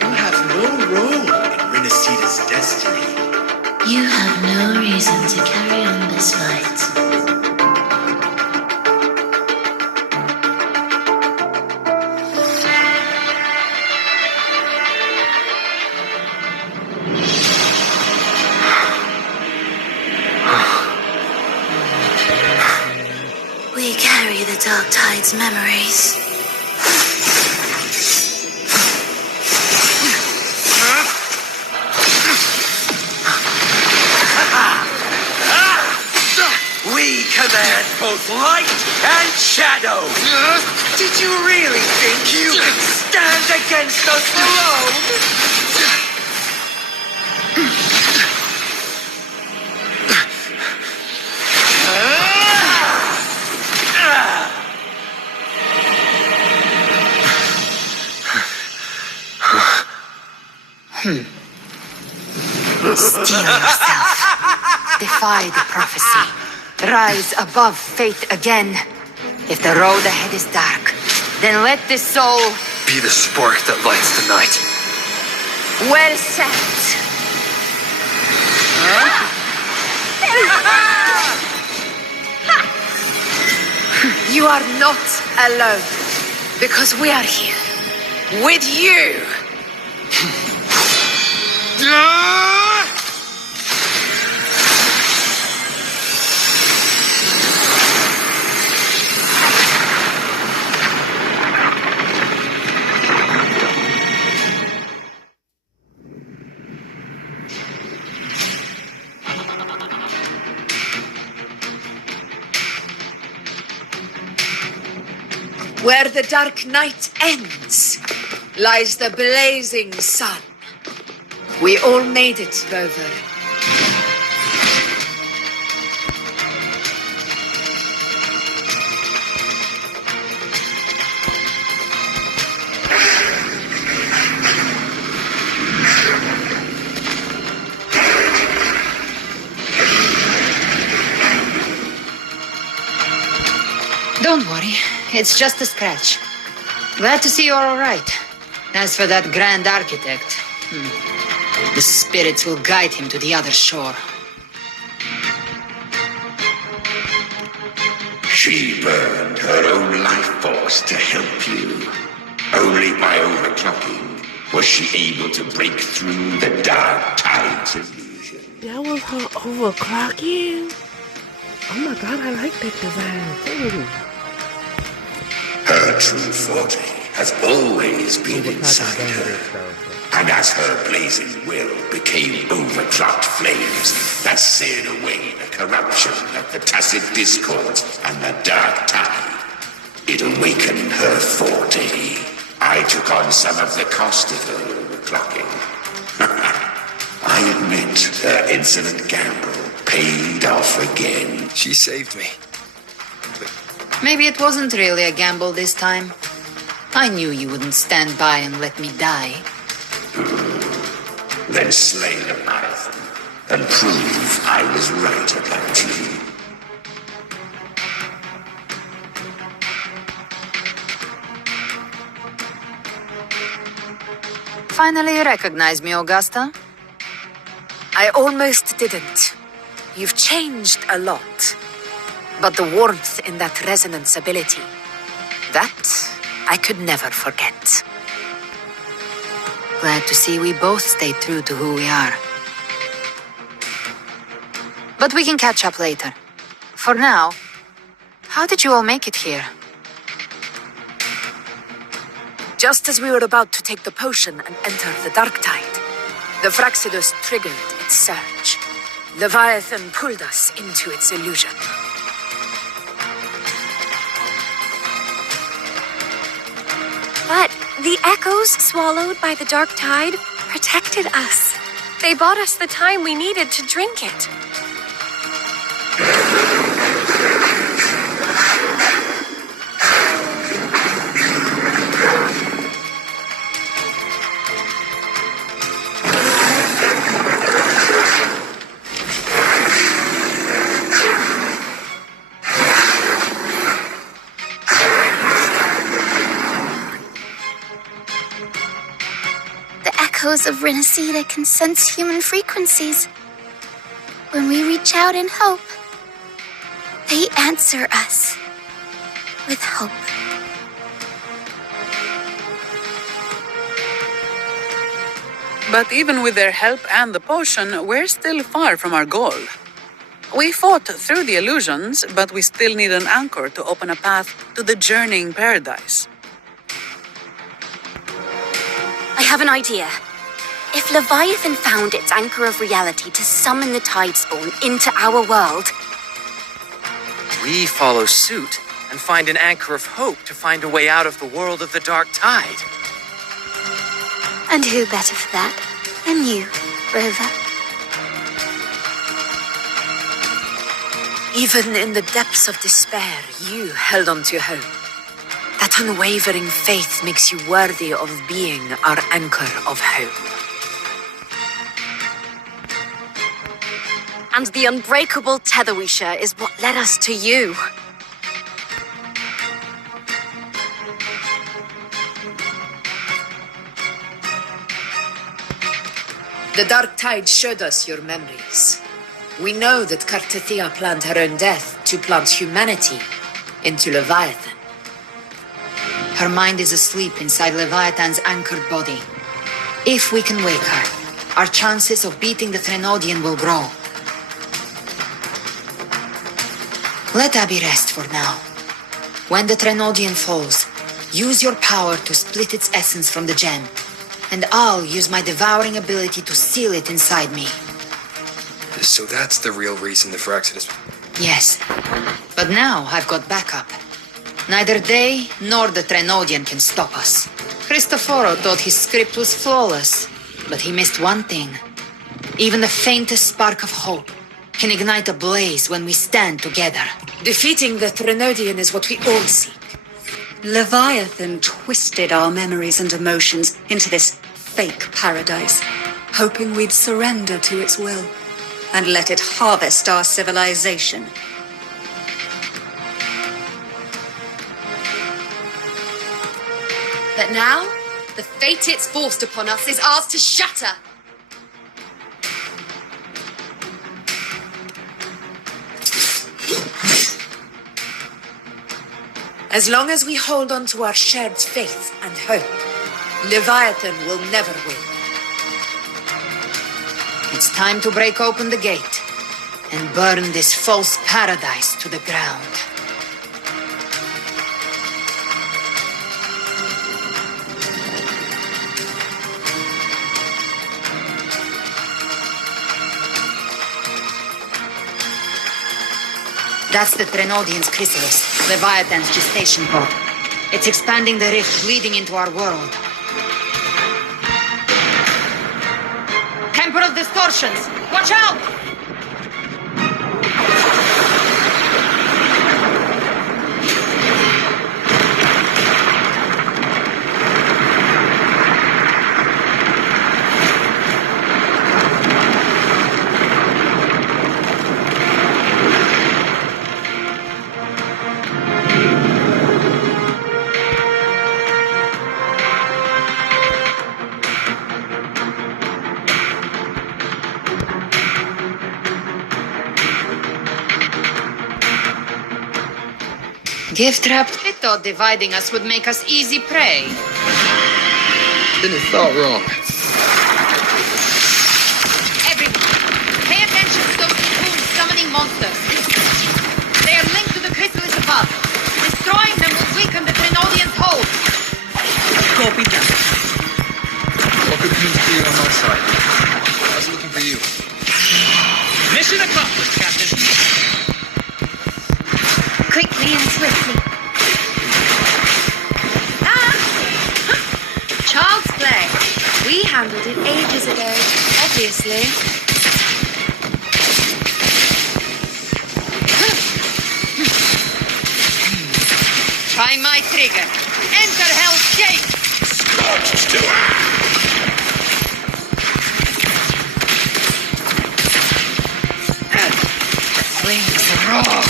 You have no role in Renacita's destiny. You have no reason to carry on this fight. We carry the Dark Tide's memories. We command both light and shadow! Did you really think you could stand against us alone? Steel yourself. Defy the prophecy. Rise above fate again. If the road ahead is dark, then let this soul be the spark that lights the night. Well said. You are not alone, because we are here with you. Where the dark night ends, lies the blazing sun. We all made it, Rover. Don't worry, it's just a scratch. Glad to see you're all right. As for that grand architect, the spirits will guide him to the other shore. She burned her own life force to help you. Only by overclocking was she able to break through the dark tide's illusion. That was her overclocking? Oh my god, I like that design too. Her true forte has always been inside her. And as her blazing will became overclocked flames that seared away the corruption of the tacit discords and the dark tide, it awakened her forte. I took on some of the cost of her overclocking. I admit her insolent gamble paid off again. She saved me. Maybe it wasn't really a gamble this time. I knew you wouldn't stand by and let me die. Then slay Leviathan and prove I was right about you. Finally you recognize me, Augusta? I almost didn't. You've changed a lot. But the warmth in that resonance ability, that I could never forget. Glad to see we both stayed true to who we are. But we can catch up later. For now, how did you all make it here? Just as we were about to take the potion and enter the dark tide, the Fraxidus triggered its surge. Leviathan pulled us into its illusion. But the echoes swallowed by the dark tide protected us. They bought us the time we needed to drink it. Echoes of Renacita can sense human frequencies. When we reach out in hope, they answer us with hope. But even with their help and the potion, we're still far from our goal. We fought through the illusions, but we still need an anchor to open a path to the journeying paradise. I have an idea. If Leviathan found its anchor of reality to summon the Tidespawn into our world, we follow suit and find an anchor of hope to find a way out of the world of the dark tide. And who better for that than you, Rover? Even in the depths of despair, you held on to hope. That unwavering faith makes you worthy of being our anchor of hope. And the unbreakable tether we share is what led us to you. The dark tide showed us your memories. We know that Kartathea planned her own death to plant humanity into Leviathan. Her mind is asleep inside Leviathan's anchored body. If we can wake her, our chances of beating the Threnodian will grow. Let Abby rest for now. When the Threnodian falls, use your power to split its essence from the gem, and I'll use my devouring ability to seal it inside me. So that's the real reason the Phyrexidus... Yes, but now I've got backup. Neither they nor the Threnodian can stop us. Cristoforo thought his script was flawless, but he missed one thing. Even the faintest spark of hope can ignite a blaze when we stand together. Defeating the Threnodian is what we all seek. Leviathan twisted our memories and emotions into this fake paradise, hoping we'd surrender to its will and let it harvest our civilization. But now, the fate it's forced upon us is ours to shatter. As long as we hold on to our shared faith and hope, Leviathan will never win. It's time to break open the gate and burn this false paradise to the ground. That's the Threnodian's chrysalis, Leviathan's gestation pod. It's expanding the rift leading into our world. Temporal distortions! Watch out! Gift-wrapped, I thought dividing us would make us easy prey. Then it thought wrong. Everyone, pay attention to those cocoons summoning monsters. They are linked to the chrysalis above. Destroying them will weaken the Threnodian's hold. Copy that. What cocoons for you on my side? I was looking for you. Mission accomplished, Captain. Quickly and swiftly. Child's play. We handled it ages ago, obviously. Try my trigger. Enter Hell's Gate! Scorched to Flames roar.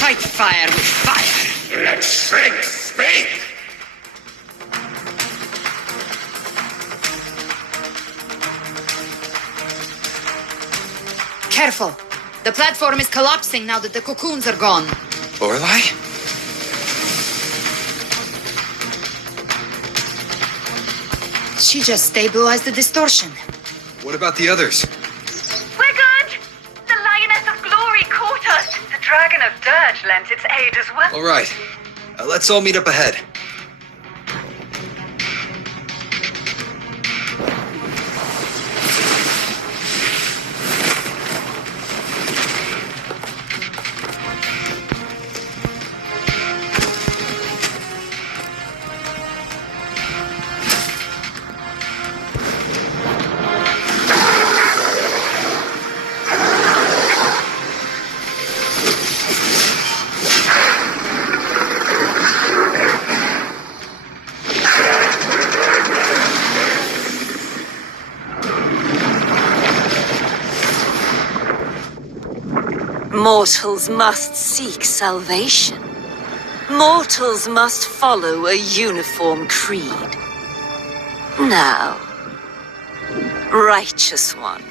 Fight fire with fire. Let strength speak! Careful. The platform is collapsing now that the cocoons are gone. Lorelei? She just stabilized the distortion. What about the others? We're good! The Lioness of Glory caught us! The Dragon of Dirt lent its aid as well. All right. Let's all meet up ahead. Mortals must seek salvation. Mortals must follow a uniform creed. Now, Righteous One,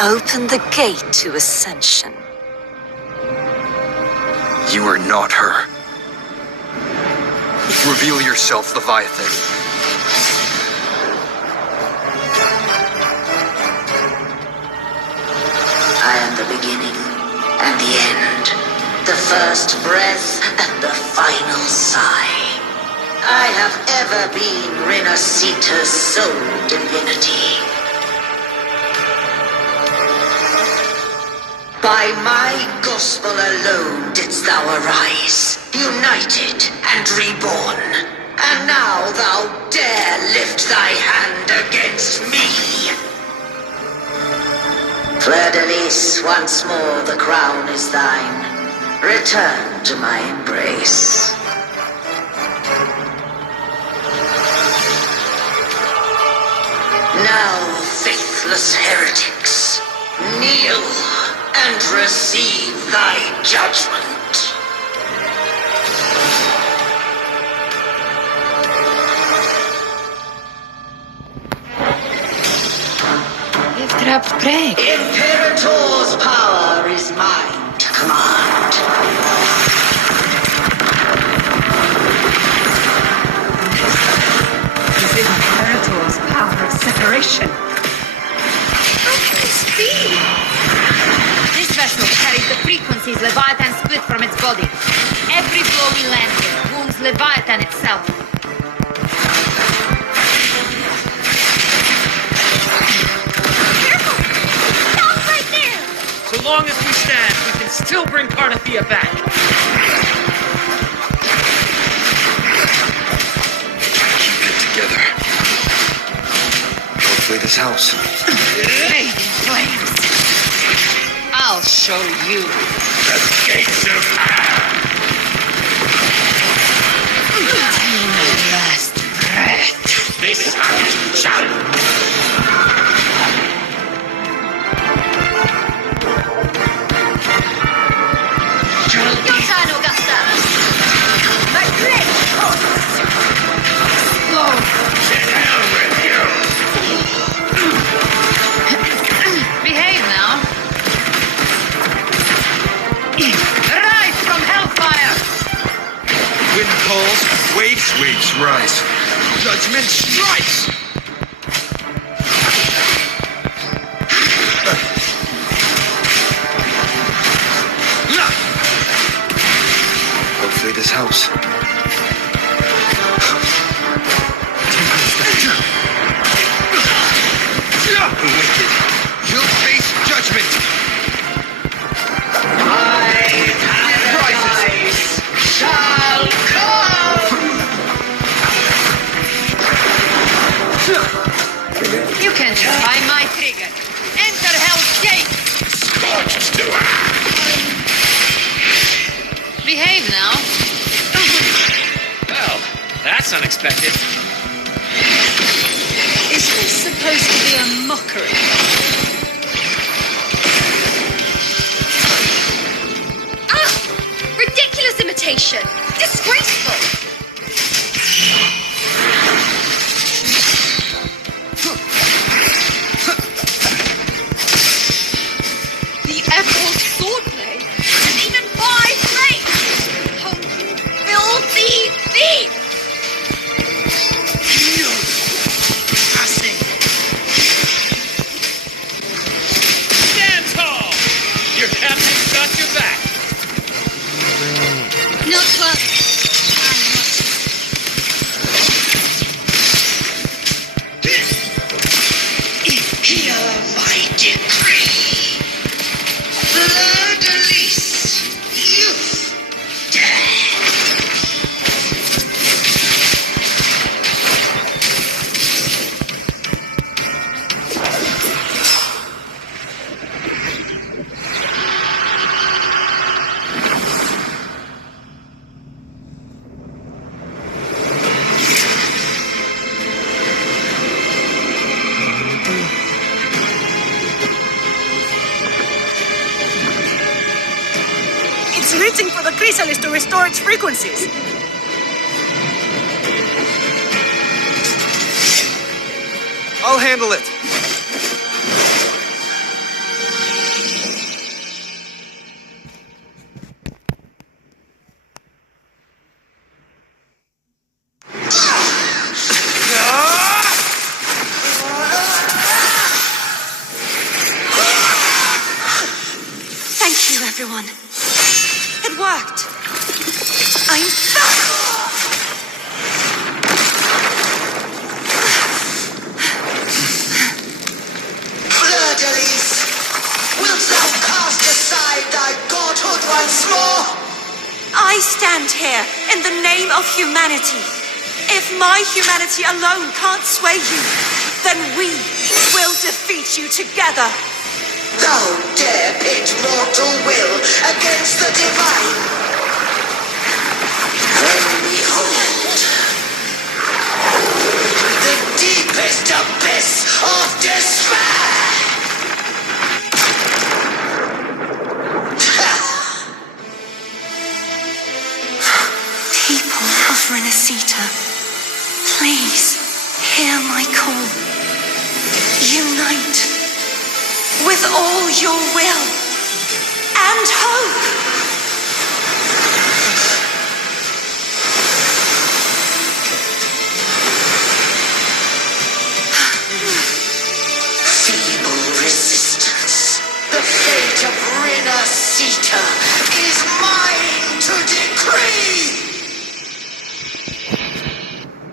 open the gate to ascension. You are not her. Reveal yourself, Leviathan. I am the beginning and the end, the first breath and the final sigh. I have ever been Renacita's sole divinity. By my gospel alone didst thou arise, united and reborn. And now thou dare lift thy hand against me. Fleur-de-Lis, once more the crown is thine. Return to my embrace. Now, faithless heretics, kneel and receive thy judgment. Imperator's power is mine to command. Is it Imperator's power of separation? How can this be? This vessel carries the frequencies Leviathan split from its body. Every blow we land with wounds Leviathan itself. Careful! Stop right there! So long as we stand, we can still bring Carnathia back. Keep it together. Hopefully this helps. Fading flames. I'll show you. The gates of Last breath. this challenge. Your turn, Augusta. My great horse. Slow. To hell with you. Behave now. Rise from hellfire. Wind calls, waves rise. Judgment strikes! Hopefully this helps. The wicked will face judgment! My paradise shall come! You can try my trigger. Enter Hell's Gate. Scorched to Behave now. Well, that's unexpected. Is this supposed to be a mockery? Ah! Ridiculous imitation! Disgraceful! The emerald swordplay doesn't even buy plate! Oh, filthy thief! Stand tall! Your captain's got your back. No club. Hear my decree. Fleur-de-Lis, youth, dead. It's reaching for the chrysalis to restore its frequencies. I'll handle it. Thank you, everyone. It worked. I'm back! Fleur-de-lis, wilt thou cast aside thy godhood once more? I stand here in the name of humanity. If my humanity alone can't sway you, then we will defeat you together. Thou dare pit mortal will against the divine. And behold, the deepest abyss of despair. People of Renacita, please hear my call. Unite with all your will and hope. Feeble resistance. The fate of Renacita is mine to decree.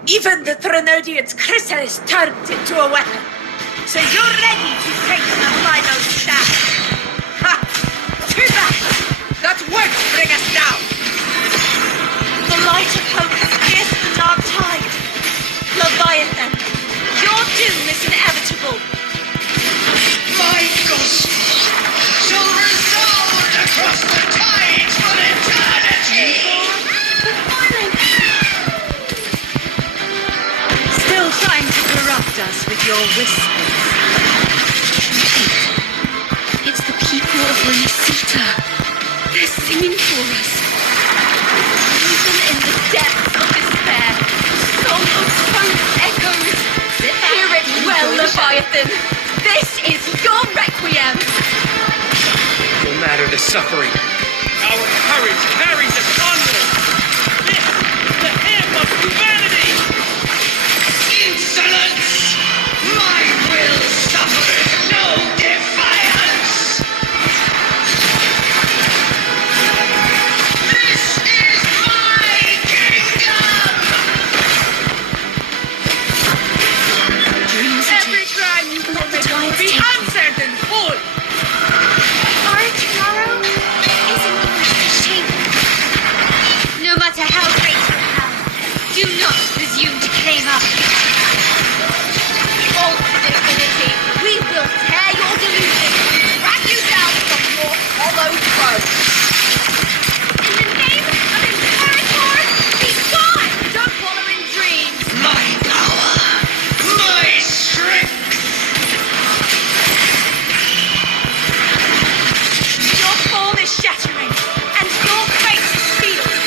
Even the Threnodian's chrysalis turned into a weapon. So you're ready to take the final stand. Ha! Too bad! That won't bring us down! The light of hope has pierced the dark tide. Leviathan, your doom is inevitable. My gospel shall resound across the tides for eternity! Still trying to corrupt us with your whispers. It's the people of Renacita. They're singing for us. Even in the depths of despair, the song of hope echoes. Hear it well, Leviathan. This is your requiem. No matter the suffering, Our courage carries us onward. This is the hymn of humanity. Insolence! My will suffers no defiance! This is my kingdom! Every crime you commit will be answered in full! Our tomorrow isn't yours to shape. No matter how great your power, do not presume to claim our future. Ultimate infinity, we will tear your delusion and drag you down from your hollow throne! In the name of Imperator, be gone! Don't follow in dreams! My power! My strength! Your form is shattering, and your fate is sealed!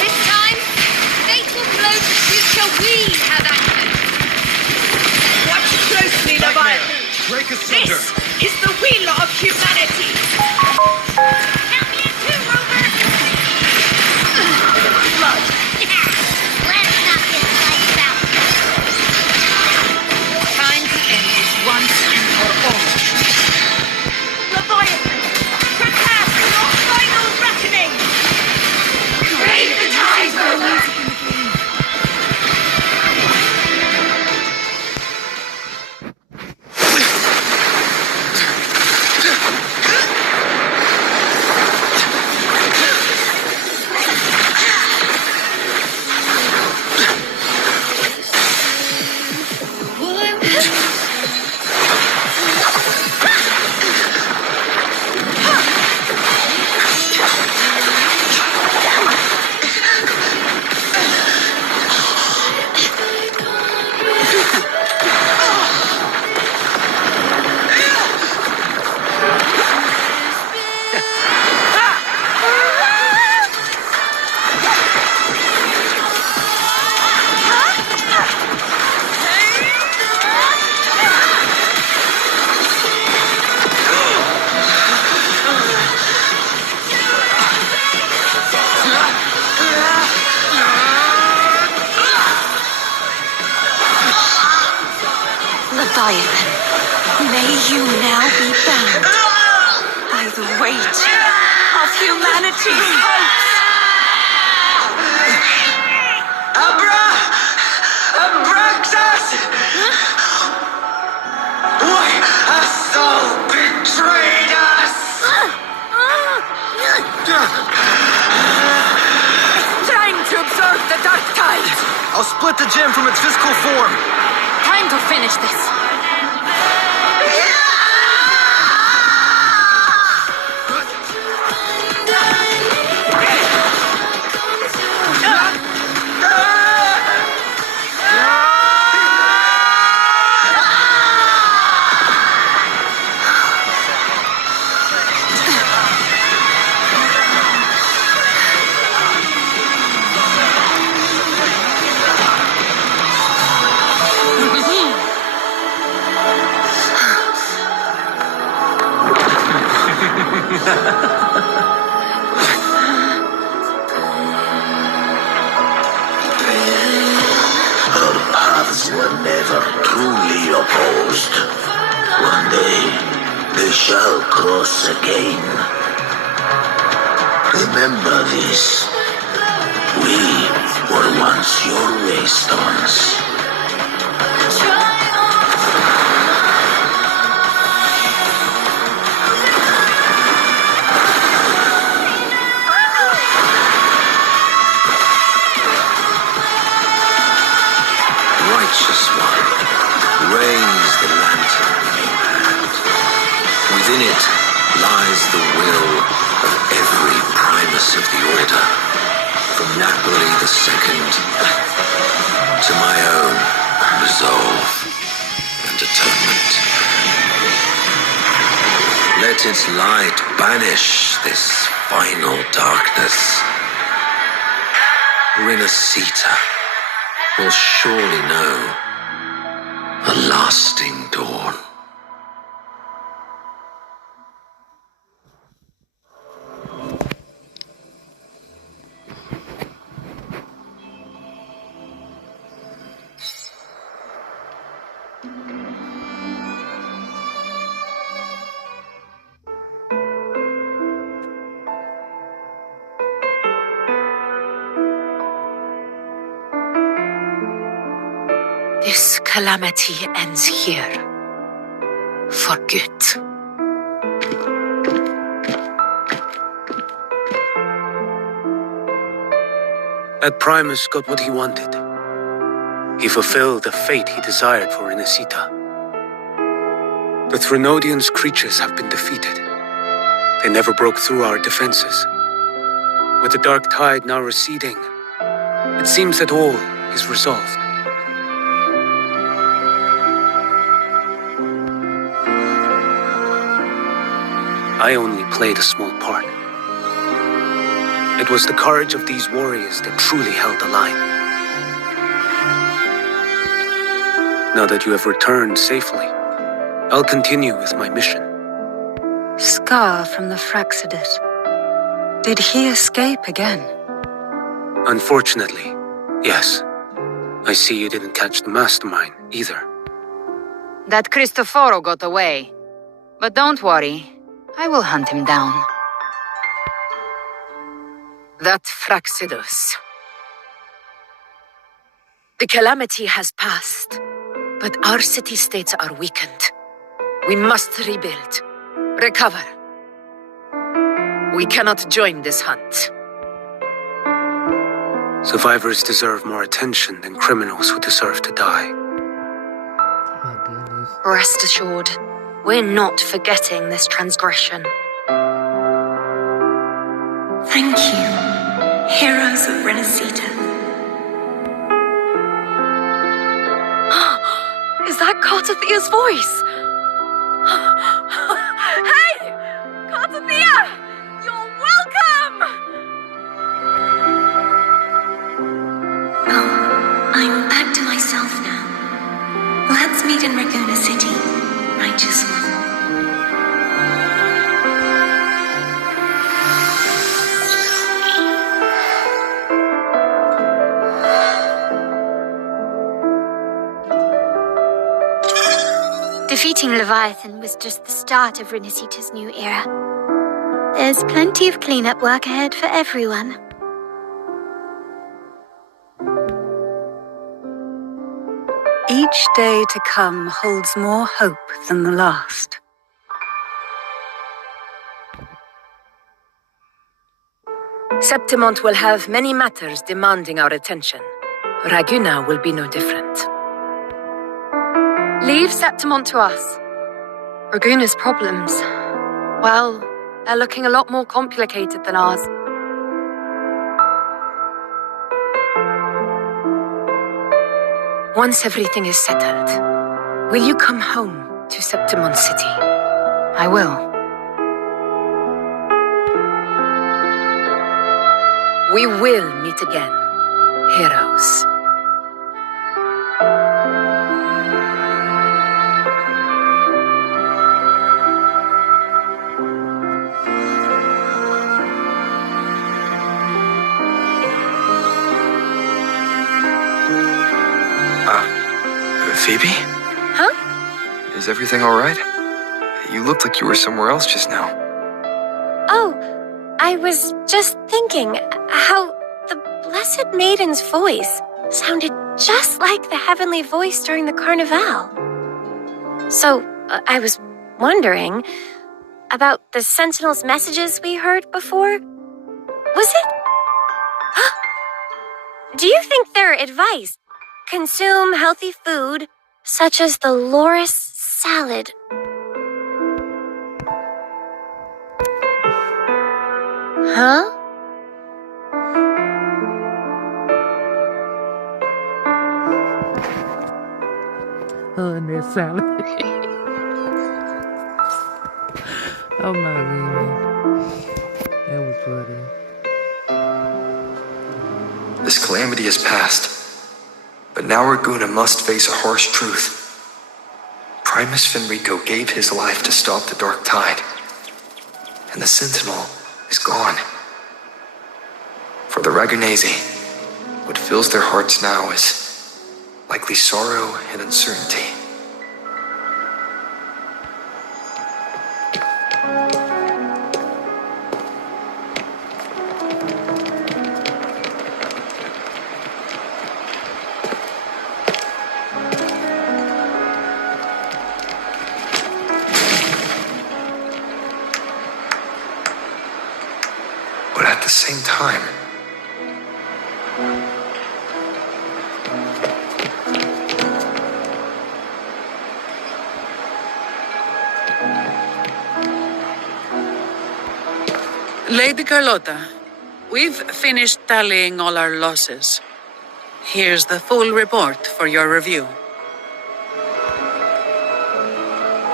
This time, fate will blow the future we have anchored. Watch closely, Leviathan! Break asunder. This is the wheel of humanity! Count me in two, Rover! Blood! Let's knock this lights out. Time to end this once and for all. Leviathan, prepare for your final reckoning! Raise the tide, Rover! Leviathan, may you now be bound by the weight of humanity's hopes. Abraxas! Why has Saul betrayed us? Time to absorb the dark tide! I'll split the gem from its physical form. Time to finish this! Our paths were never truly opposed. One day, they shall cross again. Remember this. We were once your waystons. Righteous one, raise the lantern in your hand. Within it lies the will of every primus of the Order, from Napoli II to my own resolve and atonement. Let its light banish this final darkness. Renacita will surely know a lasting dawn. This calamity ends here. For good. That Primus got what he wanted. He fulfilled the fate he desired for Renacita. The Threnodians' creatures have been defeated. They never broke through our defenses. With the dark tide now receding, it seems that all is resolved. I only played a small part. It was the courage of these warriors that truly held the line. Now that you have returned safely, I'll continue with my mission. Scar from the Fraxidus. Did he escape again? Unfortunately, yes. I see you didn't catch the mastermind either. That Cristoforo got away. But don't worry, I will hunt him down. That Fraxidus. The calamity has passed, but our city-states are weakened. We must rebuild, recover. We cannot join this hunt. Survivors deserve more attention than criminals who deserve to die. Rest assured, we're not forgetting this transgression. Thank you, heroes of Renacita. Is that Cartathea's voice? Hey! Cartathea! You're welcome! Oh, I'm back to myself now. Let's meet in Raguna City, righteous one. Defeating Leviathan was just the start of Renacita's new era. There's plenty of cleanup work ahead for everyone. Each day to come holds more hope than the last. Septimont will have many matters demanding our attention. Raguna will be no different. Leave Septimont to us. Raguna's problems, well, they're looking a lot more complicated than ours. Once everything is settled, will you come home to Septimont City? I will. We will meet again, heroes. Phoebe? Huh? Is everything all right? You looked like you were somewhere else just now. Oh, I was just thinking how the Blessed Maiden's voice sounded just like the heavenly voice during the Carnival. So, I was wondering about the Sentinel's messages we heard before. Was it? Do you think their advice? Consume healthy food, such as the loris salad. Huh? And that salad. Oh my goodness. That was funny. This calamity is past. But now Raguna must face a harsh truth. Primus Fenrico gave his life to stop the Dark Tide. And the Sentinel is gone. For the Ragunesi, what fills their hearts now is likely sorrow and uncertainty. But at the same time, Lady Carlotta, we've finished tallying all our losses. Here's the full report for your review.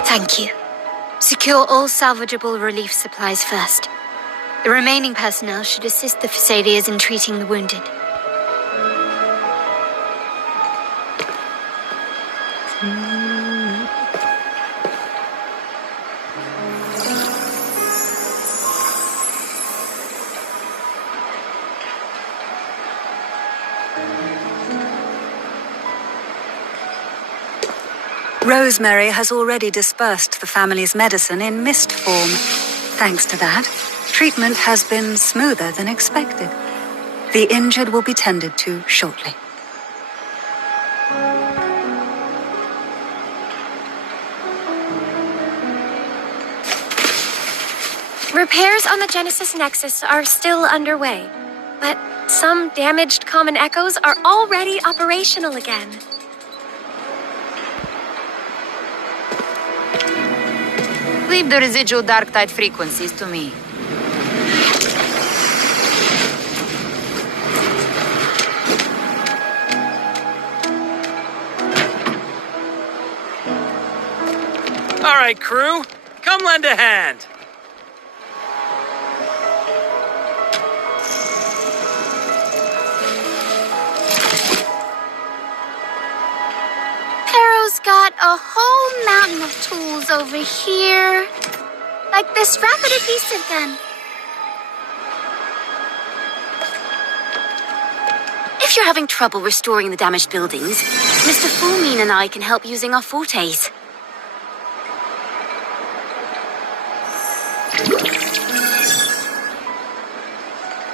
Thank you. Secure all salvageable relief supplies first. The remaining personnel should assist the Phasaelias in treating the wounded. Rosemary has already dispersed the family's medicine in mist form. Thanks to that, treatment has been smoother than expected. The injured will be tended to shortly. Repairs on the Genesis Nexus are still underway, but some damaged common echoes are already operational again. Leave the residual dark tide frequencies to me. All right, crew. Come lend a hand. Pero's got a whole mountain of tools over here. Like this rapid adhesive gun. If you're having trouble restoring the damaged buildings, Mr. Fulmin and I can help using our fortes.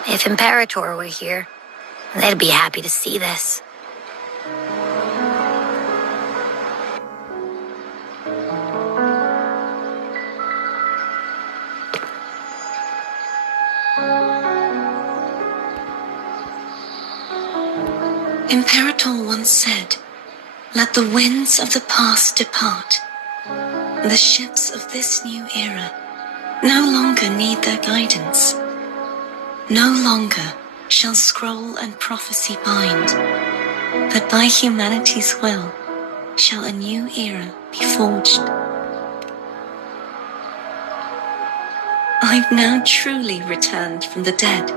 If Imperator were here, they'd be happy to see this. Imperator once said, "Let the winds of the past depart. The ships of this new era no longer need their guidance. No longer shall scroll and prophecy bind, but by humanity's will shall a new era be forged." I've now truly returned from the dead.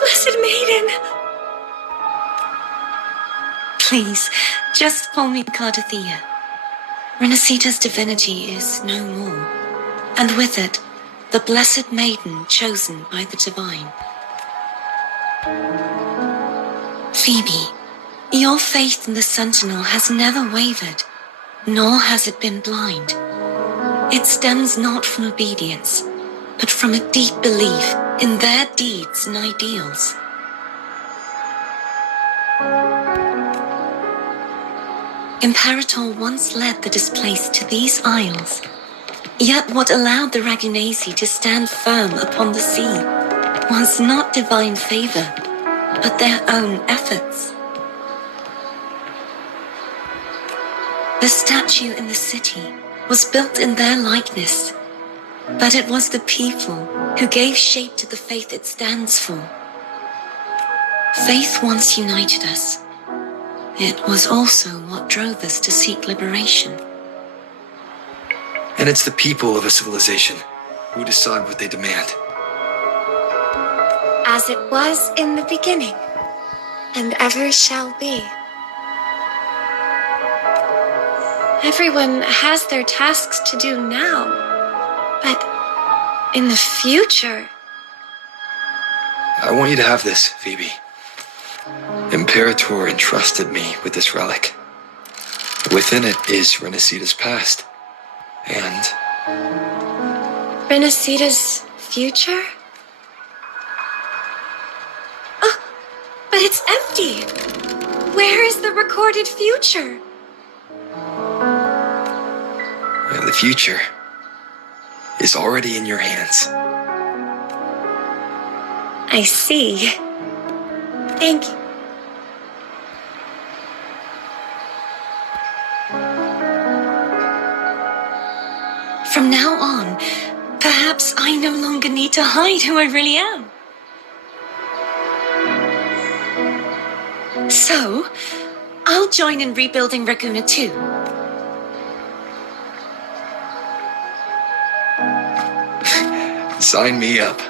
Blessed Maiden! Please, just call me Cardathea. Renacita's divinity is no more, and with it, the Blessed Maiden chosen by the Divine. Phoebe, your faith in the Sentinel has never wavered, nor has it been blind. It stems not from obedience, but from a deep belief in their deeds and ideals. Imperator once led the displaced to these isles, yet what allowed the Ragunasi to stand firm upon the sea was not divine favor, but their own efforts. The statue in the city was built in their likeness, but it was the people who gave shape to the faith it stands for. Faith once united us. It was also what drove us to seek liberation. And it's the people of a civilization who decide what they demand. As it was in the beginning, and ever shall be. Everyone has their tasks to do now, but in the future... I want you to have this, Phoebe. Imperator entrusted me with this relic. Within it is Renacita's past. And... Renacita's future? Oh, but it's empty! Where is the recorded future? The future is already in your hands. I see. Thank you. From now on, perhaps I no longer need to hide who I really am. So, I'll join in rebuilding Raguna too. Sign me up.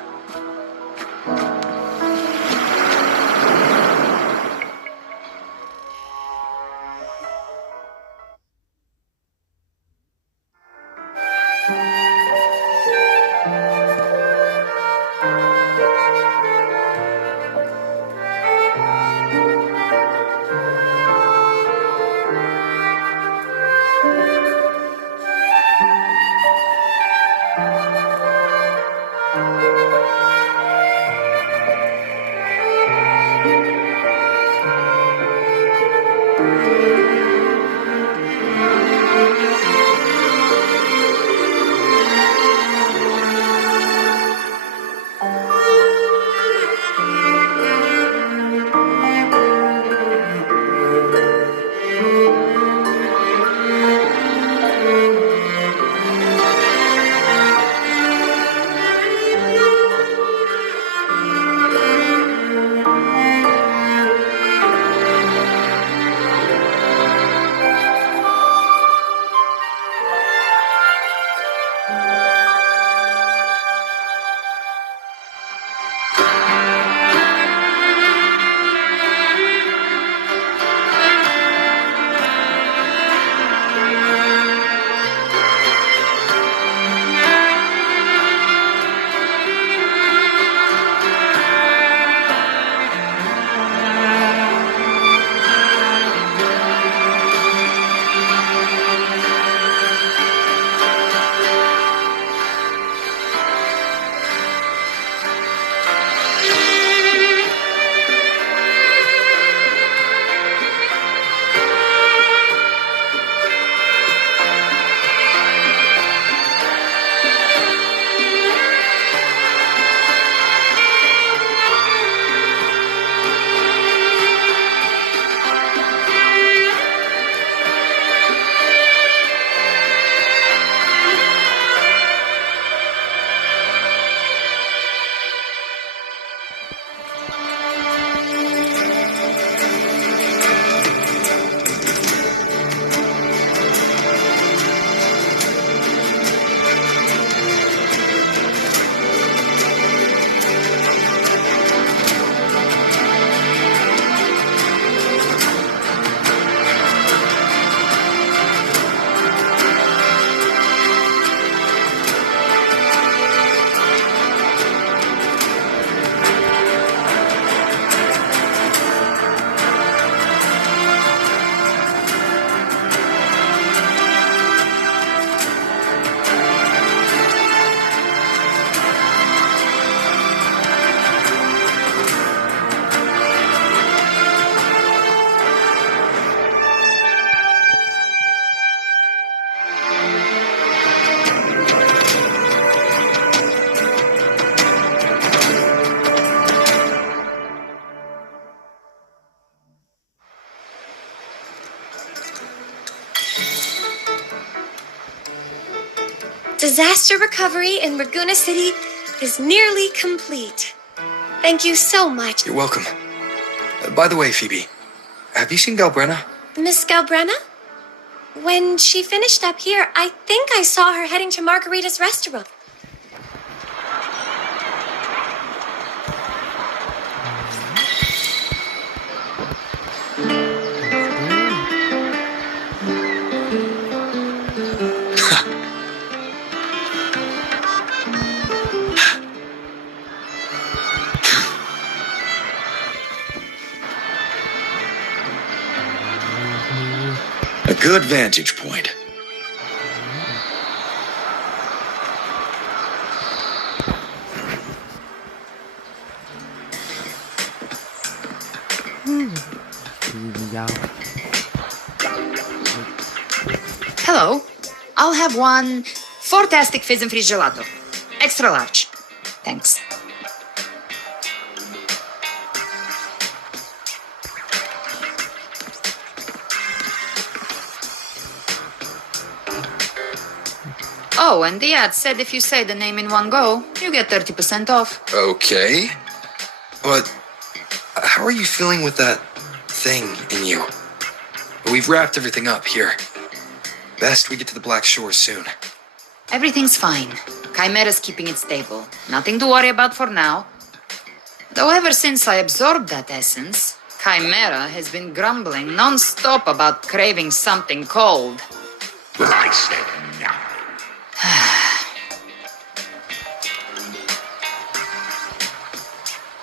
Disaster recovery in Raguna City is nearly complete. Thank you so much. You're welcome. By the way, Phoebe, have you seen Galbrenna? Miss Galbrenna? When she finished up here, I think I saw her heading to Margarita's restaurant. A good vantage point. Hello. I'll have one fantastic fizz and freeze gelato. Extra large. Thanks. Oh, and the ad said if you say the name in one go, you get 30% off. Okay. But how are you feeling with that thing in you? We've wrapped everything up here. Best we get to the Black Shore soon. Everything's fine. Chimera's keeping it stable. Nothing to worry about for now. Though ever since I absorbed that essence, Chimera has been grumbling non-stop about craving something cold. But I said nothing.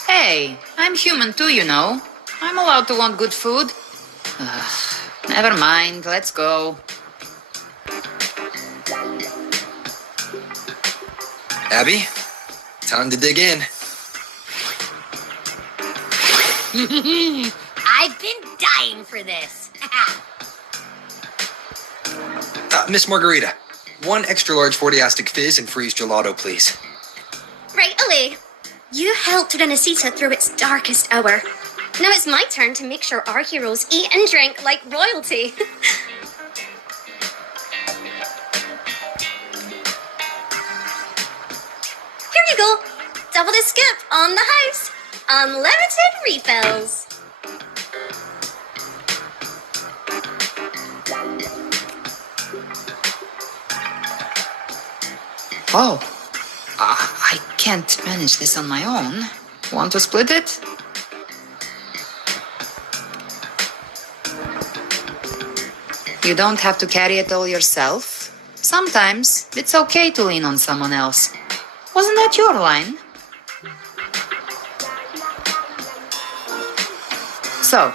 Hey, I'm human too, you know. I'm allowed to want good food. Never mind, let's go. Abby, time to dig in. I've been dying for this. Miss Margarita, one extra large 40-astic fizz and freeze gelato, please. Right away. You helped Renacita through its darkest hour. Now it's my turn to make sure our heroes eat and drink like royalty. Here you go. Double the scoop on the house. Unlimited refills. Oh, I can't manage this on my own. Want to split it? You don't have to carry it all yourself. Sometimes it's okay to lean on someone else. Wasn't that your line? So,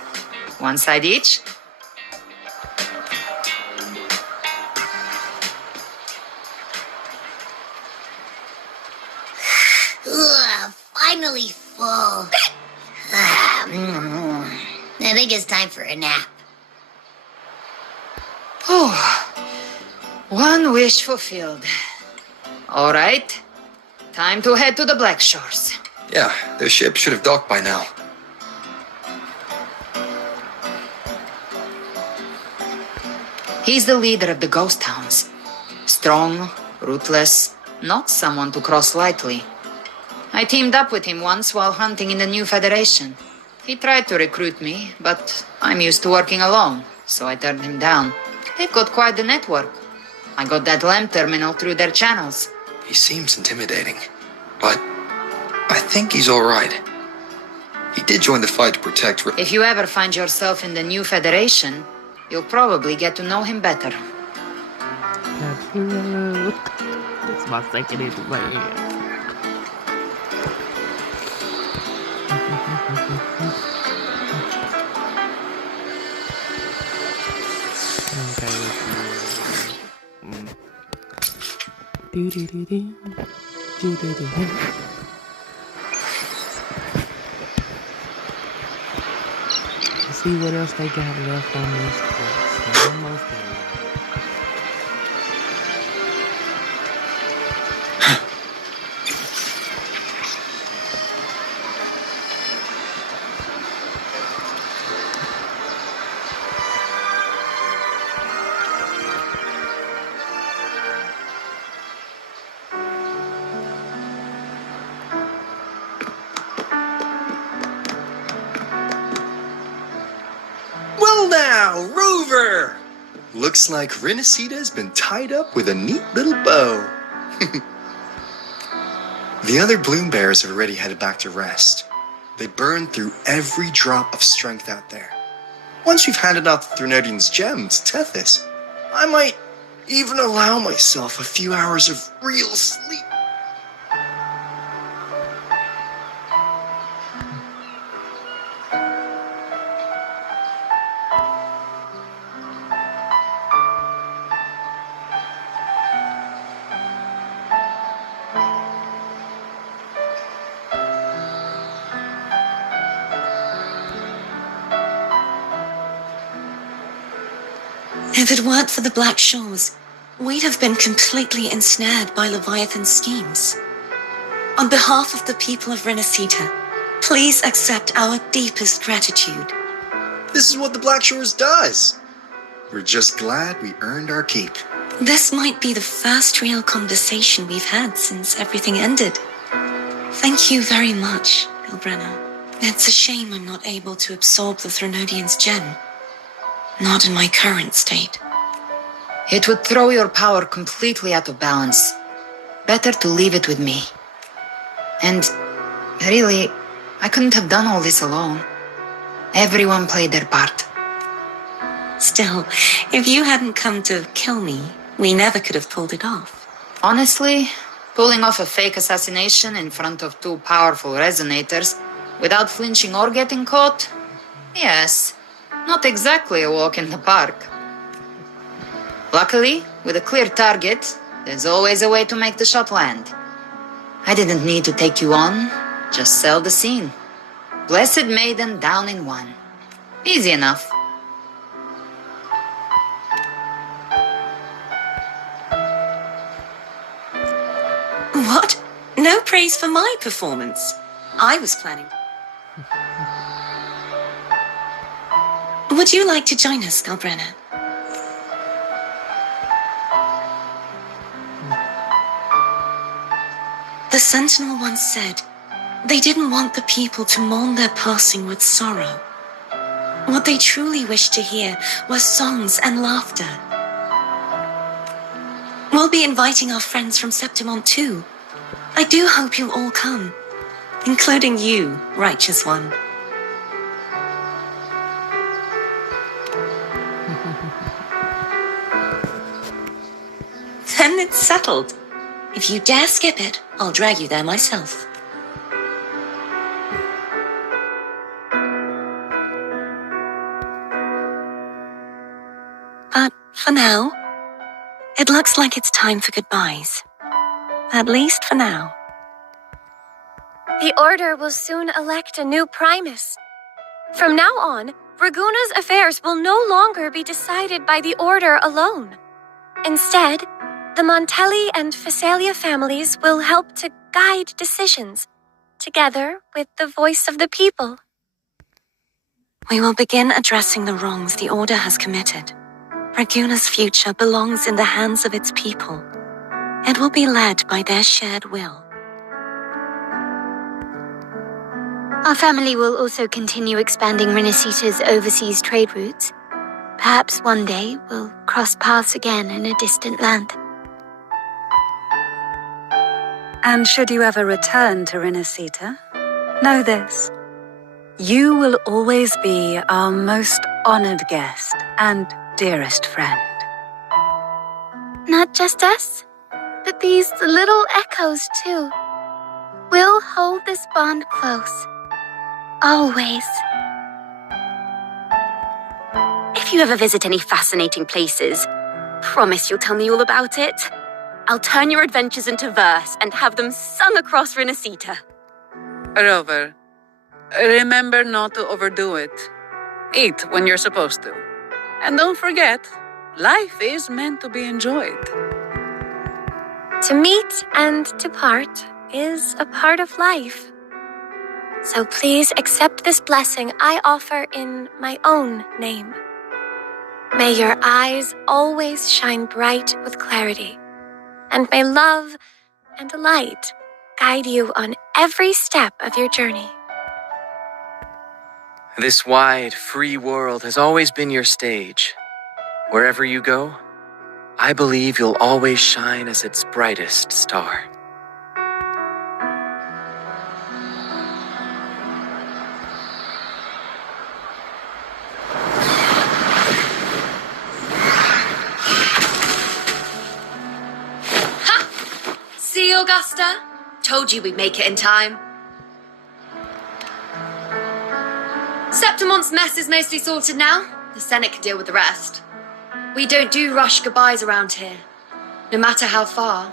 one side each. Ugh, finally full. I think it's time for a nap. Oh, one wish fulfilled. All right, time to head to the Black Shores. Yeah, their ship should have docked by now. He's the leader of the ghost towns. Strong, ruthless, not someone to cross lightly. I teamed up with him once while hunting in the new Federation. He tried to recruit me, but I'm used to working alone, so I turned him down. They've got quite the network. I got that lamp terminal through their channels. He seems intimidating, but I think he's all right. He did join the fight to protect... If you ever find yourself in the new Federation, you'll probably get to know him better. That's my second in my head. Okay, let's see. Let's see what else they got left on this quest. Almost there. Rover! Looks like Renacita's been tied up with a neat little bow. The other Bloom Bears have already headed back to rest. They burned through every drop of strength out there. Once we've handed out the Threnodian's gem to Tethys, I might even allow myself a few hours of real sleep. If it weren't for the Black Shores, we'd have been completely ensnared by Leviathan's schemes. On behalf of the people of Renacita, please accept our deepest gratitude. This is what the Black Shores does. We're just glad we earned our keep. This might be the first real conversation we've had since everything ended. Thank you very much, Galbrenna. It's a shame I'm not able to absorb the Threnodian's gem. Not in my current state. It would throw your power completely out of balance. Better to leave it with me. And really, I couldn't have done all this alone. Everyone played their part. Still, if you hadn't come to kill me, we never could have pulled it off. Honestly, pulling off a fake assassination in front of two powerful resonators without flinching or getting caught? Yes. Not exactly a walk in the park. Luckily, with a clear target, there's always a way to make the shot land. I didn't need to take you on, just sell the scene. Blessed Maiden down in one. Easy enough. What? No praise for my performance. I was planning. Would you like to join us, Galbrenna? The Sentinel once said they didn't want the people to mourn their passing with sorrow. What they truly wished to hear were songs and laughter. We'll be inviting our friends from Septimont too. I do hope you'll all come, including you, righteous one. Then it's settled. If you dare skip it, I'll drag you there myself. But for now, it looks like it's time for goodbyes. At least for now. The Order will soon elect a new Primus. From now on, Raguna's affairs will no longer be decided by the Order alone. Instead, the Montelli and Phasalia families will help to guide decisions, together with the voice of the people. We will begin addressing the wrongs the Order has committed. Raguna's future belongs in the hands of its people. It will be led by their shared will. Our family will also continue expanding Renacita's overseas trade routes. Perhaps one day we'll cross paths again in a distant land. And should you ever return to Renacita, know this. You will always be our most honored guest and dearest friend. Not just us, but these little echoes too. We'll hold this bond close. Always. If you ever visit any fascinating places, promise you'll tell me all about it. I'll turn your adventures into verse and have them sung across Renacita. Rover, remember not to overdo it. Eat when you're supposed to. And don't forget, life is meant to be enjoyed. To meet and to part is a part of life. So please accept this blessing I offer in my own name. May your eyes always shine bright with clarity, and may love and light guide you on every step of your journey. This wide, free world has always been your stage. Wherever you go, I believe you'll always shine as its brightest star. See, Augusta? Told you we'd make it in time. Septimon's mess is mostly sorted now. The Senate can deal with the rest. We don't do rush goodbyes around here. No matter how far,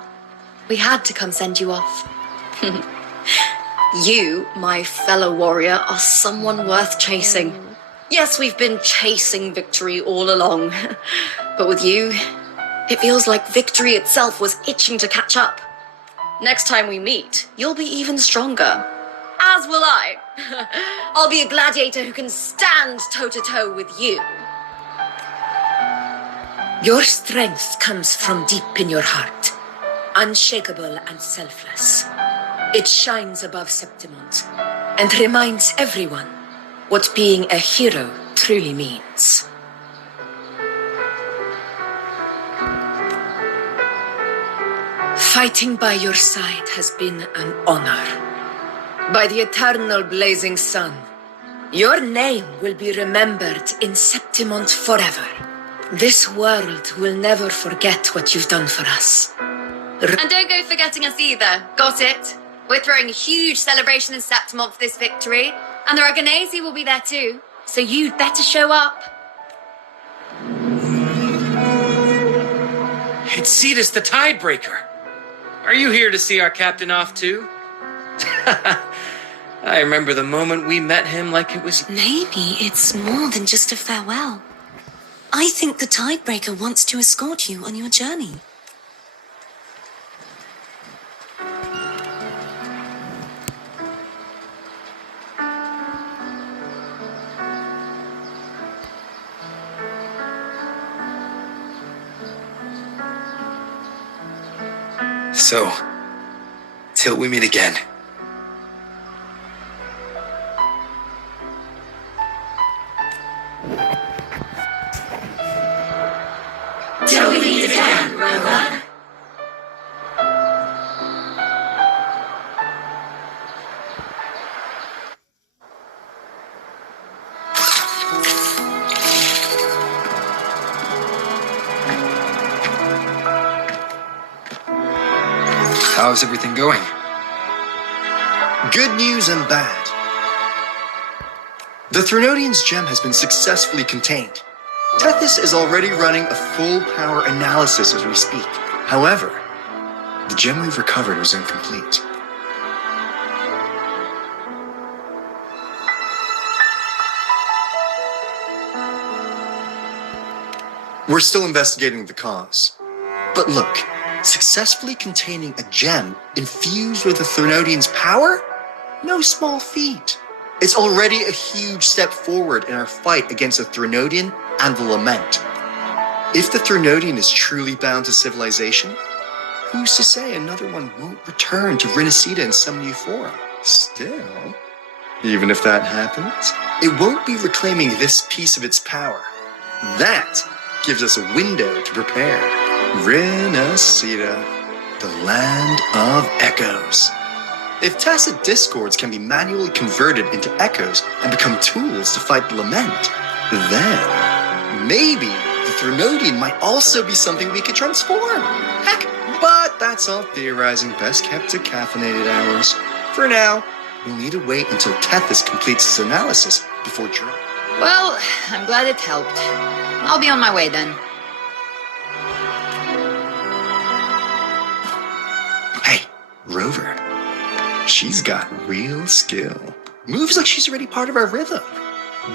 we had to come send you off. You, my fellow warrior, are someone worth chasing. Yes, we've been chasing victory all along. But with you, it feels like victory itself was itching to catch up. Next time we meet, you'll be even stronger. As will I. I'll be a gladiator who can stand toe-to-toe with you. Your strength comes from deep in your heart, unshakable and selfless. It shines above Septimont and reminds everyone what being a hero truly means. Fighting by your side has been an honor. By the eternal blazing sun, your name will be remembered in Septimont forever. This world will never forget what you've done for us. And don't go forgetting us either. Got it? We're throwing a huge celebration in Septimont for this victory, and the Aragonese will be there too. So you'd better show up. It's Cetus the Tidebreaker. Are you here to see our captain off too? I remember the moment we met him like it was... Maybe it's more than just a farewell. I think the Tidebreaker wants to escort you on your journey. So, till we meet again. Till we meet again, Rowan. How's everything going? Good news and bad. The Threnodian's gem has been successfully contained. Tethys is already running a full power analysis as we speak. However, the gem we've recovered was incomplete. We're still investigating the cause. But look, successfully containing a gem infused with the Threnodian's power? No small feat. It's already a huge step forward in our fight against the Threnodian and the Lament. If the Threnodian is truly bound to civilization, who's to say another one won't return to Renacita in some new form? Still, even if that happens, it won't be reclaiming this piece of its power. That gives us a window to prepare. Renacita, the land of echoes. If tacit discords can be manually converted into echoes and become tools to fight the Lament, then maybe the Threnodian might also be something we could transform. Heck, but that's all theorizing, best kept to caffeinated hours. For now, we'll need to wait until Tethys completes his analysis before drawing. Well, I'm glad it helped. I'll be on my way then. Hey, Rover. She's got real skill. Moves like she's already part of our rhythm.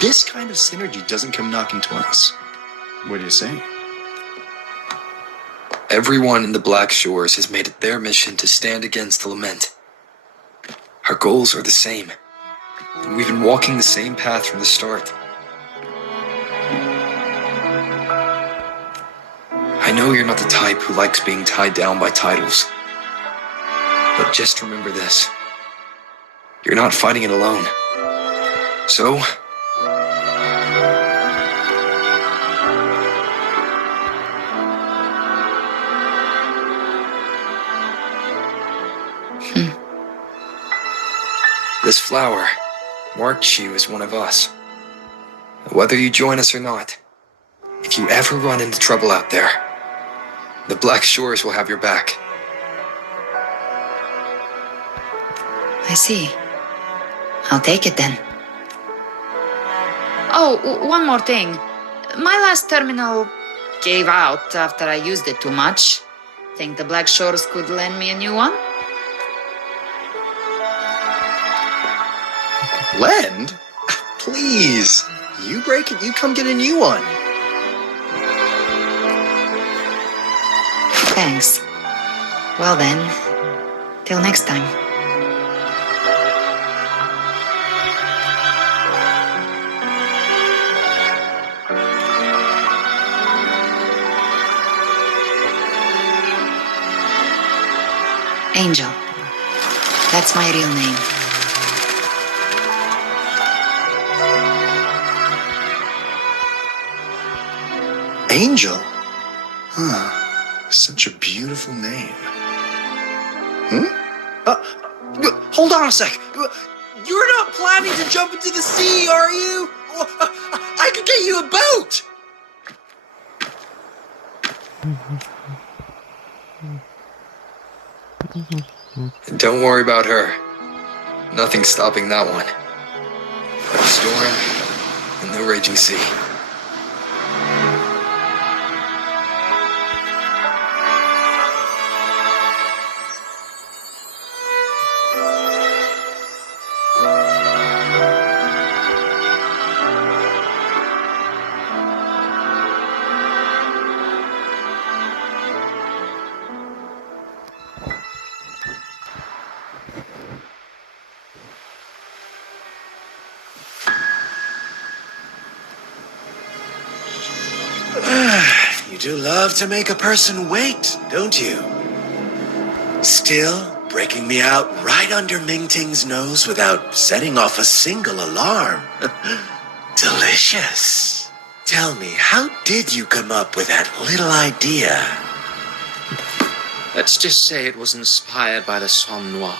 This kind of synergy doesn't come knocking twice. What do you say? Everyone in the Black Shores has made it their mission to stand against the Lament. Our goals are the same, and we've been walking the same path from the start. I know you're not the type who likes being tied down by titles, but just remember this. You're not fighting it alone. So, this flower marks you as one of us. Whether you join us or not, if you ever run into trouble out there, the Black Shores will have your back. I see. I'll take it then. Oh, one more thing. My last terminal gave out after I used it too much. Think the Black Shores could lend me a new one? Lend? Please. You break it, you come get a new one. Thanks. Well then, till next time. Angel. That's my real name. Angel? Huh. Such a beautiful name. Hold on a sec. You're not planning to jump into the sea, are you? I could get you a boat! Don't worry about her. Nothing's stopping that one. No storm and no raging sea. You do love to make a person wait, don't you? Still, breaking me out right under Mingting's nose without setting off a single alarm. Delicious. Tell me, how did you come up with that little idea? Let's just say it was inspired by the Somme Noir.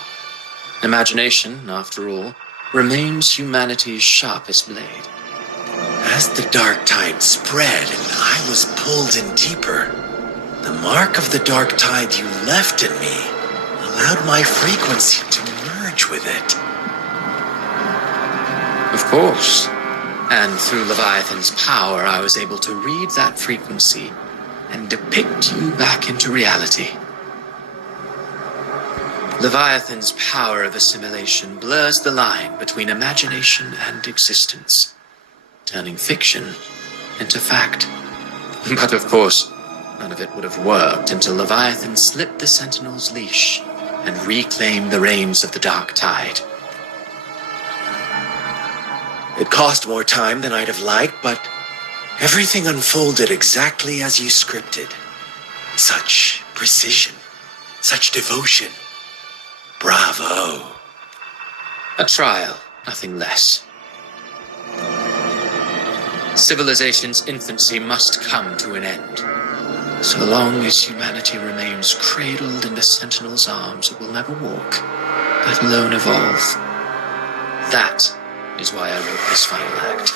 Imagination, after all, remains humanity's sharpest blade. As the dark tide spread and I was pulled in deeper, the mark of the dark tide you left in me allowed my frequency to merge with it. Of course. And through Leviathan's power, I was able to read that frequency and depict you back into reality. Leviathan's power of assimilation blurs the line between imagination and existence, turning fiction into fact. But of course, none of it would have worked until Leviathan slipped the Sentinel's leash and reclaimed the reins of the dark tide. It cost more time than I'd have liked, but everything unfolded exactly as you scripted. Such precision, such devotion. Bravo. A trial, nothing less. Civilization's infancy must come to an end. So long as humanity remains cradled in the Sentinel's arms, it will never walk, let alone evolve. That is why I wrote this final act.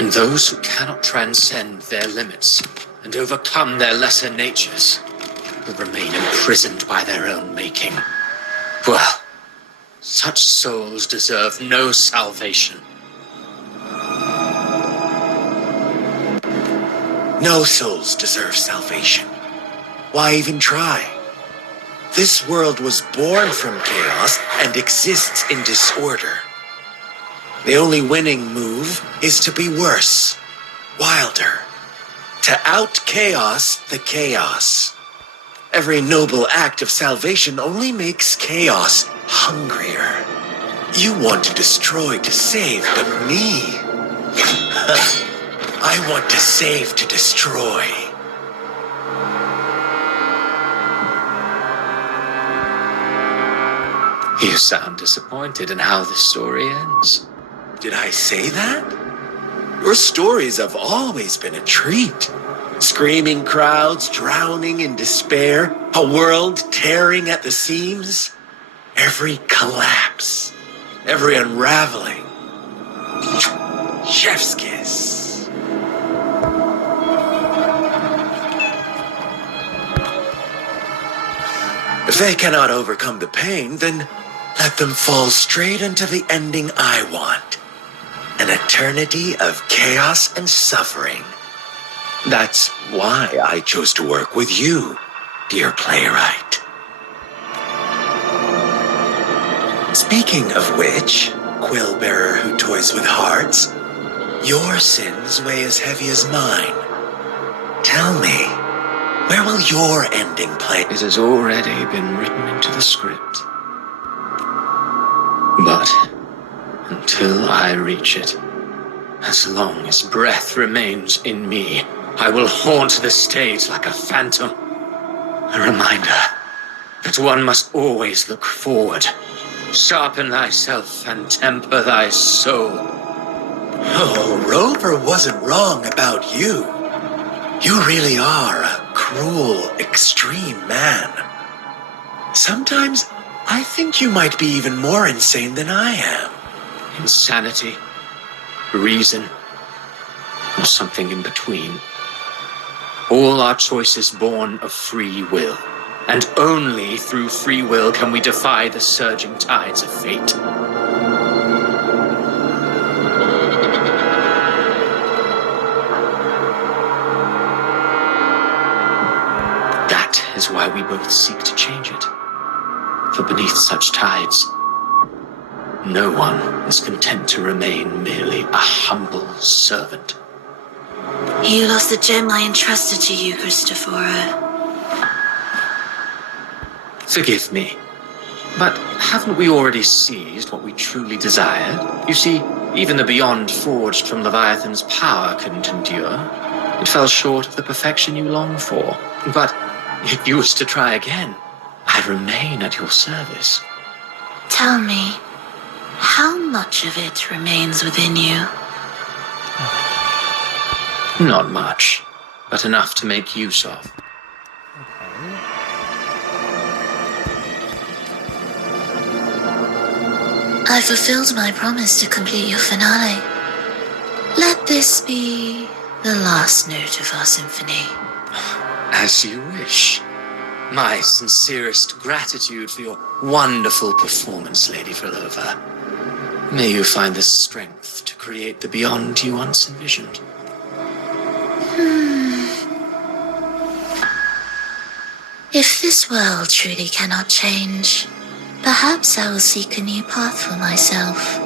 And those who cannot transcend their limits and overcome their lesser natures will remain imprisoned by their own making. Well, such souls deserve no salvation. No souls deserve salvation. Why even try? This world was born from chaos and exists in disorder. The only winning move is to be worse, wilder, to out-chaos the chaos. Every noble act of salvation only makes chaos hungrier. You want to destroy to save, but me? I want to save to destroy. You sound disappointed in how this story ends. Did I say that? Your stories have always been a treat. Screaming crowds drowning in despair, a world tearing at the seams. Every collapse, every unraveling. Chef's kiss. If they cannot overcome the pain, then let them fall straight into the ending I want. An eternity of chaos and suffering. That's why I chose to work with you, dear playwright. Speaking of which, quill-bearer who toys with hearts, your sins weigh as heavy as mine. Tell me, where will your ending play? It has already been written into the script. But until I reach it, as long as breath remains in me, I will haunt the stage like a phantom. A reminder that one must always look forward. Sharpen thyself and temper thy soul. Oh, Rover wasn't wrong about you. You really are a cruel, extreme man. Sometimes I think you might be even more insane than I am. Insanity, reason, or something in between. All our choices born of free will, and only through free will can we defy the surging tides of fate. That is why we both seek to change it. For beneath such tides, no one is content to remain merely a humble servant. You lost the gem I entrusted to you, Christophora. Forgive me, but haven't we already seized what we truly desired? You see, even the beyond forged from Leviathan's power couldn't endure. It fell short of the perfection you long for. But if you wish to try again, I remain at your service. Tell me, how much of it remains within you? Not much, but enough to make use of. I fulfilled my promise to complete your finale. Let this be the last note of our symphony. As you wish. My sincerest gratitude for your wonderful performance, Lady Vilova. May you find the strength to create the beyond you once envisioned. If this world truly cannot change, perhaps I will seek a new path for myself.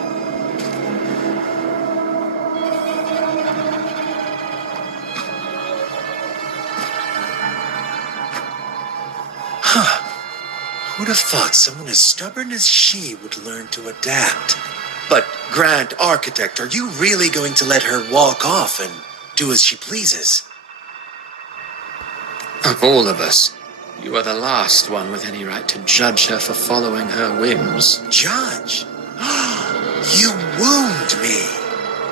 Who'd have thought someone as stubborn as she would learn to adapt? But, Grand Architect, are you really going to let her walk off and do as she pleases? Of all of us, you are the last one with any right to judge her for following her whims. Judge? You wound me.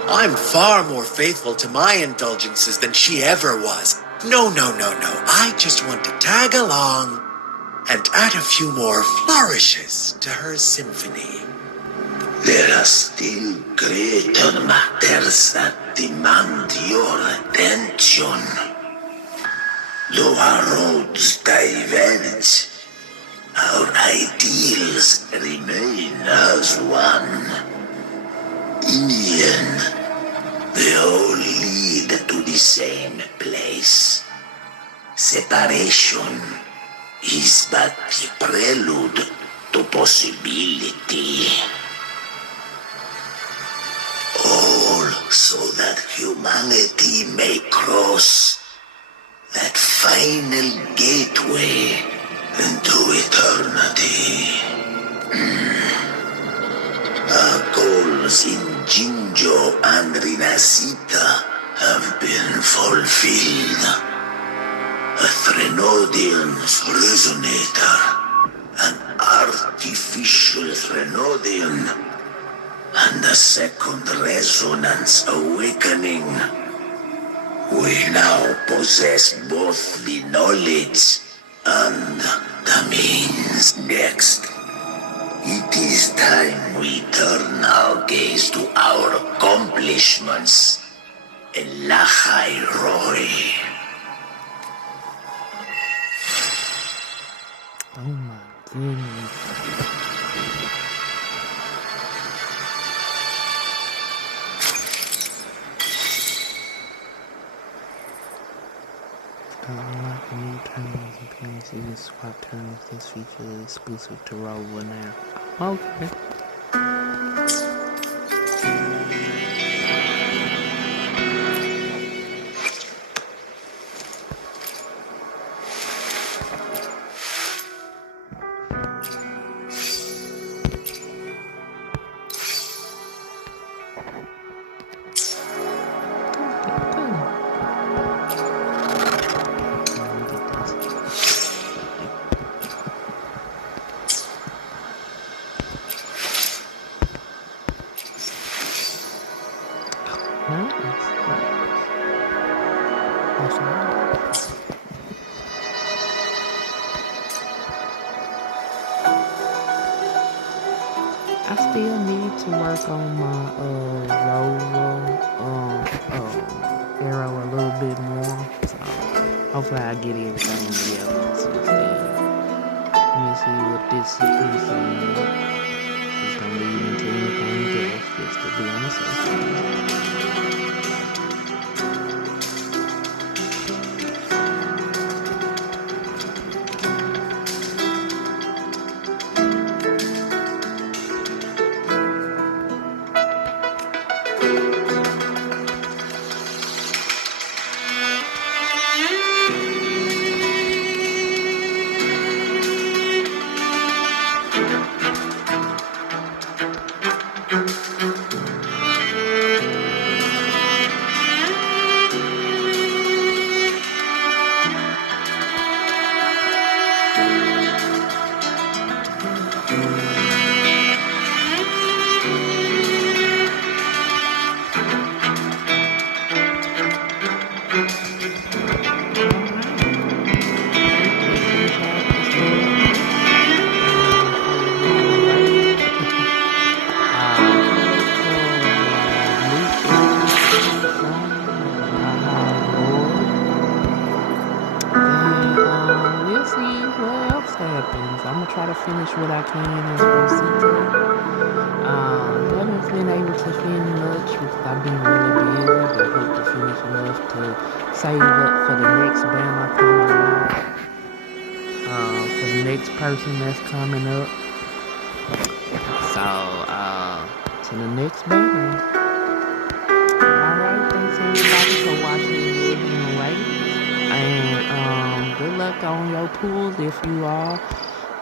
I'm far more faithful to my indulgences than she ever was. No. I just want to tag along and add a few more flourishes to her symphony. There are still greater matters that demand your attention. Though our roads diverge, our ideals remain as one. In the end, they all lead to the same place. Separation is but the prelude to possibility. All so that humanity may cross that final gateway into eternity. Our goals in Jinjo and Renacita have been fulfilled. A Threnodian's resonator, an artificial Threnodian, and a second resonance awakening. We now possess both the knowledge and the means. Next, it is time we turn our gaze to our accomplishments. Elahai Roy. Oh my goodness. Unlock new turns and appearances, swap turns. This feature is exclusive to Rover now. Okay. I still need to work on my arrow a little bit more. So hopefully I get in some of the others instead. Let me see what this is. It's gonna lead into anything else just to be on the safe side. Finish what I can as Renacita. Haven't been able to finish much because I've been really busy, but hope to finish enough to save up for the next battle coming up. For the next person that's coming up. So, to the next battle. Alright, thanks everybody for watching Wuthering Waves. And good luck on your pools if you are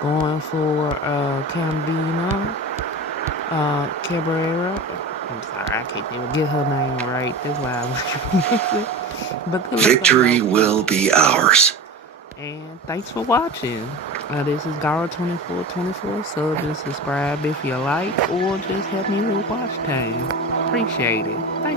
going for Cabrera. I'm sorry, I can't even get her name right. That's why I was but victory will be ours. And thanks for watching. This is Gara2424. Sub and subscribe if you like, or just help me with watch time. Appreciate it. Thanks.